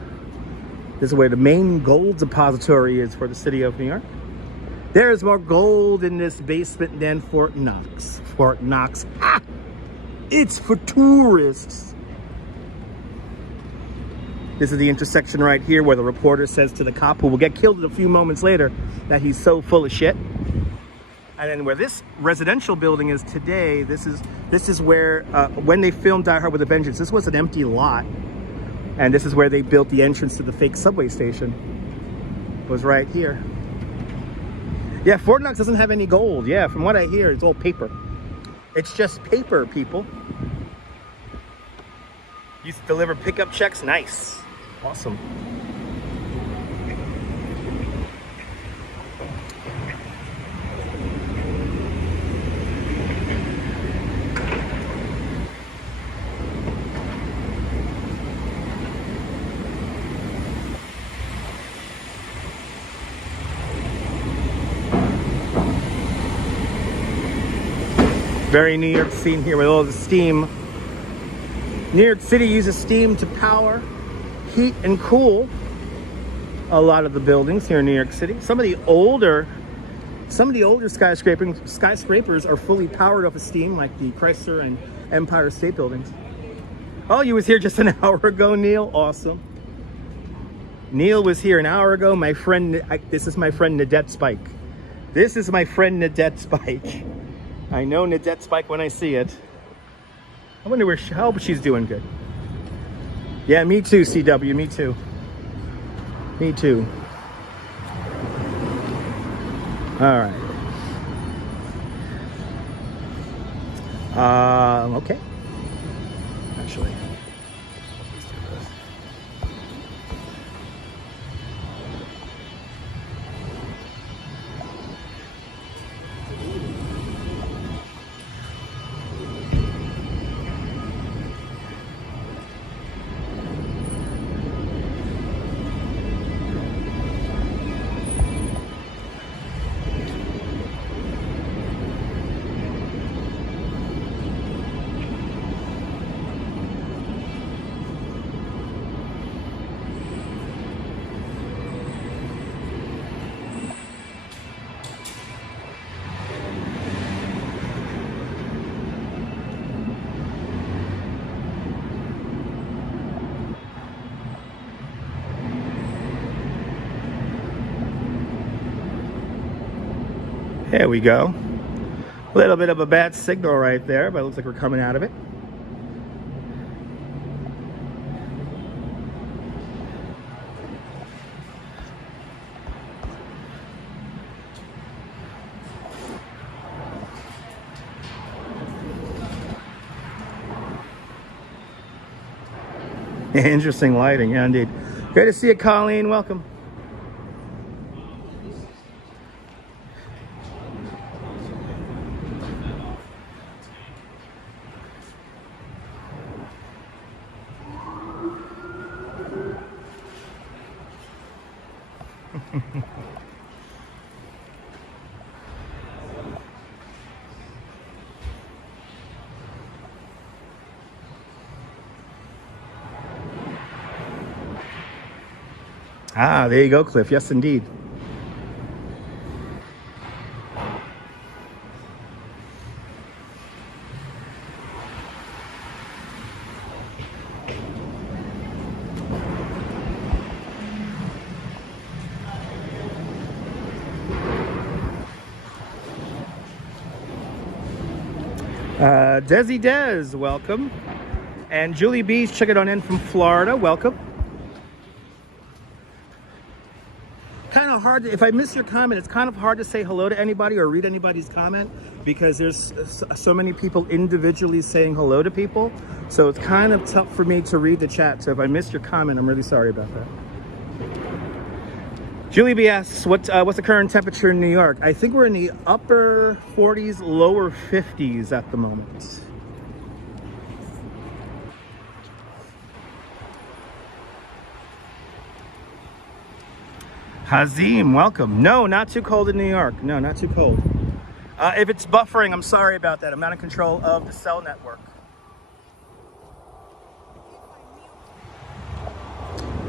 the main gold depository is for the city of New York. There is more gold in this basement than Fort Knox. Fort Knox, it's for tourists. This is the intersection right here where the reporter says to the cop, who will get killed a few moments later, that he's so full of shit. And then where this residential building is today, this is where, when they filmed Die Hard with a Vengeance, this was an empty lot. And this is where they built the entrance to the fake subway station. It was right here. Yeah, Fort Knox doesn't have any gold. Yeah, from what I hear, it's all paper. It's just paper, people. Used to deliver pickup checks. Nice. Awesome. Very New York scene here with all the steam. New York City uses steam to power, heat, and cool a lot of the buildings here in New York City. Some of the older skyscrapers are fully powered off of steam, like the Chrysler and Empire State Buildings. Oh, you was here just an hour ago, Neil? Awesome. Neil was here an hour ago. My friend, this is my friend Nadette Spike. This is my friend Nadette Spike. I know Nadette Spike when I see it. I wonder where I hope she's doing good. Yeah, me too, CW, me too. Me too. All right. Okay. Actually. Let's do this. There we go. A little bit of a bad signal right there, but it looks like we're coming out of it. Interesting lighting, yeah, indeed. Good to see you, Colleen. Welcome. Ah, there you go, Cliff. Yes, indeed. Desi Des, welcome. And Julie B's checking on in from Florida, welcome. Kind of hard, if I miss your comment, it's kind of hard to say hello to anybody or read anybody's comment because there's so many people individually saying hello to people. So it's kind of tough for me to read the chat. So if I missed your comment, I'm really sorry about that. Julie B asks, what's the current temperature in New York? I think we're in the upper 40s, lower 50s at the moment. Hazim, welcome. No, not too cold in New York. No, not too cold. If it's buffering, I'm sorry about that. I'm not in control of the cell network.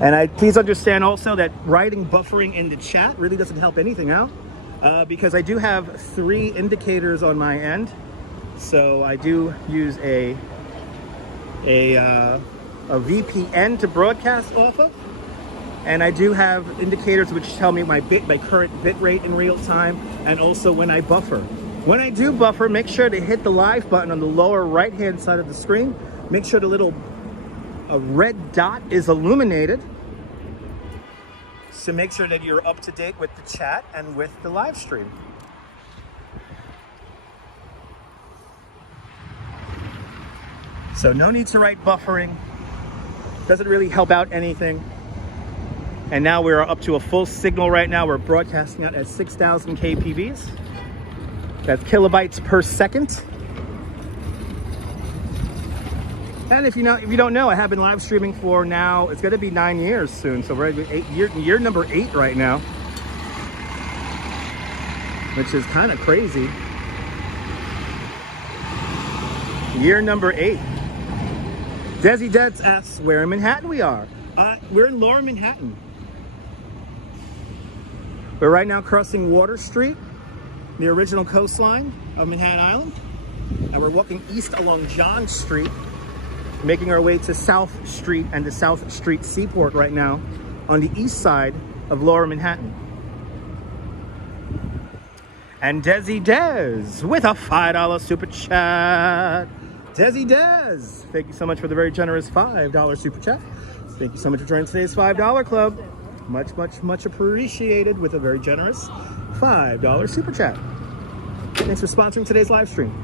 And please understand also that writing buffering in the chat really doesn't help anything out because I do have 3 indicators on my end. So I do use a VPN to broadcast off of. And I do have indicators which tell me my current bit rate in real time and also when I buffer. When I do buffer, make sure to hit the live button on the lower right-hand side of the screen. Make sure the little red dot is illuminated. So make sure that you're up to date with the chat and with the live stream. So no need to write buffering. Doesn't really help out anything. And now we're up to a full signal right now. We're broadcasting out at 6,000 kpbs. That's kilobytes per second. And if you don't know, I have been live streaming for now, it's going to be 9 years soon. So we're at year number 8 right now, which is kind of crazy. Year number 8. Desi Dets asks where in Manhattan we are. We're in Lower Manhattan. We're right now crossing Water Street, the original coastline of Manhattan Island. And we're walking east along John Street, making our way to South Street and the South Street Seaport right now on the east side of Lower Manhattan. And Desi Des with a $5 super chat. Desi Des, thank you so much for the very generous $5 super chat. Thank you so much for joining today's $5 club. Much, much, much appreciated with a very generous $5 super chat. Thanks for sponsoring today's live stream.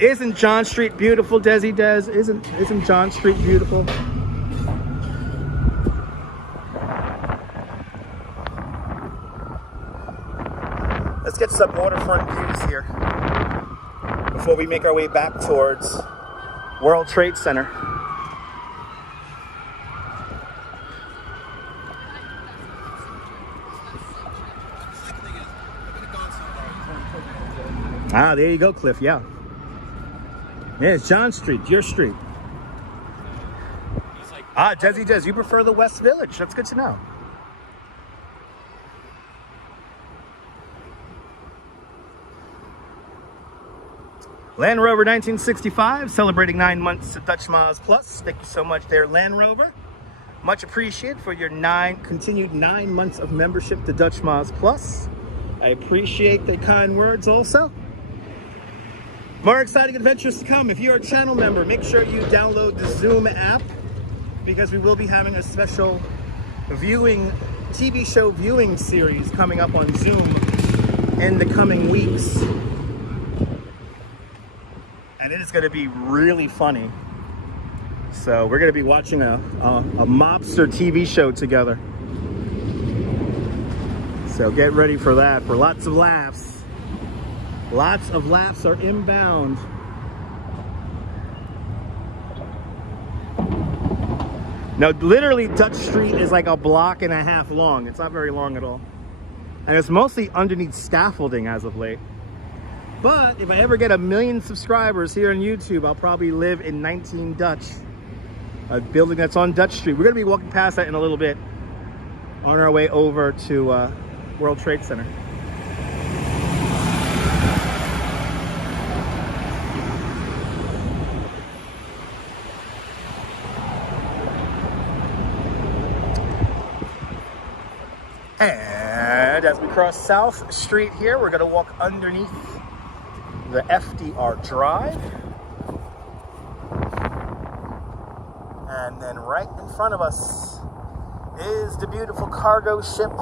Isn't John Street beautiful, Desi Des? Isn't John Street beautiful? Let's get some waterfront views here before we make our way back towards World Trade Center. Ah, there you go, Cliff, yeah. Yeah, it's John Street, your street. Ah, Desi Des, you prefer the West Village. That's good to know. Land Rover 1965, celebrating 9 months of Dutch Miles Plus. Thank you so much there, Land Rover. Much appreciated for your continued 9 months of membership to Dutch Miles Plus. I appreciate the kind words also. More exciting adventures to come. If you're a channel member, make sure you download the Zoom app because we will be having a special TV show viewing series coming up on Zoom in the coming weeks. And it is going to be really funny. So we're going to be watching a mobster TV show together. So get ready for that, for lots of laughs. Lots of laughs are inbound. Now, literally, Dutch Street is like a block and a half long. It's not very long at all. And it's mostly underneath scaffolding as of late. But if I ever get 1 million subscribers here on YouTube, I'll probably live in 19 Dutch, a building that's on Dutch Street. We're going to be walking past that in a little bit on our way over to World Trade Center. And as we cross South Street here, we're going to walk underneath the FDR Drive. And then right in front of us is the beautiful cargo ship,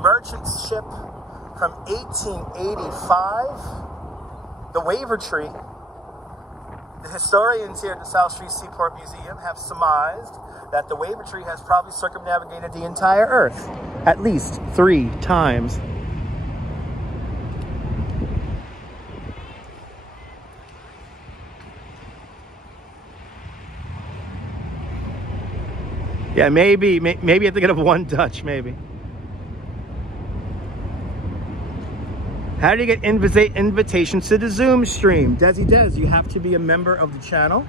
merchant ship from 1885, the Wavertree. The historians here at the South Street Seaport Museum have surmised that the Wavertree has probably circumnavigated the entire Earth at least 3 times. Yeah, maybe I'm thinking of one Dutch, maybe. How do you get invitations to the Zoom stream? Des, you have to be a member of the channel.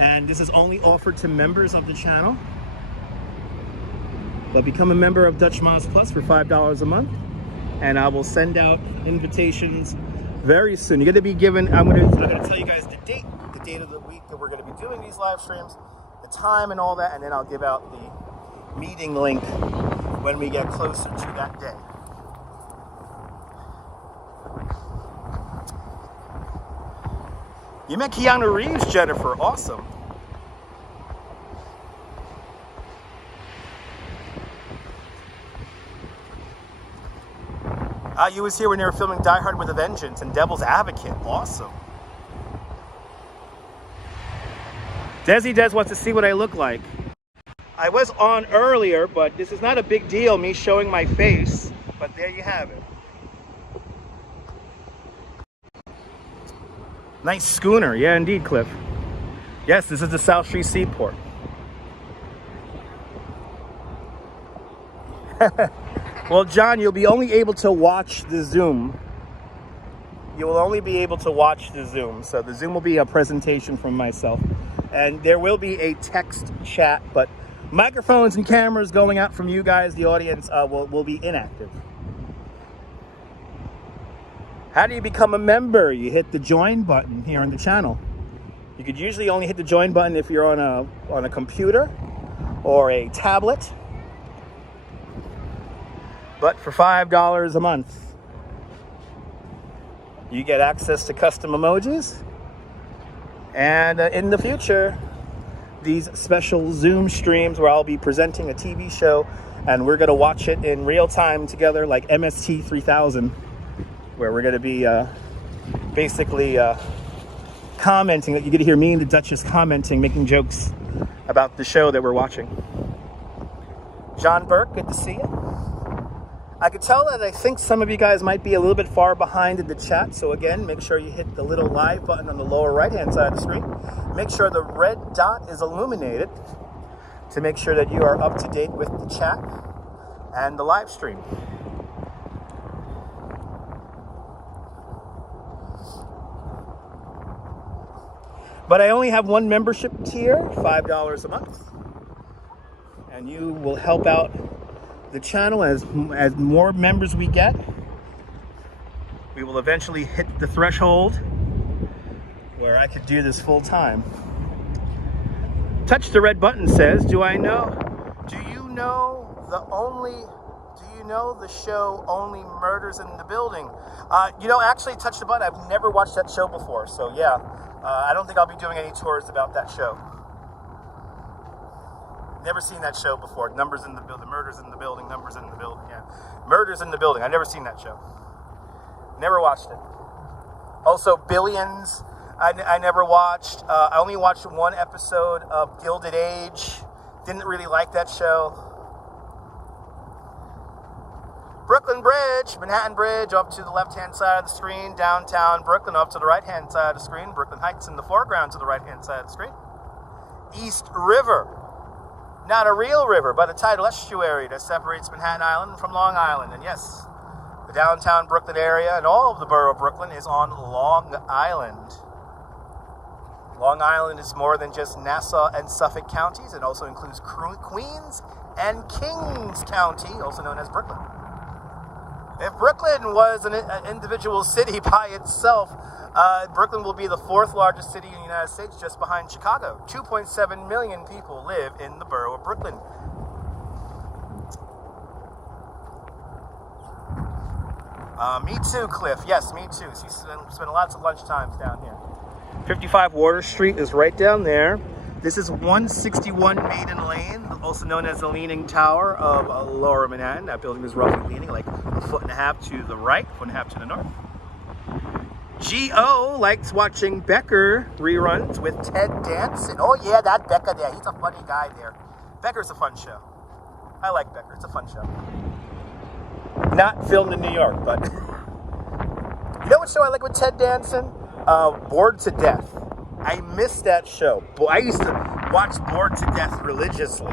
And this is only offered to members of the channel. But become a member of Dutch Moz Plus for $5 a month. And I will send out invitations very soon. You're going to be given, I'm going to tell you guys the date of the week that we're going to be doing these live streams, the time and all that, and then I'll give out the meeting link when we get closer to that day. You met Keanu Reeves, Jennifer. Awesome. You was here when they were filming Die Hard with a Vengeance and Devil's Advocate. Awesome. Des wants to see what I look like. I was on earlier, but this is not a big deal, me showing my face. But there you have it. Nice schooner. Yeah, indeed, Cliff. Yes, this is the South Street Seaport. Well, John, you'll be only able to watch the Zoom. You will only be able to watch the Zoom. So the Zoom will be a presentation from myself. And there will be a text chat, but microphones and cameras going out from you guys, the audience, will be inactive. How do you become a member? You hit the join button here on the channel. You could usually only hit the join button if you're on a computer or a tablet. But for $5 a month, you get access to custom emojis. And in the future, these special Zoom streams where I'll be presenting a TV show and we're going to watch it in real time together, like MST 3000, where we're going to be basically commenting. You get to hear me and the Duchess commenting, making jokes about the show that we're watching. John Burke, good to see you. I could tell that I think some of you guys might be a little bit far behind in the chat. So again, make sure you hit the little live button on the lower right-hand side of the screen. Make sure the red dot is illuminated to make sure that you are up to date with the chat and the live stream. But I only have one membership tier, $5 a month. And you will help out the channel as more members we get. We will eventually hit the threshold where I could do this full time. Touch the red button says, do you know the show Only Murders in the Building? Actually touch the button. I've never watched that show before. So yeah, I don't think I'll be doing any tours about that show. Never seen that show before. Numbers in the building, murders in the building, numbers in the building. Yeah, murders in the building. I've never seen that show. Never watched it. Also, Billions. I never watched. I only watched one episode of Gilded Age. Didn't really like that show. Brooklyn Bridge, Manhattan Bridge, up to the left-hand side of the screen. Downtown Brooklyn, up to the right-hand side of the screen. Brooklyn Heights in the foreground to the right-hand side of the screen. East River. Not a real river, but a tidal estuary that separates Manhattan Island from Long Island. And yes, the downtown Brooklyn area and all of the borough of Brooklyn is on Long Island. Long Island is more than just Nassau and Suffolk counties. It also includes Queens and Kings County, also known as Brooklyn. If Brooklyn was an individual city by itself, Brooklyn will be the 4th largest city in the United States, just behind Chicago. 2.7 million people live in the borough of Brooklyn. Me too, Cliff. Yes, me too. So you spend lots of lunch times down here. 55 Water Street is right down there. This is 161 Maiden Lane, also known as the Leaning Tower of Lower Manhattan. That building is roughly leaning like a foot and a half to the right, foot and a half to the north. G.O. likes watching Becker reruns with Ted Danson. Oh yeah, that Becker there. He's a funny guy there. Becker's a fun show. I like Becker. It's a fun show. Not filmed in New York, but... You know what show I like with Ted Danson? Bored to Death. I miss that show. I used to watch Bored to Death religiously.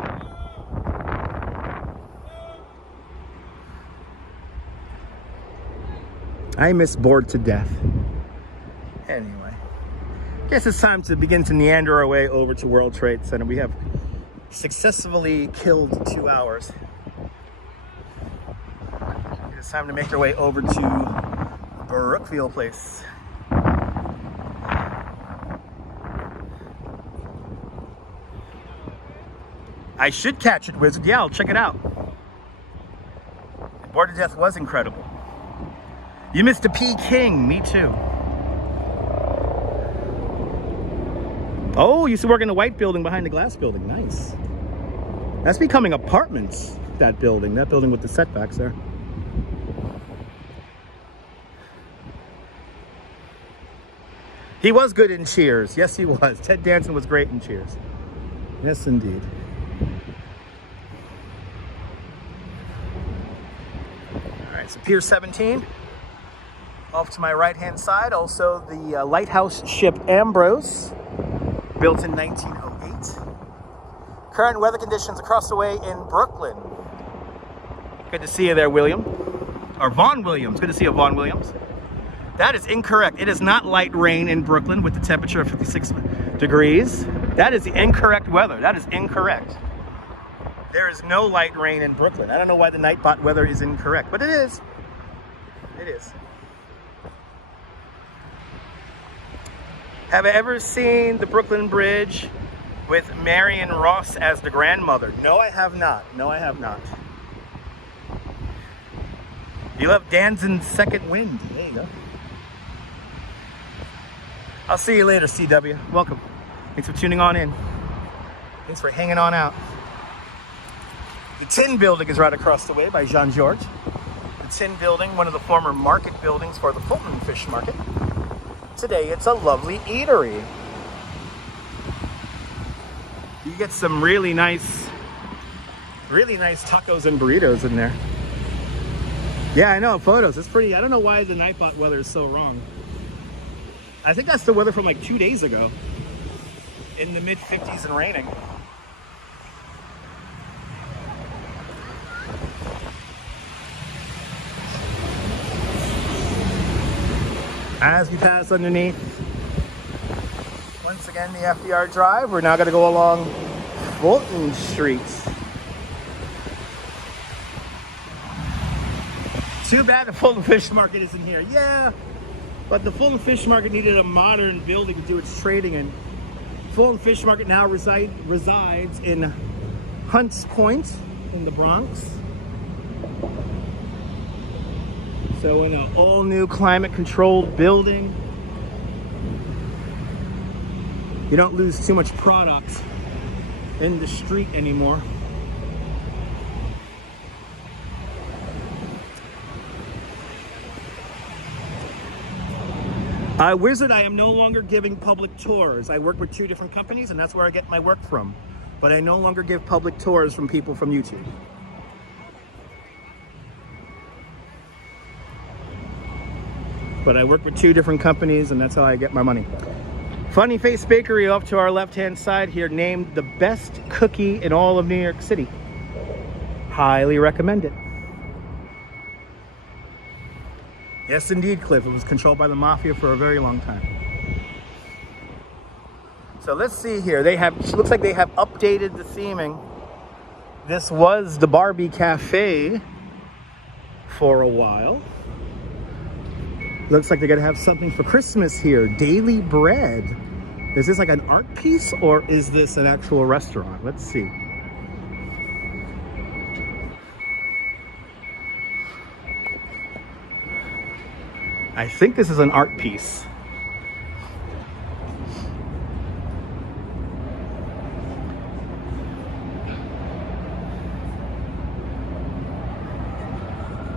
I miss Bored to Death. Anyway, guess it's time to begin to meander our way over to World Trade Center. We have successfully killed 2 hours. It's time to make our way over to Brookfield Place. I should catch it, Wizard. Yeah, I'll check it out. Bored to Death was incredible. You missed a P. King. Me too. Oh, you used to work in the white building behind the glass building. Nice. That's becoming apartments, that building. That building with the setbacks there. He was good in Cheers. Yes, he was. Ted Danson was great in Cheers. Yes, indeed. All right, so Pier 17. Off to my right-hand side, also the lighthouse ship Ambrose, built in 1908. Current weather conditions across the way in Brooklyn. Good to see you there, William. Or Vaughn Williams. Good to see you, Vaughn Williams. That is incorrect. It is not light rain in Brooklyn with the temperature of 56 degrees. That is the incorrect weather. That is incorrect. There is no light rain in Brooklyn. I don't know why the Nightbot weather is incorrect, but it is. It is. Have I ever seen the Brooklyn Bridge with Marion Ross as the grandmother? No, I have not. No, I have not. You love Danson's Second Wind. There you go. I'll see you later, CW. Welcome. Thanks for tuning on in. Thanks for hanging on out. The Tin Building is right across the way by Jean-Georges. The Tin Building, one of the former market buildings for the Fulton Fish Market. Today, it's a lovely eatery. You get some really nice tacos and burritos in there. Yeah, I know, photos. It's pretty. I don't know why the Nightbot weather is so wrong. I think that's the weather from like 2 days ago. In the mid-50s and raining. As we pass underneath, once again, the FDR Drive, we're now going to go along Fulton Street. Too bad the Fulton Fish Market isn't here. Yeah, but the Fulton Fish Market needed a modern building to do its trading in. Fulton Fish Market now resides in Hunts Point in the Bronx. So in an all-new climate-controlled building, you don't lose too much product in the street anymore. Wizard, I am no longer giving public tours. I work with 2 different companies, and that's where I get my work from. But I no longer give public tours from people from YouTube. But I work with 2 different companies, and that's how I get my money. Funny Face Bakery off to our left-hand side here, named the best cookie in all of New York City. Highly recommend it. Yes, indeed, Cliff. It was controlled by the mafia for a very long time. So let's see here. They have, looks like they have updated the theming. This was the Barbie Cafe for a while. Looks like they're gonna have something for Christmas here. Daily Bread. Is this like an art piece or is this an actual restaurant? Let's see. I think this is an art piece.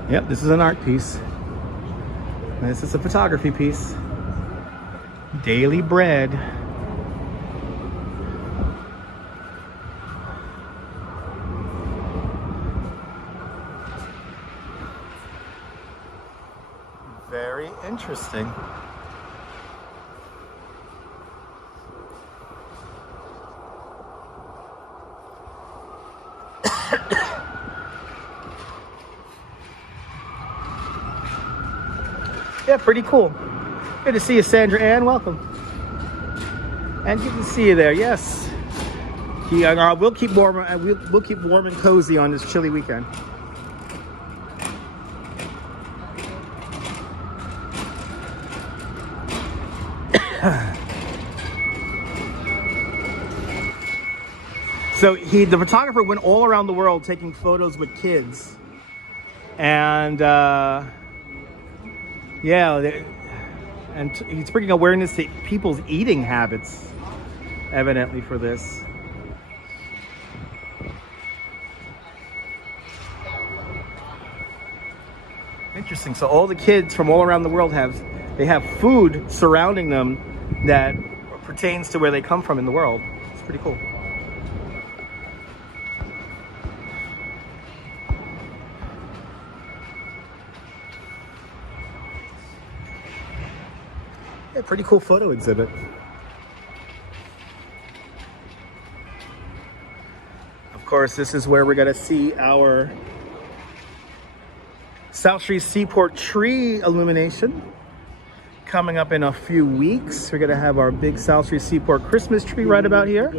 Yep, this is an art piece. And this is a photography piece. Daily Bread. Very interesting. Yeah, pretty cool. Good to see you, Sandra Ann. Welcome. And good to see you there. Yes. We'll keep warm. We'll keep warm and cozy on this chilly weekend. So the photographer went all around the world taking photos with kids, and yeah, and he's bringing awareness to people's eating habits, evidently, for this. Interesting. So all the kids from all around the world have food surrounding them that pertains to where they come from in the world. It's pretty cool. Yeah, pretty cool photo exhibit. Of course, this is where we're going to see our South Street Seaport tree illumination coming up in a few weeks. We're going to have our big South Street Seaport Christmas tree right about here.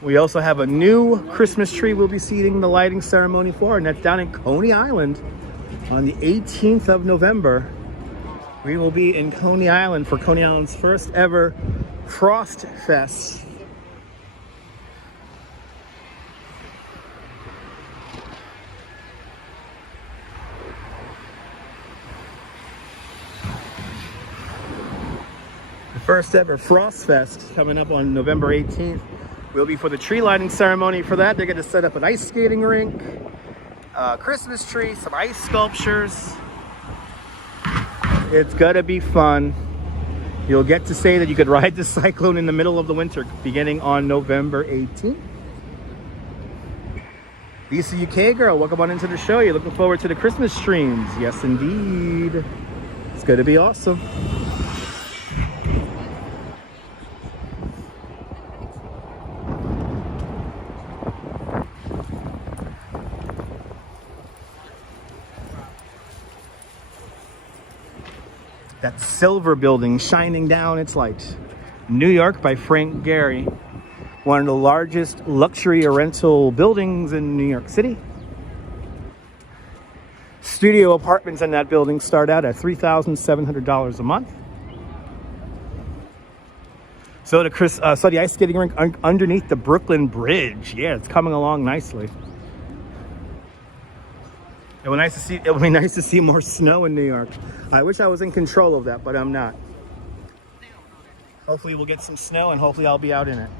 We also have a new Christmas tree we'll be seeing the lighting ceremony for, and that's down in Coney Island on the 18th of November. We will be in Coney Island for Coney Island's first ever Frost Fest. The first ever Frost Fest coming up on November 18th. Will be for the tree lighting ceremony. For that, they're going to set up an ice skating rink, a Christmas tree, some ice sculptures. It's gonna be fun. You'll get to say that you could ride the cyclone in the middle of the winter beginning on November 18th. Lisa UK girl, welcome on into the show. You're looking forward to the Christmas streams. Yes, indeed. It's gonna be awesome. That silver building shining down its light. New York by Frank Gehry. One of the largest luxury rental buildings in New York City. Studio apartments in that building start out at $3,700 a month. So the ice skating rink underneath the Brooklyn Bridge. Yeah, it's coming along nicely. It would be nice to see more snow in New York. I wish I was in control of that, but I'm not. Hopefully we'll get some snow and hopefully I'll be out in it.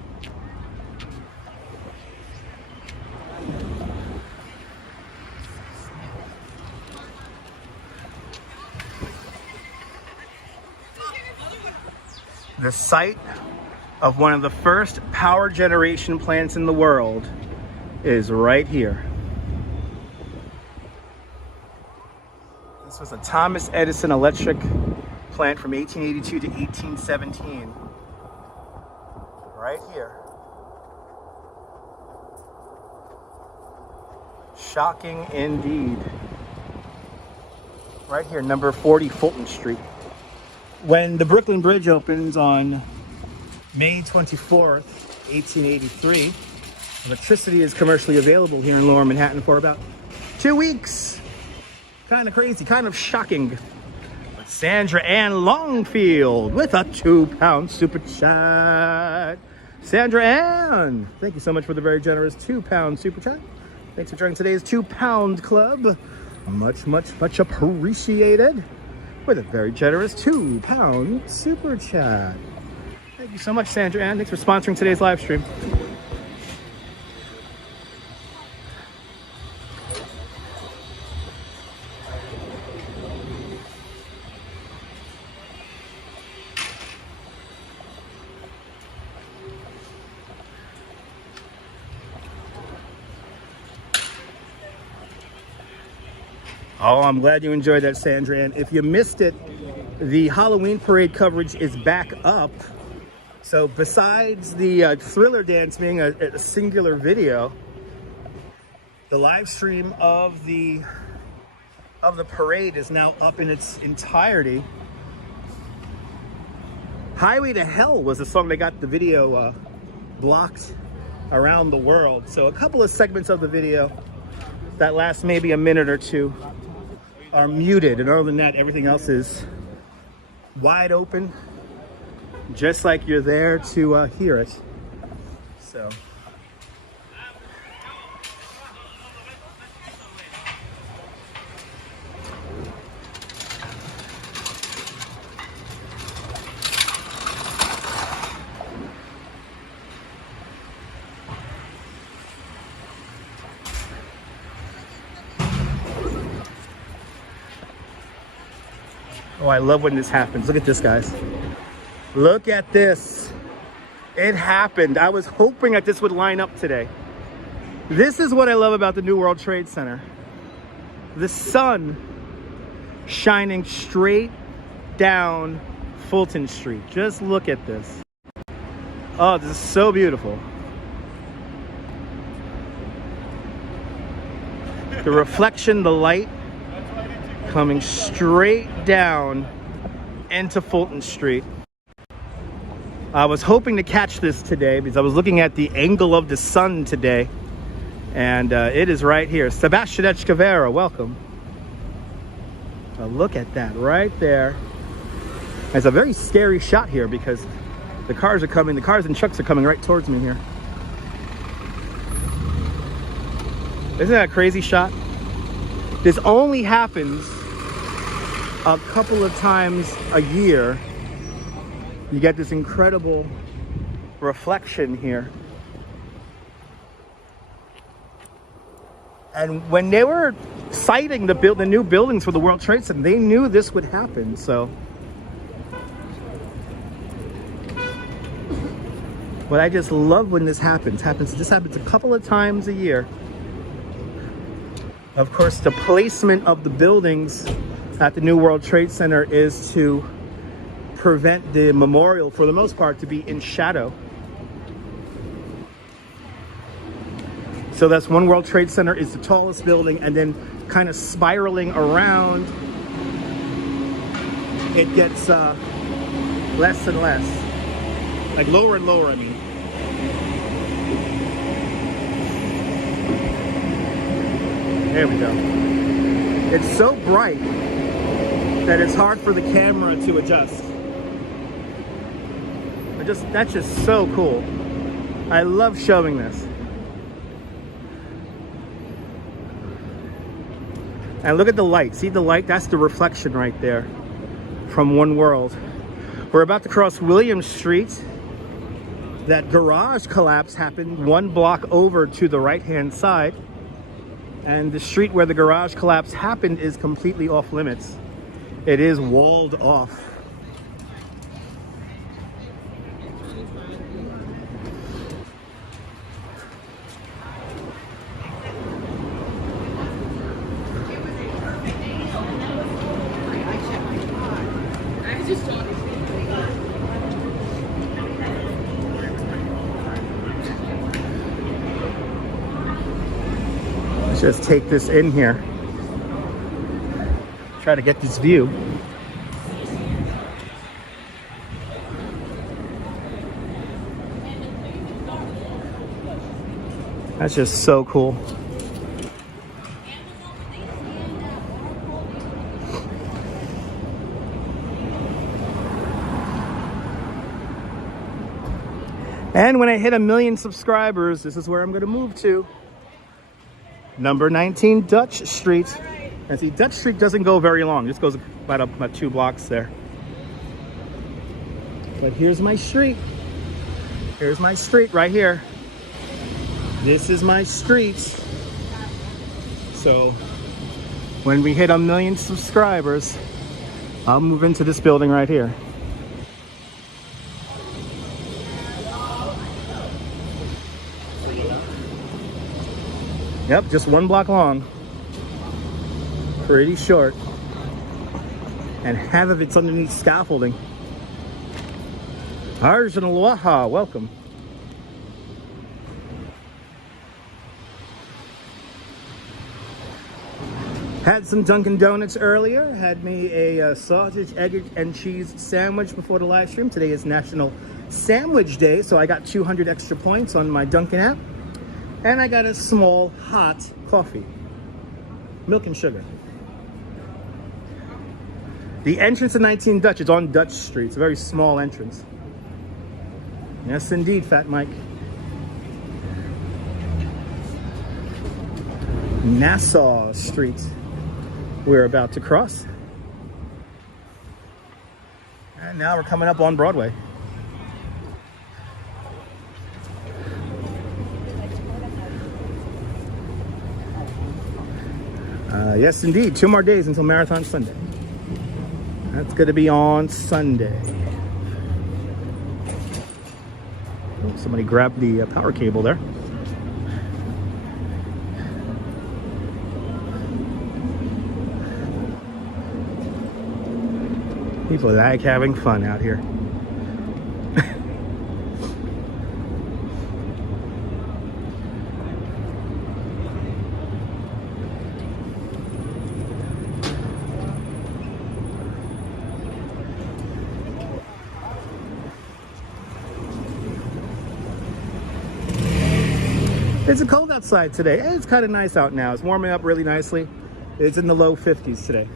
The site of one of the first power generation plants in the world is right here. This was a Thomas Edison electric plant from 1882 to 1817. Right here. Shocking indeed. Right here, number 40 Fulton Street. When the Brooklyn Bridge opens on May 24th, 1883, electricity is commercially available here in Lower Manhattan for about 2 weeks. Kind of crazy, kind of shocking. But Sandra Ann Longfield with a £2 super chat. Sandra Ann, thank you so much for the very generous £2 super chat. Thanks for joining today's £2 club. Much, much, much appreciated. with a very generous £2 super chat. Thank you so much, Sandra Ann. Thanks for sponsoring today's live stream. Oh, I'm glad you enjoyed that, Sandra. And if you missed it, the Halloween parade coverage is back up. So besides the Thriller dance being a singular video, the live stream of the parade is now up in its entirety. Highway to Hell was the song that got the video blocked around the world. So a couple of segments of the video that last maybe a minute or two are muted, and other than that, everything else is wide open, just like you're there to hear it. So oh, I love when this happens. Look at this, guys. Look at this. It happened. I was hoping that this would line up today. This is what I love about the New World Trade Center. The sun shining straight down Fulton Street. Just look at this. Oh, this is so beautiful. The reflection, the light coming straight down into Fulton Street. I was hoping to catch this today because I was looking at the angle of the sun today, and it is right here. Sebastian Echkavera, welcome. Look at that right there. It's a very scary shot here because the cars and trucks are coming right towards me here. Isn't that a crazy shot? This only happens a couple of times a year. You get this incredible reflection here. And when they were siting the new buildings for the World Trade Center, they knew this would happen. So, but I just love when this happens. This happens a couple of times a year. Of course, the placement of the buildings at the New World Trade Center is to prevent the memorial, for the most part, to be in shadow. So that's One World Trade Center is the tallest building, and then kind of spiraling around, it gets less and less, like lower and lower, I mean. There we go. It's so bright that it's hard for the camera to adjust. That's just so cool. I love showing this. And look at the light. See the light? That's the reflection right there from One World. We're about to cross William Street. That garage collapse happened 1 block over to the right-hand side. And the street where the garage collapse happened is completely off limits. It is walled off. Just take this in here. Try to get this view. That's just so cool. And when I hit 1 million subscribers, this is where I'm going to move to. Number 19 Dutch Street. And see, Dutch Street doesn't go very long. It just goes about 2 blocks there. But here's my street. Here's my street right here. This is my street. So when we hit 1 million subscribers, I'll move into this building right here. Yep, just 1 block long. Pretty short. And half of it's underneath scaffolding. Arjun Aloha, welcome. Had some Dunkin' Donuts earlier. Had me a sausage, egg, and cheese sandwich before the live stream. Today is National Sandwich Day, so I got 200 extra points on my Dunkin' app. And I got a small hot coffee. Milk and sugar. The entrance to 19 Dutch is on Dutch Street. It's a very small entrance. Yes, indeed, Fat Mike. Nassau Street. We're about to cross. And now we're coming up on Broadway. Yes, indeed. 2 more days until Marathon Sunday. That's going to be on Sunday. Oh, somebody grabbed the power cable there. People like having fun out here. It's cold outside today. It's kind of nice out now. It's warming up really nicely. It's in the low 50s today.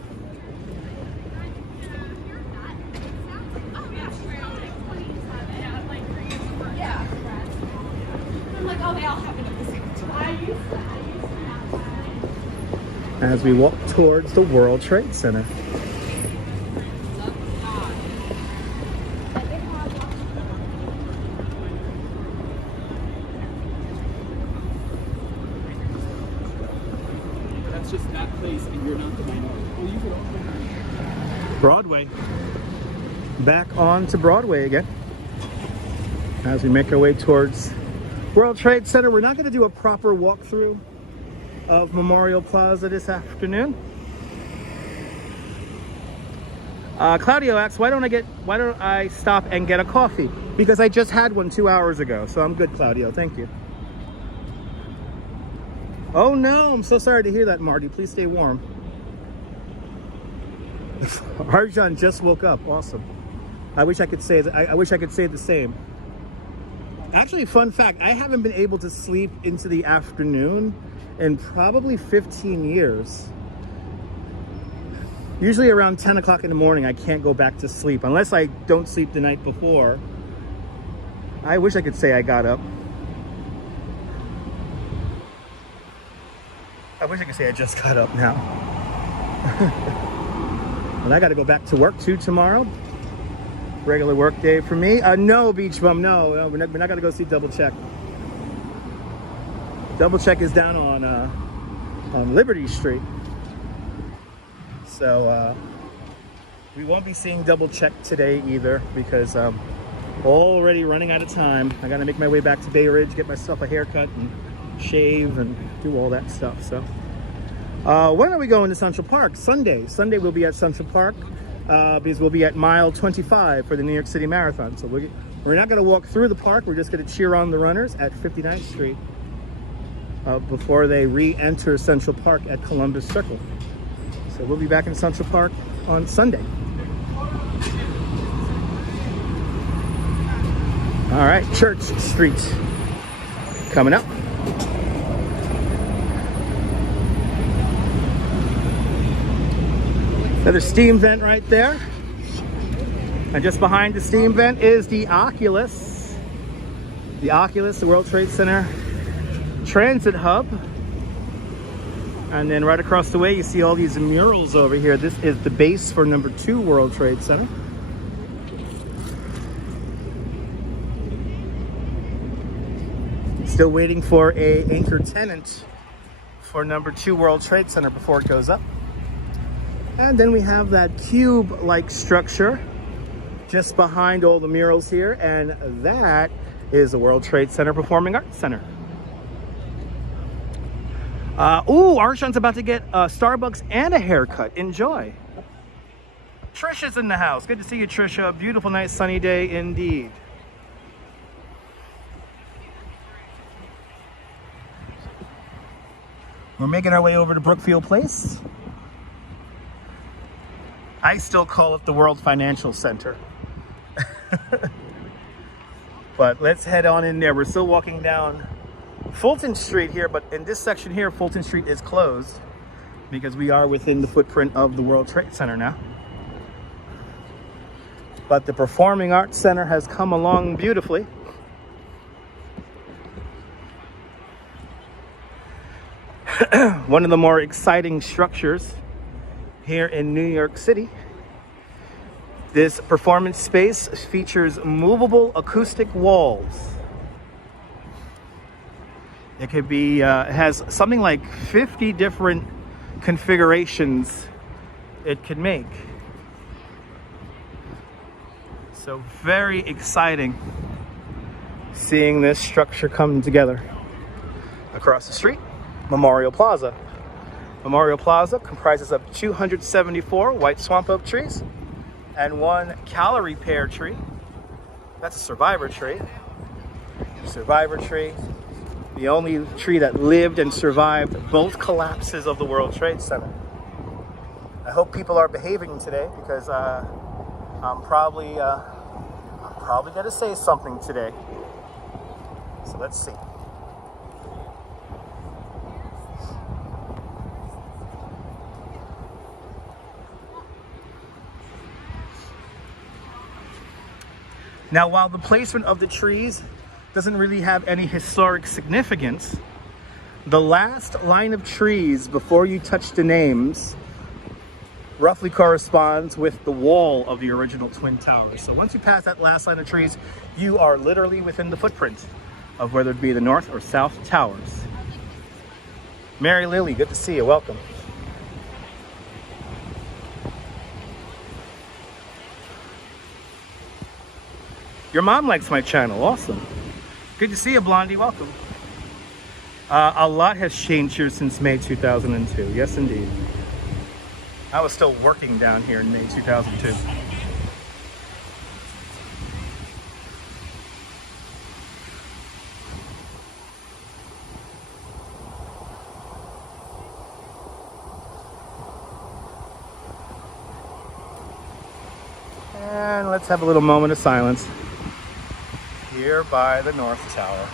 As we walk towards the World Trade Center. That's just that place, and you're not the minority. Broadway. Back on to Broadway again. As we make our way towards World Trade Center. We're not going to do a proper walkthrough of Memorial Plaza this afternoon. Claudio asks, why don't I stop and get a coffee? Because I just had one 2 hours ago, so I'm good, Claudio. Thank you. Oh no, I'm so sorry to hear that, Marty. Please stay warm. Arjan just woke up. Awesome. I wish I could say that. I wish I could say the same. Actually, fun fact, I haven't been able to sleep into the afternoon in probably 15 years. Usually around 10 o'clock in the morning, I can't go back to sleep unless I don't sleep the night before. I wish I could say I got up. I wish I could say I just got up now. And I got to go back to work too tomorrow. Regular work day for me. No, Beach Bum, no, we're not going to go see Double Check. Double Check is down on Liberty Street. So we won't be seeing Double Check today either because I'm already running out of time. I got to make my way back to Bay Ridge, get myself a haircut and shave and do all that stuff. So when are we going to Central Park? Sunday. Sunday we'll be at Central Park because we'll be at mile 25 for the New York City Marathon. So we're not going to walk through the park. We're just going to cheer on the runners at 59th Street before they re-enter Central Park at Columbus Circle. So we'll be back in Central Park on Sunday. All right, Church Street coming up. Another steam vent right there. And just behind the steam vent is the Oculus. The Oculus, the World Trade Center Transit Hub. And then right across the way, you see all these murals over here. This is the base for number 2 World Trade Center. Still waiting for a anchor tenant for number 2 World Trade Center before it goes up. And then we have that cube-like structure just behind all the murals here, and that is the World Trade Center Performing Arts Center. Ooh, Arshan's about to get a Starbucks and a haircut. Enjoy. Trisha's in the house. Good to see you, Trisha. Beautiful, nice, sunny day indeed. We're making our way over to Brookfield Place. I still call it the World Financial Center. But let's head on in there. We're still walking down Fulton Street here, but in this section here, Fulton Street is closed because we are within the footprint of the World Trade Center now. But the Performing Arts Center has come along beautifully. One of the more exciting structures here in New York City. This performance space features movable acoustic walls. It could be, it has something like 50 different configurations it could make. So very exciting seeing this structure come together. Across the street, Memorial Plaza. Memorial Plaza comprises of 274 white swamp oak trees and 1 calorie pear tree. That's a survivor tree. Survivor tree. The only tree that lived and survived both collapses of the World Trade Center. I hope people are behaving today because I'm probably going to say something today. So let's see. Now, while the placement of the trees doesn't really have any historic significance, the last line of trees before you touch the names roughly corresponds with the wall of the original Twin Towers. So once you pass that last line of trees, you are literally within the footprint of whether it be the North or South Towers. Mary Lily, good to see you. Welcome. Your mom likes my channel. Awesome. Good to see you, Blondie. Welcome. A lot has changed here since May 2002. Yes, indeed. I was still working down here in May 2002. And let's have a little moment of silence here by the North Tower.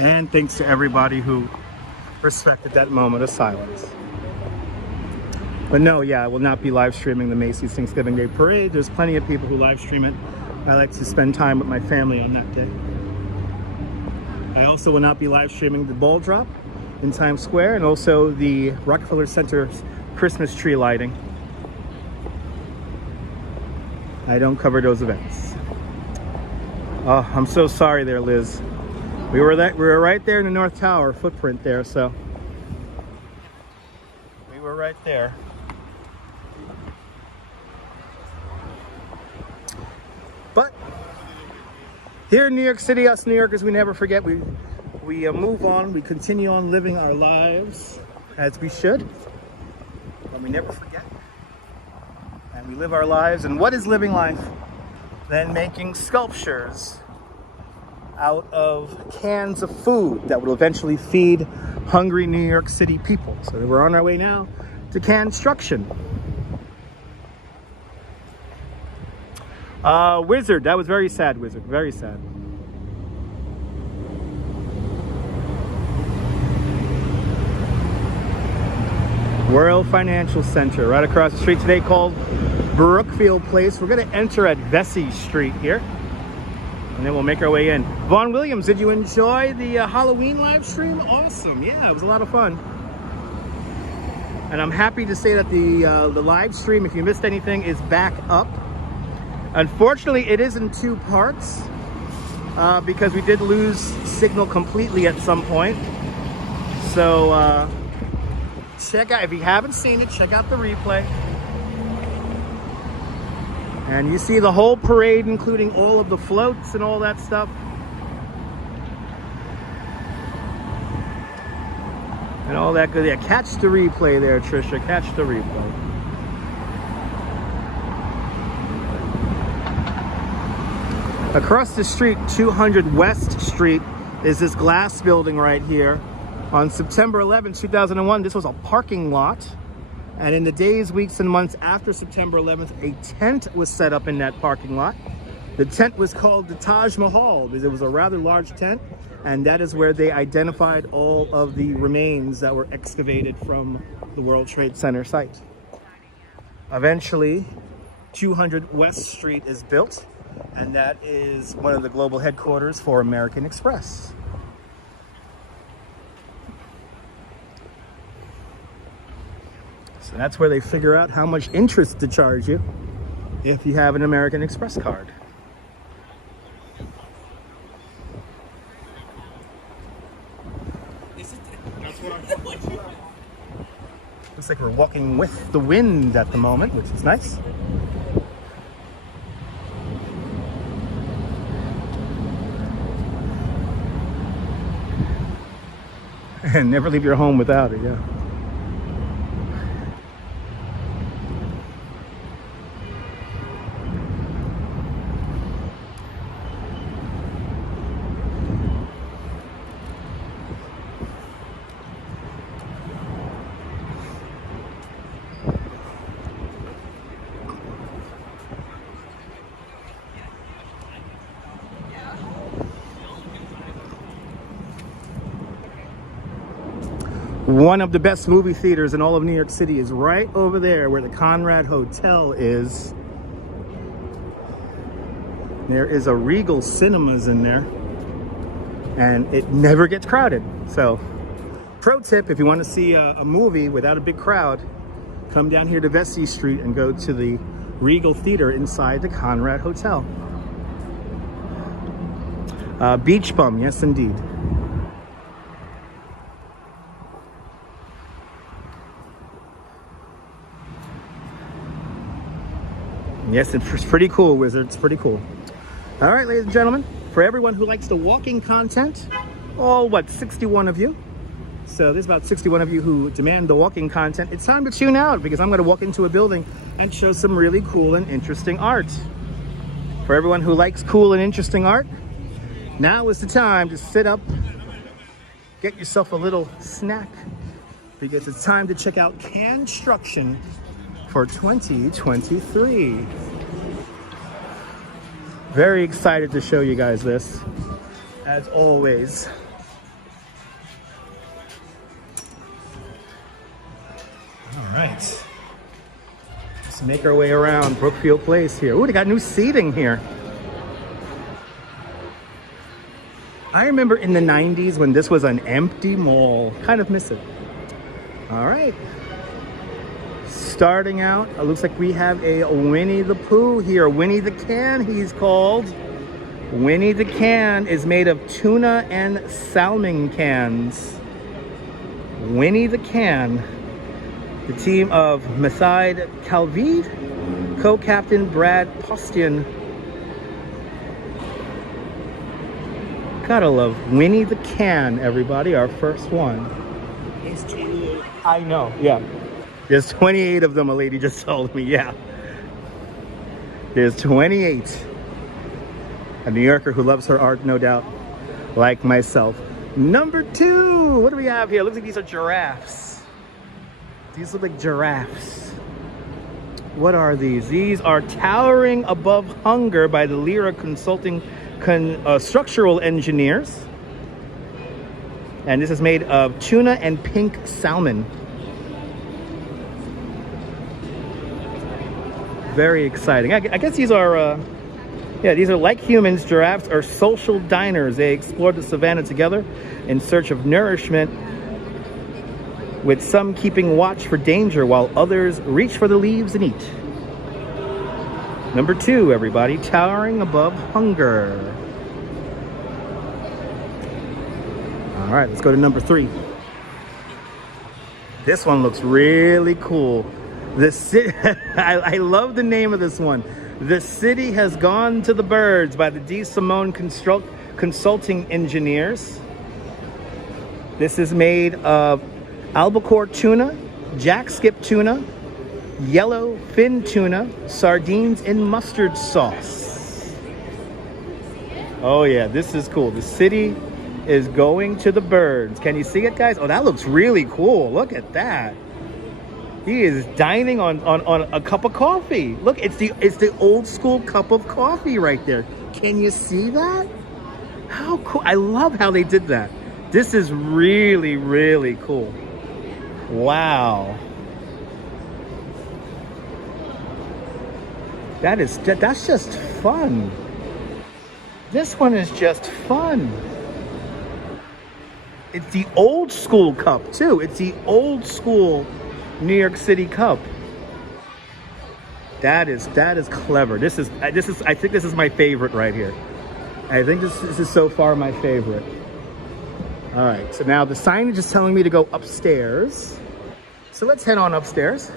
And thanks to everybody who respected that moment of silence. But no, yeah, I will not be live streaming the Macy's Thanksgiving Day Parade. There's plenty of people who live stream it. I like to spend time with my family on that day. I also will not be live streaming the ball drop in Times Square and also the Rockefeller Center Christmas tree lighting. I don't cover those events. Oh, I'm so sorry there, Liz. We were right there in the North Tower footprint there, so we were right there. But here in New York City, us New Yorkers, we never forget. We move on. We continue on living our lives as we should, but we never forget. And we live our lives. And what is living life? Then making sculptures out of cans of food that will eventually feed hungry New York City people. So we're on our way now to Canstruction. Wizard, that was very sad, Wizard, very sad. World Financial Center, right across the street today, called Brookfield Place. We're going to enter at Vesey Street here, and then we'll make our way in. Vaughn Williams, did you enjoy the Halloween live stream? Awesome, yeah, it was a lot of fun. And I'm happy to say that the live stream, if you missed anything, is back up. Unfortunately, it is in 2 parts because we did lose signal completely at some point. So check out, if you haven't seen it, check out the replay. And you see the whole parade, including all of the floats and all that stuff. And all that good. Yeah, catch the replay there, Trisha. Catch the replay. Across the street, 200 West Street, is this glass building right here. On September 11, 2001, this was a parking lot. And in the days, weeks, and months after September 11th, a tent was set up in that parking lot. The tent was called the Taj Mahal because it was a rather large tent. And that is where they identified all of the remains that were excavated from the World Trade Center site. Eventually, 200 West Street is built. And that is one of the global headquarters for American Express. So that's where they figure out how much interest to charge you if you have an American Express card. Looks like we're walking with the wind at the moment, which is nice. And never leave your home without it, yeah. One of the best movie theaters in all of New York City is right over there where the Conrad Hotel is. There is a Regal Cinemas in there, and it never gets crowded. So, pro tip, if you want to see a movie without a big crowd, come down here to Vesey Street and go to the Regal Theater inside the Conrad Hotel. Beach bum, yes indeed. Yes, it's pretty cool, Wizard. It's pretty cool. All right, ladies and gentlemen, for everyone who likes the walking content, all, 61 of you. So there's about 61 of you who demand the walking content. It's time to tune out because I'm going to walk into a building and show some really cool and interesting art. For everyone who likes cool and interesting art, now is the time to sit up, get yourself a little snack, because it's time to check out Canstruction for 2023. Very excited to show you guys this, as always. Let's make our way around Brookfield Place here. Ooh, they got new seating here. I remember in the 90s when this was an empty mall. Kind of miss it. All right. Starting out, it looks like we have a Winnie the Pooh here. Winnie the Can, he's called. Winnie the Can is made of tuna and salmon cans. Winnie the Can. The team of Mathide Calvide, co-captain Brad Postian. Gotta love Winnie the Can, everybody. Our first one. It's 28. I know, yeah. There's 28 of them, a lady just told me, yeah. There's 28. A New Yorker who loves her art, no doubt, like myself. Number 2, what do we have here? Looks like these are giraffes. These look like giraffes. What are these? These are Towering Above Hunger by the Lyra Consulting Structural Engineers. And this is made of tuna and pink salmon. Very exciting. I guess these are, these are like humans. Giraffes are social diners. They explore the savannah together in search of nourishment, with some keeping watch for danger while others reach for the leaves and eat. Number 2, everybody, Towering Above Hunger. All right, let's go to number 3. This one looks really cool. The city, I love the name of this one. The City Has Gone to the Birds by the D. Simone Consulting Engineers. This is made of albacore tuna, jack skip tuna, yellow fin tuna, sardines in mustard sauce. Oh yeah, this is cool. The City is Going to the Birds. Can you see it, guys? Oh, that looks really cool. Look at that. He is dining on a cup of coffee. Look, it's the old school cup of coffee right there. Can you see that? How cool. I love how they did that. This is really, really cool. Wow. That's just fun. This one is just fun. It's the old school cup too. It's the old school New York City cup. That is clever. I think this is my favorite right here. I think this is so far my favorite. All right, so now the signage is telling me to go upstairs. So let's head on upstairs.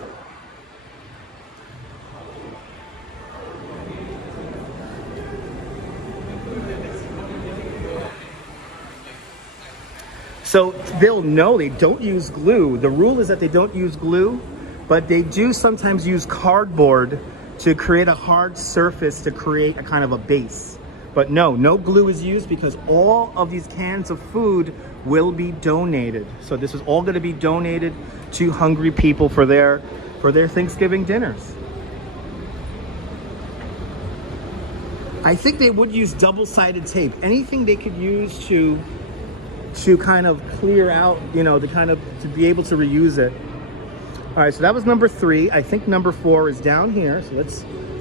So they'll know they don't use glue. The rule is that they don't use glue, but they do sometimes use cardboard to create a hard surface to create a kind of a base. But no glue is used because all of these cans of food will be donated. So this is all going to be donated to hungry people for their Thanksgiving dinners. I think they would use double-sided tape. Anything they could use to kind of clear out, to be able to reuse it. All right, so that was number 3. I think number 4 is down here. So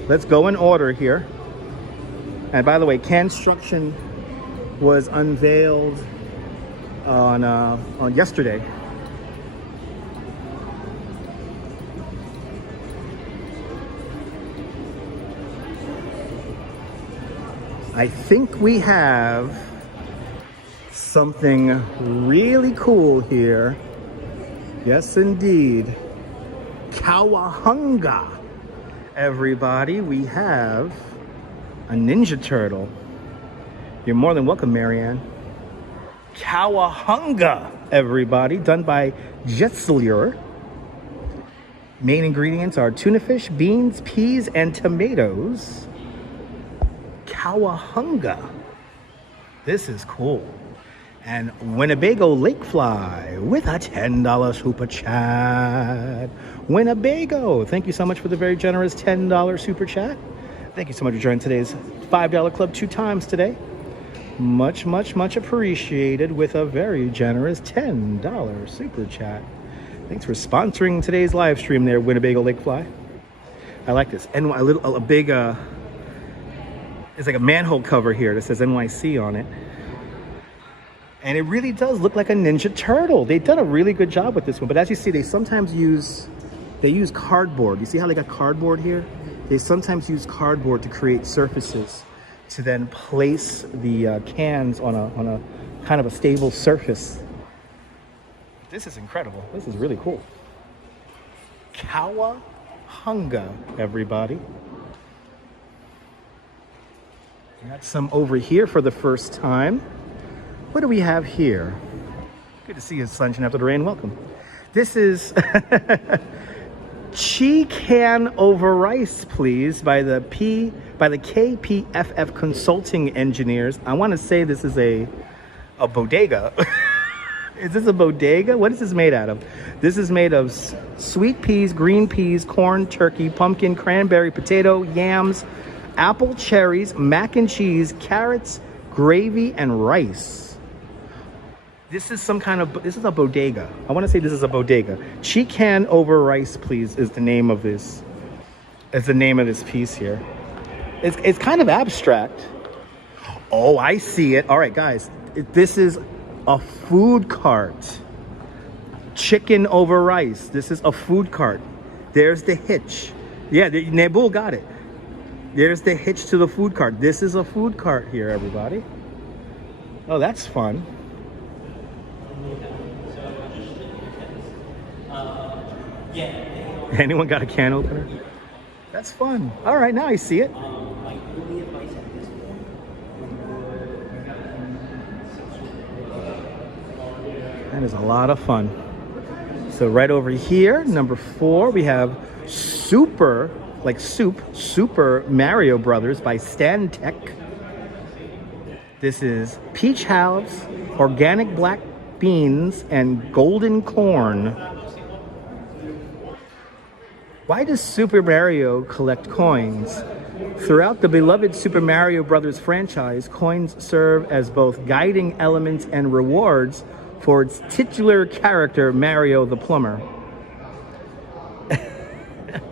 let's go in order here. And by the way, Canstruction was unveiled on yesterday. I think we have something really cool here. Yes, indeed. Cowahunga. Everybody, we have a Ninja Turtle. You're more than welcome, Marianne. Cowahunga, everybody, done by Jetslure. Main ingredients are tuna fish, beans, peas, and tomatoes. Cowahunga. This is cool. And Winnebago Lake Fly with a $10 super chat. Winnebago, thank you so much for the very generous $10 super chat. Thank you so much for joining today's $5 club 2 times today. Much, much, much appreciated with a very generous $10 super chat. Thanks for sponsoring today's live stream there, Winnebago Lake Fly. I like this. And a big, it's like a manhole cover here that says NYC on it. And it really does look like a Ninja Turtle. They've done a really good job with this one. But as you see, they sometimes use cardboard. You see how they got cardboard here? They sometimes use cardboard to create surfaces to then place the cans on a kind of a stable surface. This is incredible. This is really cool. Cowabunga, everybody. Got some over here for the first time. What do we have here? Good to see you, sunshine after the rain. Welcome. This is Can Over Rice, please, by the KPFF Consulting Engineers. I want to say this is a bodega. Is this a bodega? What is this made out of? This is made of sweet peas, green peas, corn, turkey, pumpkin, cranberry, potato, yams, apple, cherries, mac and cheese, carrots, gravy, and rice. This is this is a bodega. I want to say this is a bodega. Can Over Rice, please, is the name of this. Is the name of this piece here. It's kind of abstract. Oh, I see it. All right, guys. This is a food cart. Chicken over rice. This is a food cart. There's the hitch. Yeah, Nebul got it. There's the hitch to the food cart. This is a food cart here, everybody. Oh, that's fun. Anyone got a can opener? That's fun. All right, now I see it. That is a lot of fun. So right over here, number 4, we have Super Mario Brothers by Stantec. This is peach halves, organic black beans, and golden corn. Why does Super Mario collect coins? Throughout the beloved Super Mario Brothers franchise, coins serve as both guiding elements and rewards for its titular character, Mario the Plumber.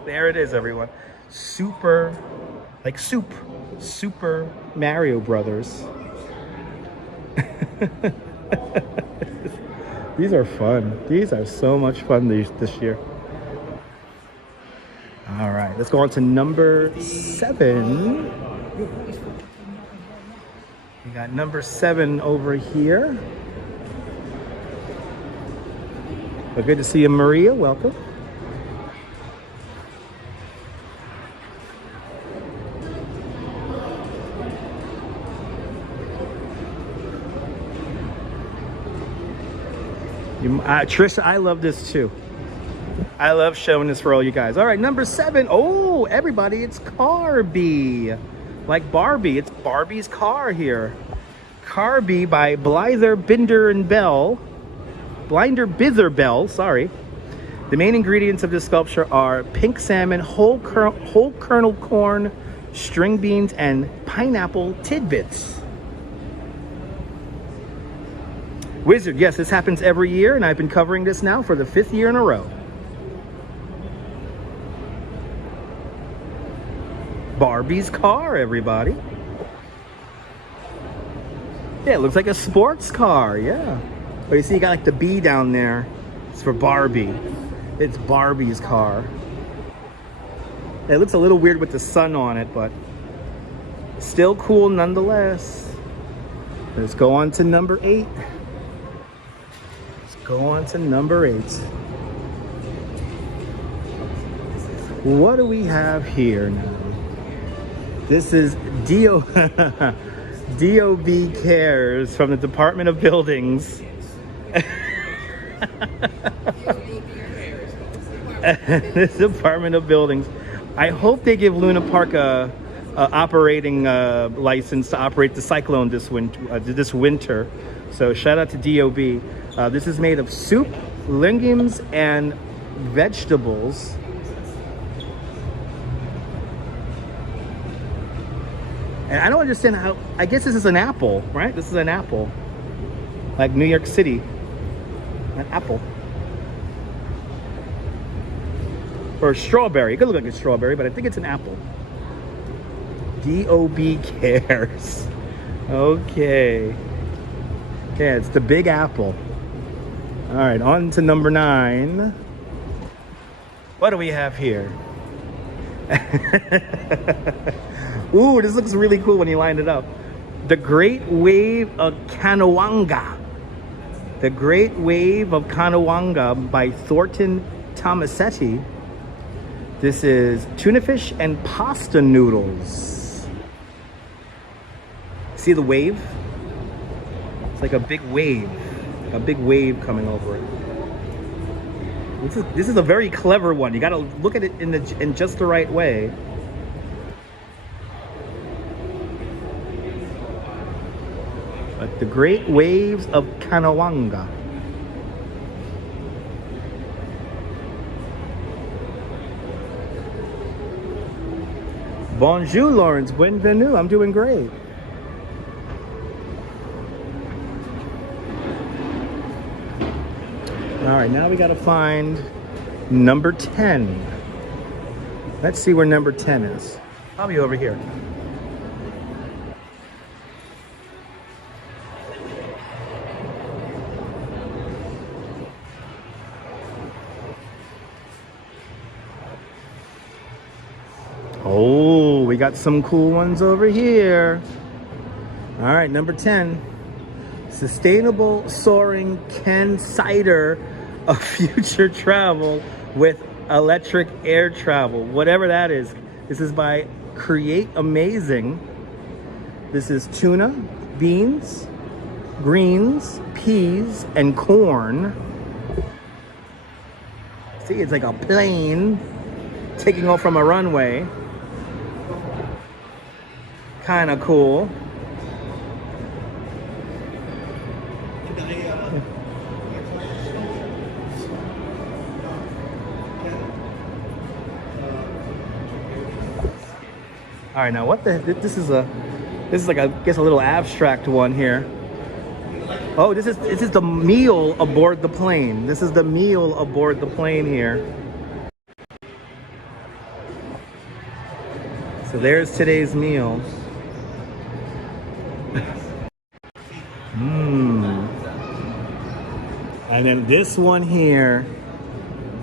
There it is, everyone. Super Mario Brothers. These are fun. These are so much fun this year. All right, let's go on to number 7. We got number 7 over here. Well, good to see you, Maria. Welcome. Trisha, I love this too. I love showing this for all you guys. All right, number 7. Oh, everybody, it's Carby. Like Barbie, it's Barbie's car here. Carby by Blinder Bither Bell, sorry. The main ingredients of this sculpture are pink salmon, whole kernel corn, string beans, and pineapple tidbits. Wizard, yes, this happens every year, and I've been covering this now for the 5th year in a row. Barbie's car, everybody. Yeah, it looks like a sports car, yeah. Oh, you see, you got like the B down there. It's for Barbie. It's Barbie's car. It looks a little weird with the sun on it, but still cool nonetheless. Let's go on to number 8. Let's go on to number 8. What do we have here now? This is DOB Cares from the Department of Buildings. This Department of Buildings. I hope they give Luna Park a operating license to operate the cyclone this winter. So shout out to DOB. This is made of soup, legumes, and vegetables. And I don't understand how, I guess this is an apple, right? This is an apple. Like New York City. An apple. Or strawberry. It could look like a strawberry, but I think it's an apple. D.O.B. cares. Okay. Yeah, it's the Big Apple. All right, on to number 9. What do we have here? Ooh, this looks really cool when you line it up. The Great Wave of Kanawanga. The Great Wave of Kanawanga by Thornton Tomasetti. This is tuna fish and pasta noodles. See the wave? It's like a big wave coming over it. This is a very clever one. You got to look at it in just the right way. But the Great Waves of Kanawanga. Bonjour, Lawrence. Bienvenue. I'm doing great. All right, now we got to find number 10. Let's see where number 10 is. Probably over here. Oh, we got some cool ones over here. All right, number 10. Sustainable soaring Ken Cider of future travel with electric air travel. Whatever that is. This is by Create Amazing. This is tuna, beans, greens, peas, and corn. See, it's like a plane taking off from a runway. Kind of cool. All right, now what the? This is like I guess a little abstract one here. Oh, this is the meal aboard the plane. This is the meal aboard the plane here. So there's today's meal. And then this one here,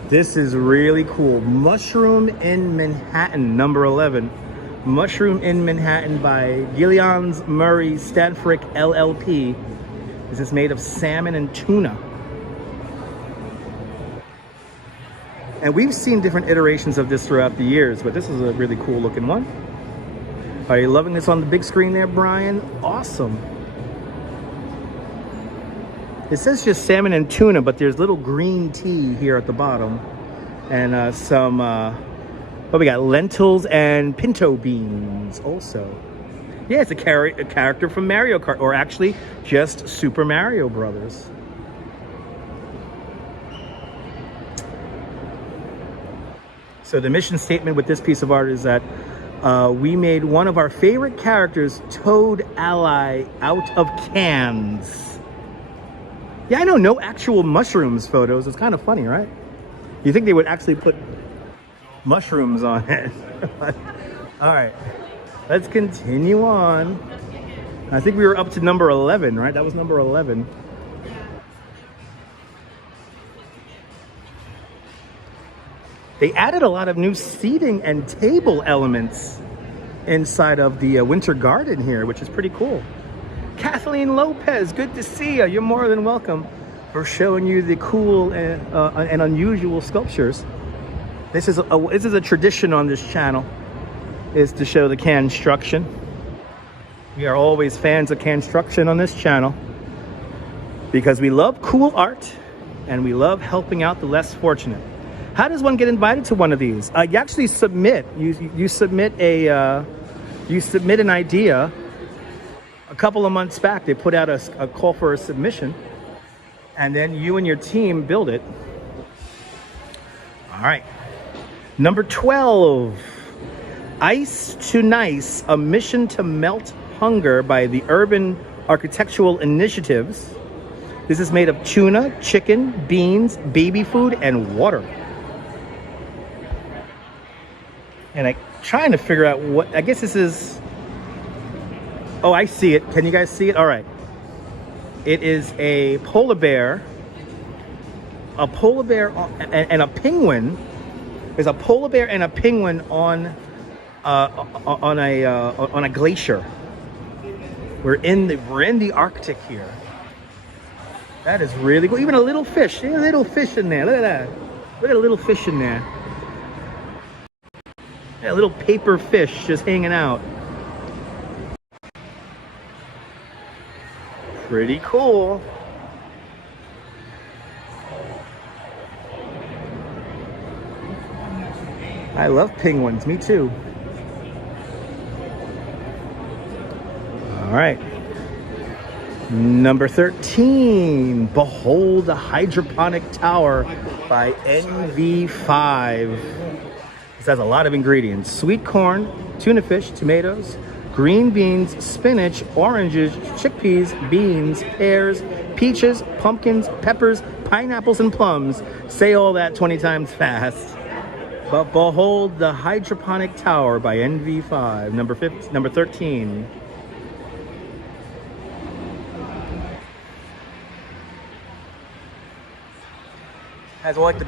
this is really cool. Mushroom in Manhattan, number 11. Mushroom in Manhattan by Gillians Murray Stanfrick LLP. This is made of salmon and tuna. And we've seen different iterations of this throughout the years, but this is a really cool looking one. Are you loving this on the big screen there, Brian? Awesome. It says just salmon and tuna, but there's little green tea here at the bottom. And some, we got lentils and pinto beans also. Yeah, it's a character from Mario Kart, or actually just Super Mario Brothers. So the mission statement with this piece of art is that we made one of our favorite characters, Toad Ally, out of cans. Yeah, I know, no actual mushrooms photos. It's kind of funny, right? You think they would actually put mushrooms on it. All right, let's continue on. I think we were up to number 11, right? That was number 11. They added a lot of new seating and table elements inside of the winter garden here, which is pretty cool. Kathleen Lopez, good to see you. You're more than welcome for showing you the cool and unusual sculptures. This is a tradition on this channel, is to show the Canstruction. We are always fans of Canstruction on this channel because we love cool art and we love helping out the less fortunate. How does one get invited to one of these? You actually submit. You submit an idea. A couple of months back, they put out a call for a submission, and then you and your team build it. All right. Number 12, Ice to Nice, a mission to melt hunger by the Urban Architectural Initiatives. This is made of tuna, chicken, beans, baby food, and water. And I'm trying to figure out what, I guess this is, oh, I see it. Can you guys see it? All right. It is a polar bear and a penguin. There's a polar bear and a penguin on a glacier. We're in the Arctic here. That is really cool. Even a little fish. See a little fish in there. Look at that. Look at a little fish in there. A little paper fish just hanging out. Pretty cool. I love penguins. Me too. All right. Number 13, Behold the Hydroponic Tower by NV5. This has a lot of ingredients. Sweet corn, tuna fish, tomatoes, green beans, spinach, oranges, chickpeas, beans, pears, peaches, pumpkins, peppers, pineapples, and plums. Say all that 20 times fast. But behold the Hydroponic Tower by NV5, number 13. Has all the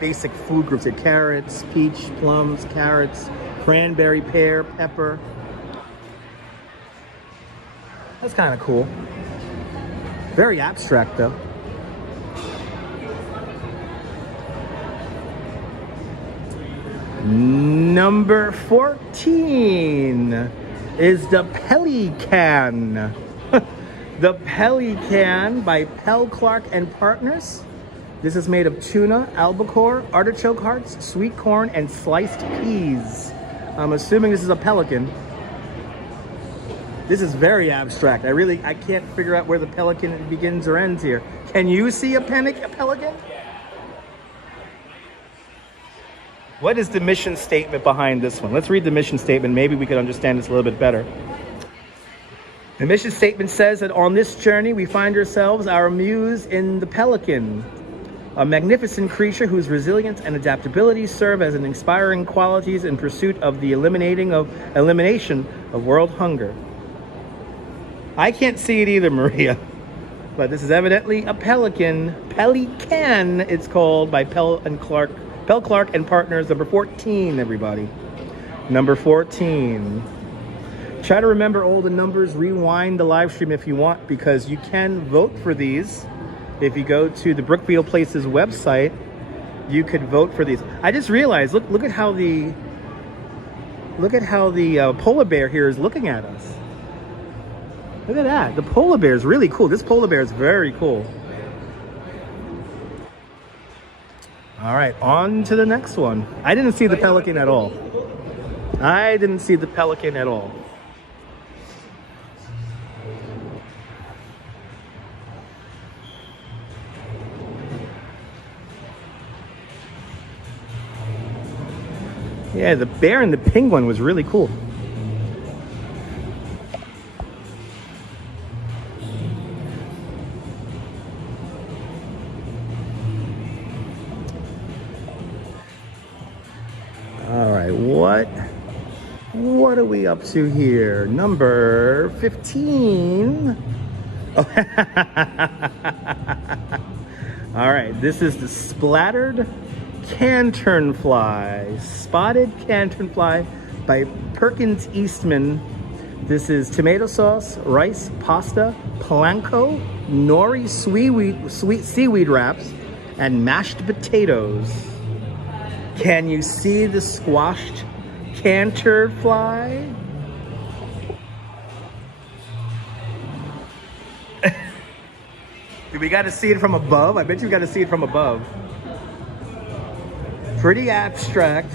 basic food groups. Like carrots, peach, plums, carrots, cranberry, pear, pepper. That's kind of cool. Very abstract though. Number 14 is the Pelican. The Pelican by Pell Clark and Partners. This is made of tuna, albacore, artichoke hearts, sweet corn, and sliced peas. I'm assuming this is a pelican. This is very abstract. I can't figure out where the pelican begins or ends here. Can you see a pelican? What is the mission statement behind this one? Let's read the mission statement. Maybe we could understand this a little bit better. The mission statement says that on this journey, we find ourselves our muse in the pelican, a magnificent creature whose resilience and adaptability serve as an inspiring qualities in pursuit of the elimination of world hunger. I can't see it either, Maria, but this is evidently a pelican. Pelican, it's called, by Pell Clark and Partners, number 14, everybody. Number 14. Try to remember all the numbers. Rewind the live stream if you want, because you can vote for these. If you go to the Brookfield Place's website, you could vote for these. I just realized, look at how the polar bear here is looking at us. Look at that. The polar bear is really cool. This polar bear is very cool. All right, on to the next one. I didn't see the pelican at all. Yeah, the bear and the penguin was really cool. All right, what are we up to here? Number 15. Oh. All right, this is the splattered Canternfly, spotted Canternfly by Perkins Eastman. This is tomato sauce, rice, pasta, palanco, nori sweet seaweed wraps, and mashed potatoes. Can you see the squashed Canternfly? We got to see it from above. I bet you got to see it from above. Pretty abstract.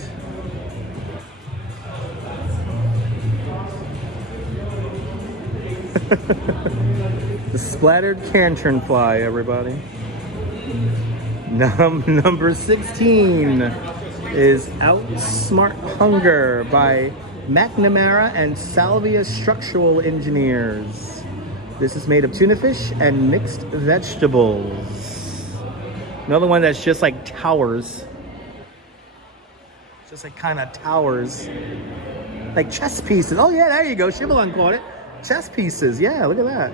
The splattered Canternfly, everybody. Number 16 is Outsmart Hunger by McNamara and Salvia Structural Engineers. This is made of tuna fish and mixed vegetables. Another one that's just like towers. Just like kind of towers. Like chess pieces. Oh yeah, there you go. Shibalon caught it. Chess pieces. Yeah, look at that.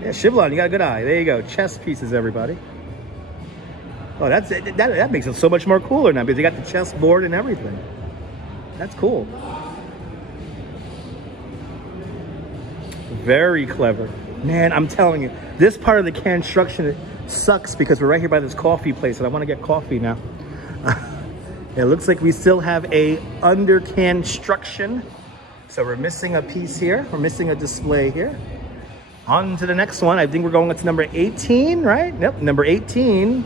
Yeah, Shibalon, you got a good eye. There you go. Chess pieces, everybody. Oh, that makes it so much more cooler now because you got the chess board and everything. That's cool. Very clever. Man, I'm telling you, this part of the construction sucks because we're right here by this coffee place and I want to get coffee now. It looks like we still have a under construction. So we're missing a piece here. We're missing a display here. On to the next one. I think we're going up to number 18, right? Yep, number 18.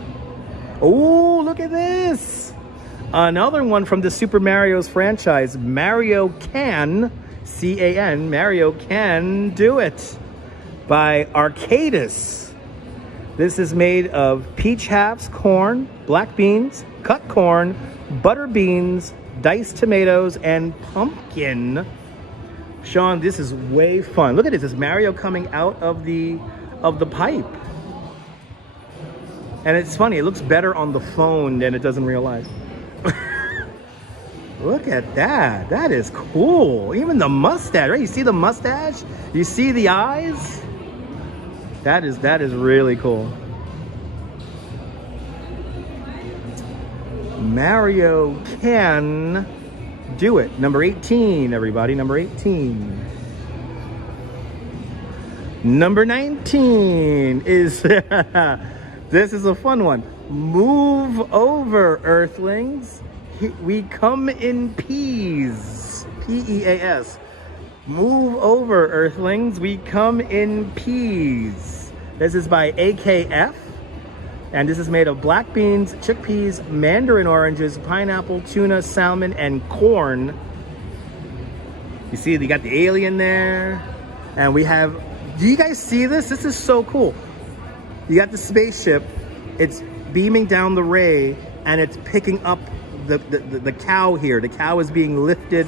Oh, look at this. Another one from the Super Mario's franchise. Mario Can, C-A-N, Mario Can Do It by Arcadis. This is made of peach halves, corn, black beans, cut corn, butter beans, diced tomatoes, and pumpkin. Sean, this is way fun. Look at this. It's Mario coming out of the pipe. And it's funny, it looks better on the phone than it does in real life. Look at that. That is cool. Even the mustache, right? You see the mustache? You see the eyes? That is really cool. Mario Can Do It. Number 18, everybody. Number 18. Number 19 is... This is a fun one. Move over, Earthlings. We come in peas. P-E-A-S. Move over, Earthlings. We come in peas. This is by AKF. And this is made of black beans, chickpeas, mandarin oranges, pineapple, tuna, salmon, and corn. You see, they got the alien there. And we have... Do you guys see this? This is so cool. You got the spaceship, it's beaming down the ray, and it's picking up the cow here. The cow is being lifted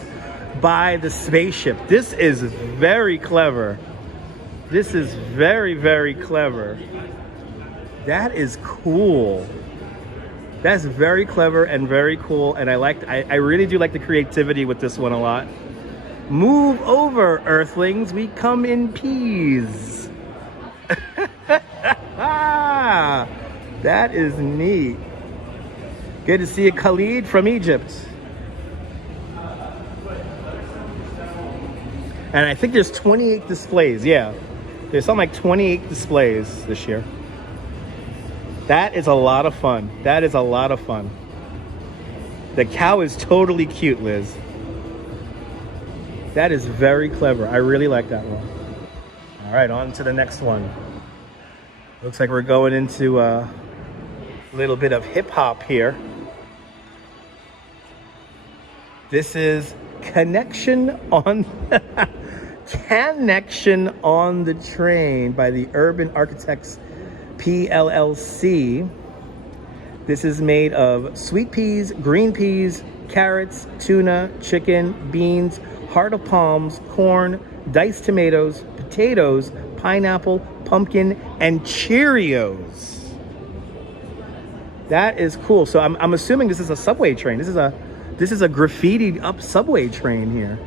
by the spaceship. This is very clever. This is very, very clever. That is cool. That's very clever and very cool, and I really do like the creativity with this one a lot. Move over, Earthlings, we come in peas. That is neat. Good to see you, Khalid from Egypt. And I think there's 28 displays. Yeah, there's something like 28 displays this year. That is a lot of fun. That is a lot of fun. The cow is totally cute, Liz. That is very clever. I really like that one. All right, on to the next one. Looks like we're going into a little bit of hip hop here. This is Connection on the Train by the Urban Architects PLLC. This is made of sweet peas, green peas, carrots, tuna, chicken, beans, heart of palms, corn, diced tomatoes, potatoes, pineapple, pumpkin, and Cheerios. That is cool. So I'm assuming this is a subway train. This is a graffitied up subway train here.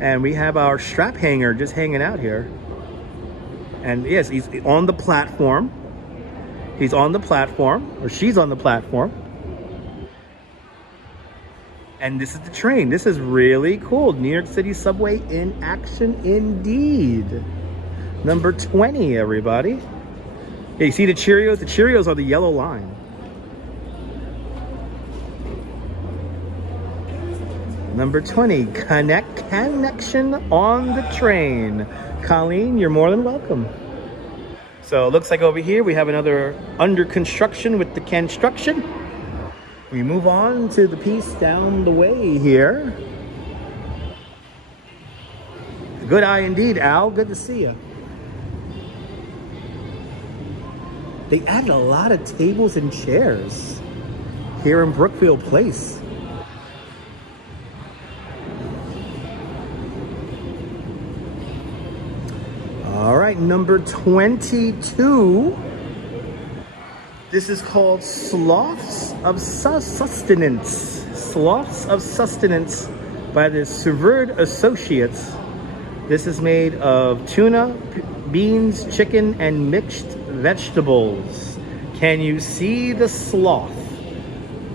And we have our strap hanger just hanging out here. And yes, he's on the platform. He's on the platform, or she's on the platform. And this is the train. This is really cool. New York City subway in action indeed. Number 20, everybody. Yeah, you see the Cheerios? The Cheerios are the yellow line. Number 20, Connection on the Train. Colleen, you're more than welcome. So it looks like over here we have another under construction with the Canstruction. We move on to the piece down the way here. Good eye indeed, Al. Good to see you. They added a lot of tables and chairs here in Brookfield Place. All right, number 22. This is called Sloths of Sustenance. Sloths of Sustenance by the Severed Associates. This is made of tuna, beans, chicken, and mixed vegetables. Can you see the sloth?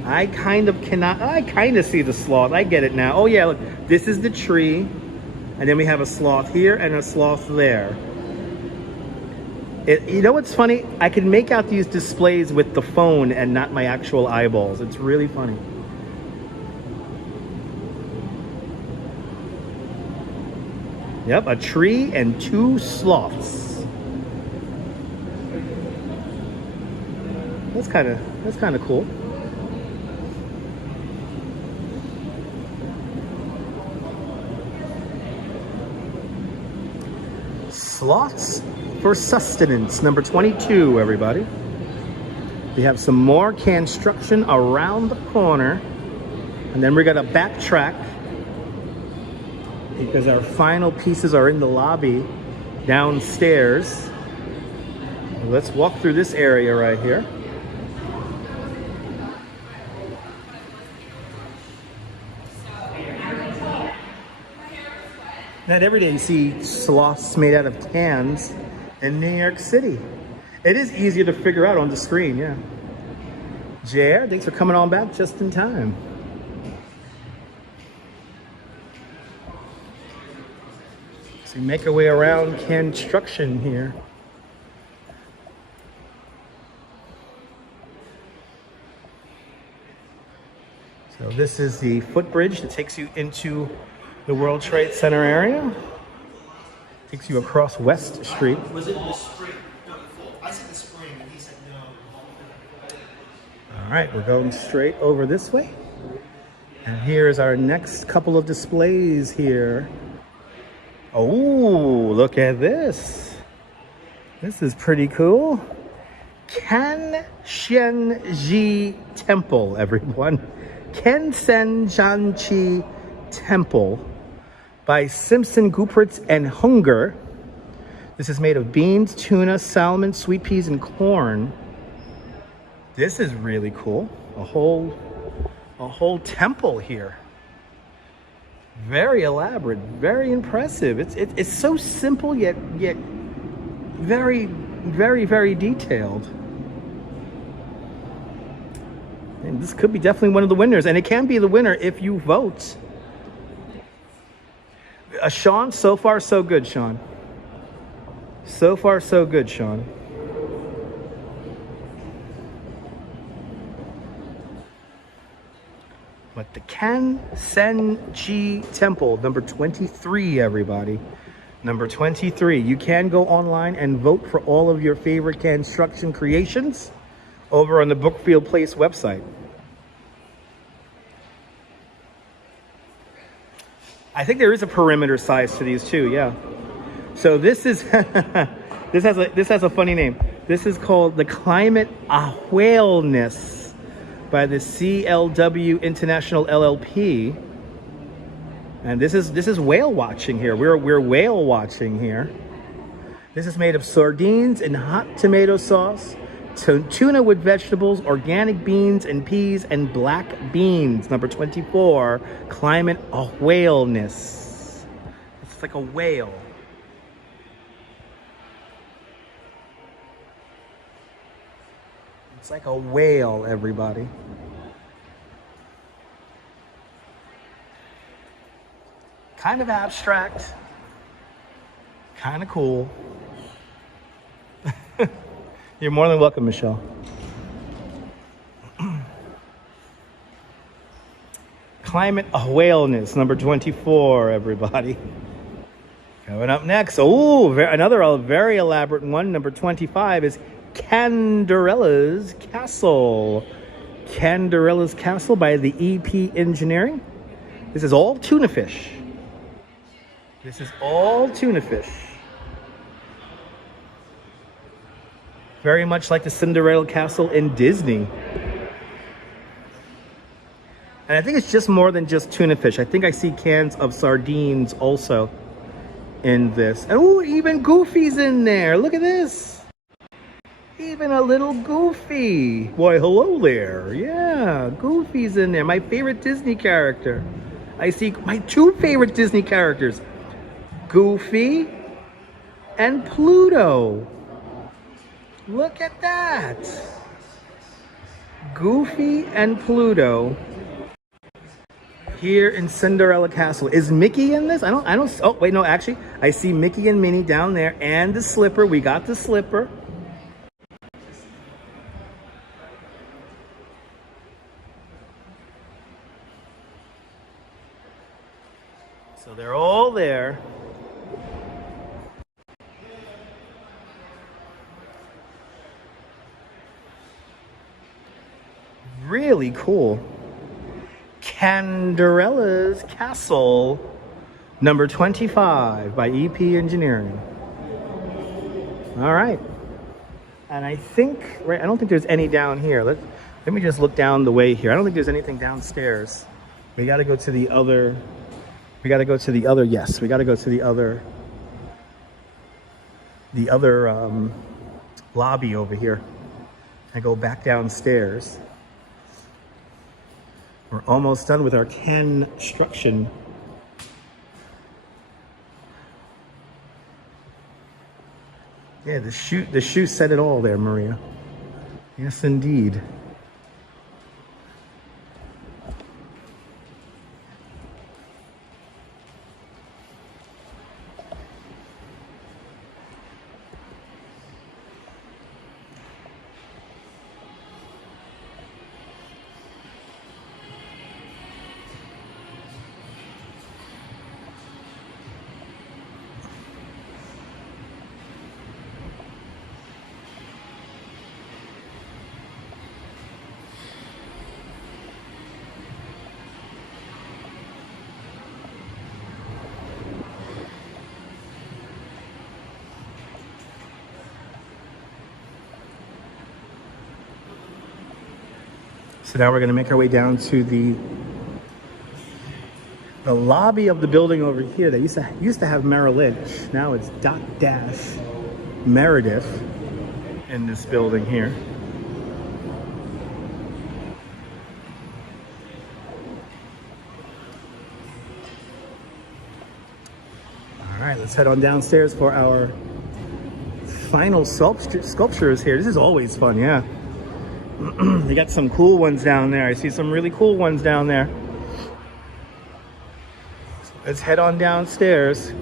I kind of cannot. I kind of see the sloth. I get it now. Oh yeah, look, this is the tree. And then we have a sloth here and a sloth there. You know what's funny? I can make out these displays with the phone and not my actual eyeballs. It's really funny. Yep, a tree and two sloths. That's kind of cool. Sloths for Sustenance, number 22, everybody. We have some more Canstruction around the corner. And then we're gonna backtrack because our final pieces are in the lobby downstairs. Let's walk through this area right here. Not every day you see sloths made out of cans in New York City. It is easier to figure out on the screen, yeah. JR, thanks for coming on back just in time. So we make our way around Canstruction here. So this is the footbridge that takes you into the World Trade Center area. Takes you across West Street. Was it in the spring? No, the fall. I said the spring, and he said no. All right, we're going straight over this way. And here's our next couple of displays here. Oh, look at this. This is pretty cool. Kansenji Temple, everyone. Kansenji Temple by Simpson Goupritz and Hunger. This is made of beans, tuna, salmon, sweet peas, and corn. This is really cool. A whole temple here. Very elaborate, very impressive. It's so simple yet very, very, very detailed. And this could be definitely one of the winners, and it can be the winner if you vote. Sean, so far so good, Sean. So far so good, Sean. But the Kansenji Temple, number 23, everybody. Number 23. You can go online and vote for all of your favorite Canstruction creations over on the Brookfield Place website. I think there is a perimeter size to these too, yeah. So this is this has a funny name. This is called the Climate Awareness by the CLW International LLP. And this is whale watching here. We're whale watching here. This is made of sardines and hot tomato sauce, tuna with vegetables, organic beans and peas, and black beans. Number 24, Climate Awareness. It's like a whale. It's like a whale, everybody. Kind of abstract. Kind of cool. You're more than welcome, Michelle. Climate Awareness, number 24, everybody. Coming up next, another very elaborate one, number 25, is Canderella's Castle. Canderella's Castle by the EP Engineering. This is all tuna fish. This is all tuna fish. Very much like the Cinderella Castle in Disney. And I think it's just more than just tuna fish. I think I see cans of sardines also in this. And even Goofy's in there. Look at this. Even a little Goofy. Why, hello there. Yeah, Goofy's in there. My favorite Disney character. I see my two favorite Disney characters, Goofy and Pluto. Look at that. Goofy and Pluto here in Cinderella Castle. Is Mickey in this? I don't, oh wait, no, actually, I see Mickey and Minnie down there and the slipper. We got the slipper. So they're all there. Really cool. Canderella's Castle, number 25 by EP Engineering. All right. And I think, right, I don't think there's any down here. Let me just look down the way here. I don't think there's anything downstairs. We got to go to the other, yes, we got to go to the other lobby over here and go back downstairs. We're almost done with our Canstruction. Yeah, the shoe said it all there, Maria. Yes, indeed. So now we're going to make our way down to the lobby of the building over here. They used to have Merrill Lynch. Now it's Meredith in this building here. All right, let's head on downstairs for our final sculptures here. This is always fun, yeah. They got some cool ones down there. I see some really cool ones down there. Let's head on downstairs.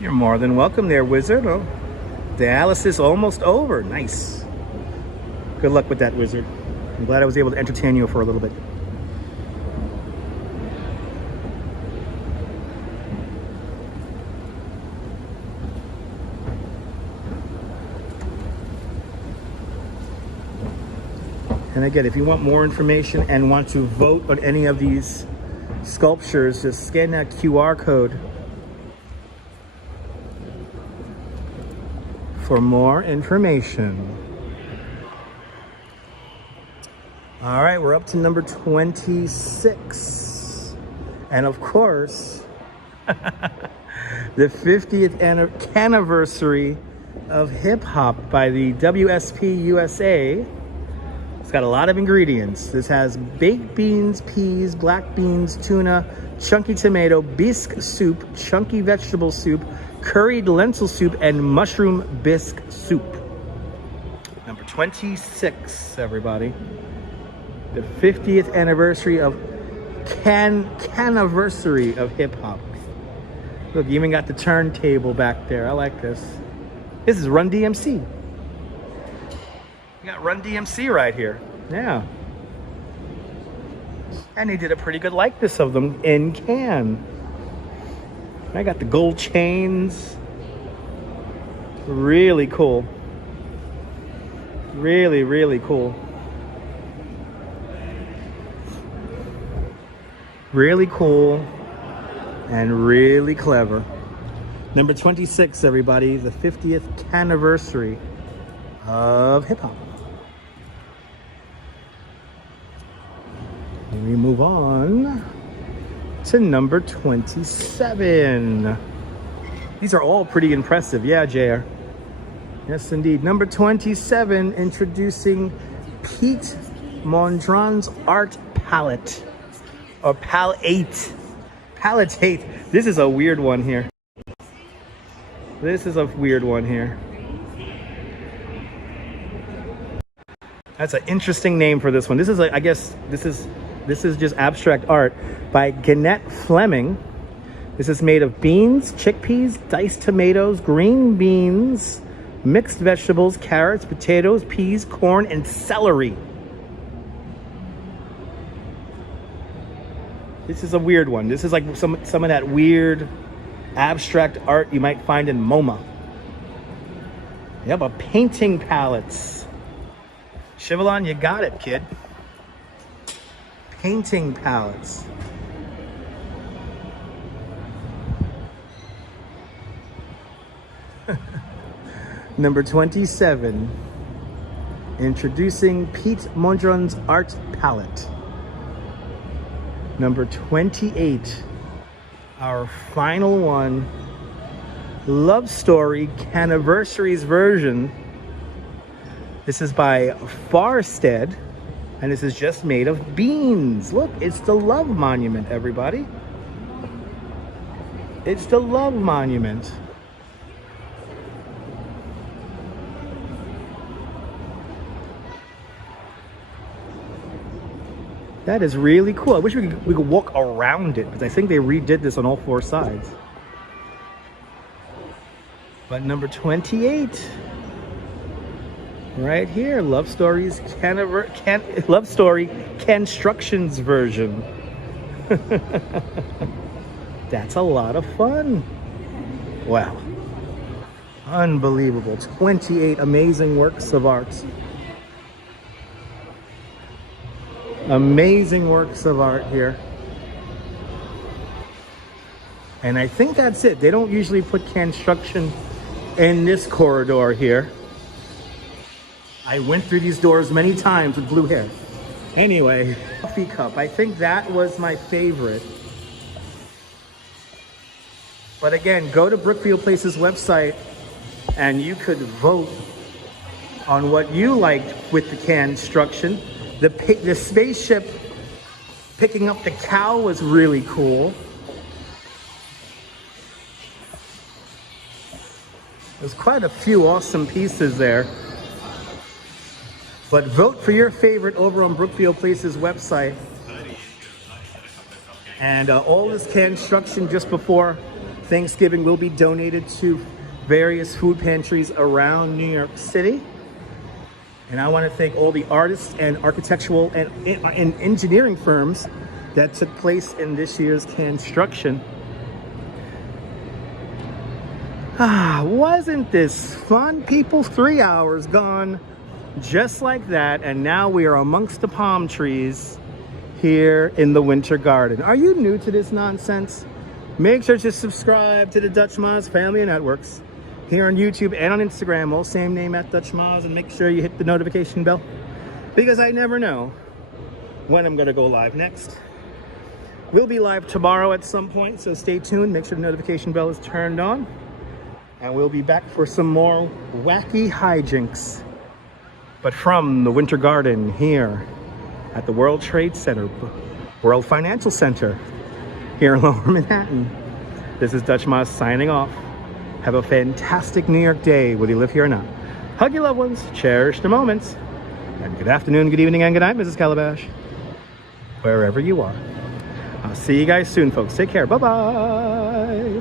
You're more than welcome there, wizard. Oh, the Alice is almost over. Nice. Good luck with that, wizard. I'm glad I was able to entertain you for a little bit. And again, if you want more information and want to vote on any of these sculptures, just scan that QR code for more information. All right, we're up to number 26. And of course, the 50th anniversary of hip hop by the WSP USA. It's got a lot of ingredients. This has baked beans, peas, black beans, tuna, chunky tomato, bisque soup, chunky vegetable soup, curried lentil soup, and mushroom bisque soup. Number 26, everybody. The 50th anniversary of Caniversary of hip hop. Look, you even got the turntable back there. I like this. This is Run DMC. We got Run DMC right here. Yeah. And they did a pretty good likeness of them in can. I got the gold chains. Really cool. Really, really cool. Really cool and really clever. Number 26, everybody, the 50th anniversary of hip hop. And we move on to number 27. These are all pretty impressive. Yeah, JR. Yes, indeed. Number 27, introducing Pete Mondrian's art palette. Or palette. Palette. This is a weird one here. This is a weird one here. That's an interesting name for this one. This is, I guess, this is just abstract art by Gannett Fleming. This is made of beans, chickpeas, diced tomatoes, green beans, mixed vegetables, carrots, potatoes, peas, corn, and celery. This is a weird one. This is like some of that weird abstract art you might find in MoMA. Yep, a painting palettes. Chivalon, you got it, kid. Painting palettes. Number 27, introducing Pete Mondrian's art palette. Number 28, our final one, Love Story Canniversaries version. This is by Farstead, and this is just made of beans. Look, it's the love monument, everybody. It's the love monument. That is really cool. I wish we could walk around it, because I think they redid this on all four sides. But number 28, right here, Love Story's Love Story Canstruction's version. That's a lot of fun. Wow. Unbelievable. 28 amazing works of art. Amazing works of art here. And I think that's it. They don't usually put Canstruction in this corridor here. I went through these doors many times with blue hair. Anyway, coffee cup. I think that was my favorite. But again, go to Brookfield Place's website and you could vote on what you liked with the Canstruction. The spaceship picking up the cow was really cool. There's quite a few awesome pieces there. But vote for your favorite over on Brookfield Place's website. And all this Canstruction just before Thanksgiving will be donated to various food pantries around New York City. And I want to thank all the artists and architectural and engineering firms that took place in this year's Canstruction. Wasn't this fun, people? 3 hours gone just like that, and now we are amongst the palm trees here in the Winter Garden. Are you new to this nonsense? Make sure to subscribe to the Dutch Maz Family of Networks here on YouTube and on Instagram, all same name at Dutch Maz, and make sure you hit the notification bell, because I never know when I'm gonna go live next. We'll be live tomorrow at some point, so stay tuned. Make sure the notification bell is turned on, and we'll be back for some more wacky hijinks, but from the Winter Garden here at the World Trade Center, World Financial Center here in Lower Manhattan. This is Dutch Maz signing off. Have a fantastic New York day, whether you live here or not. Hug your loved ones, cherish the moments, and good afternoon, good evening, and good night, Mrs. Calabash, wherever you are. I'll see you guys soon, folks. Take care. Bye-bye.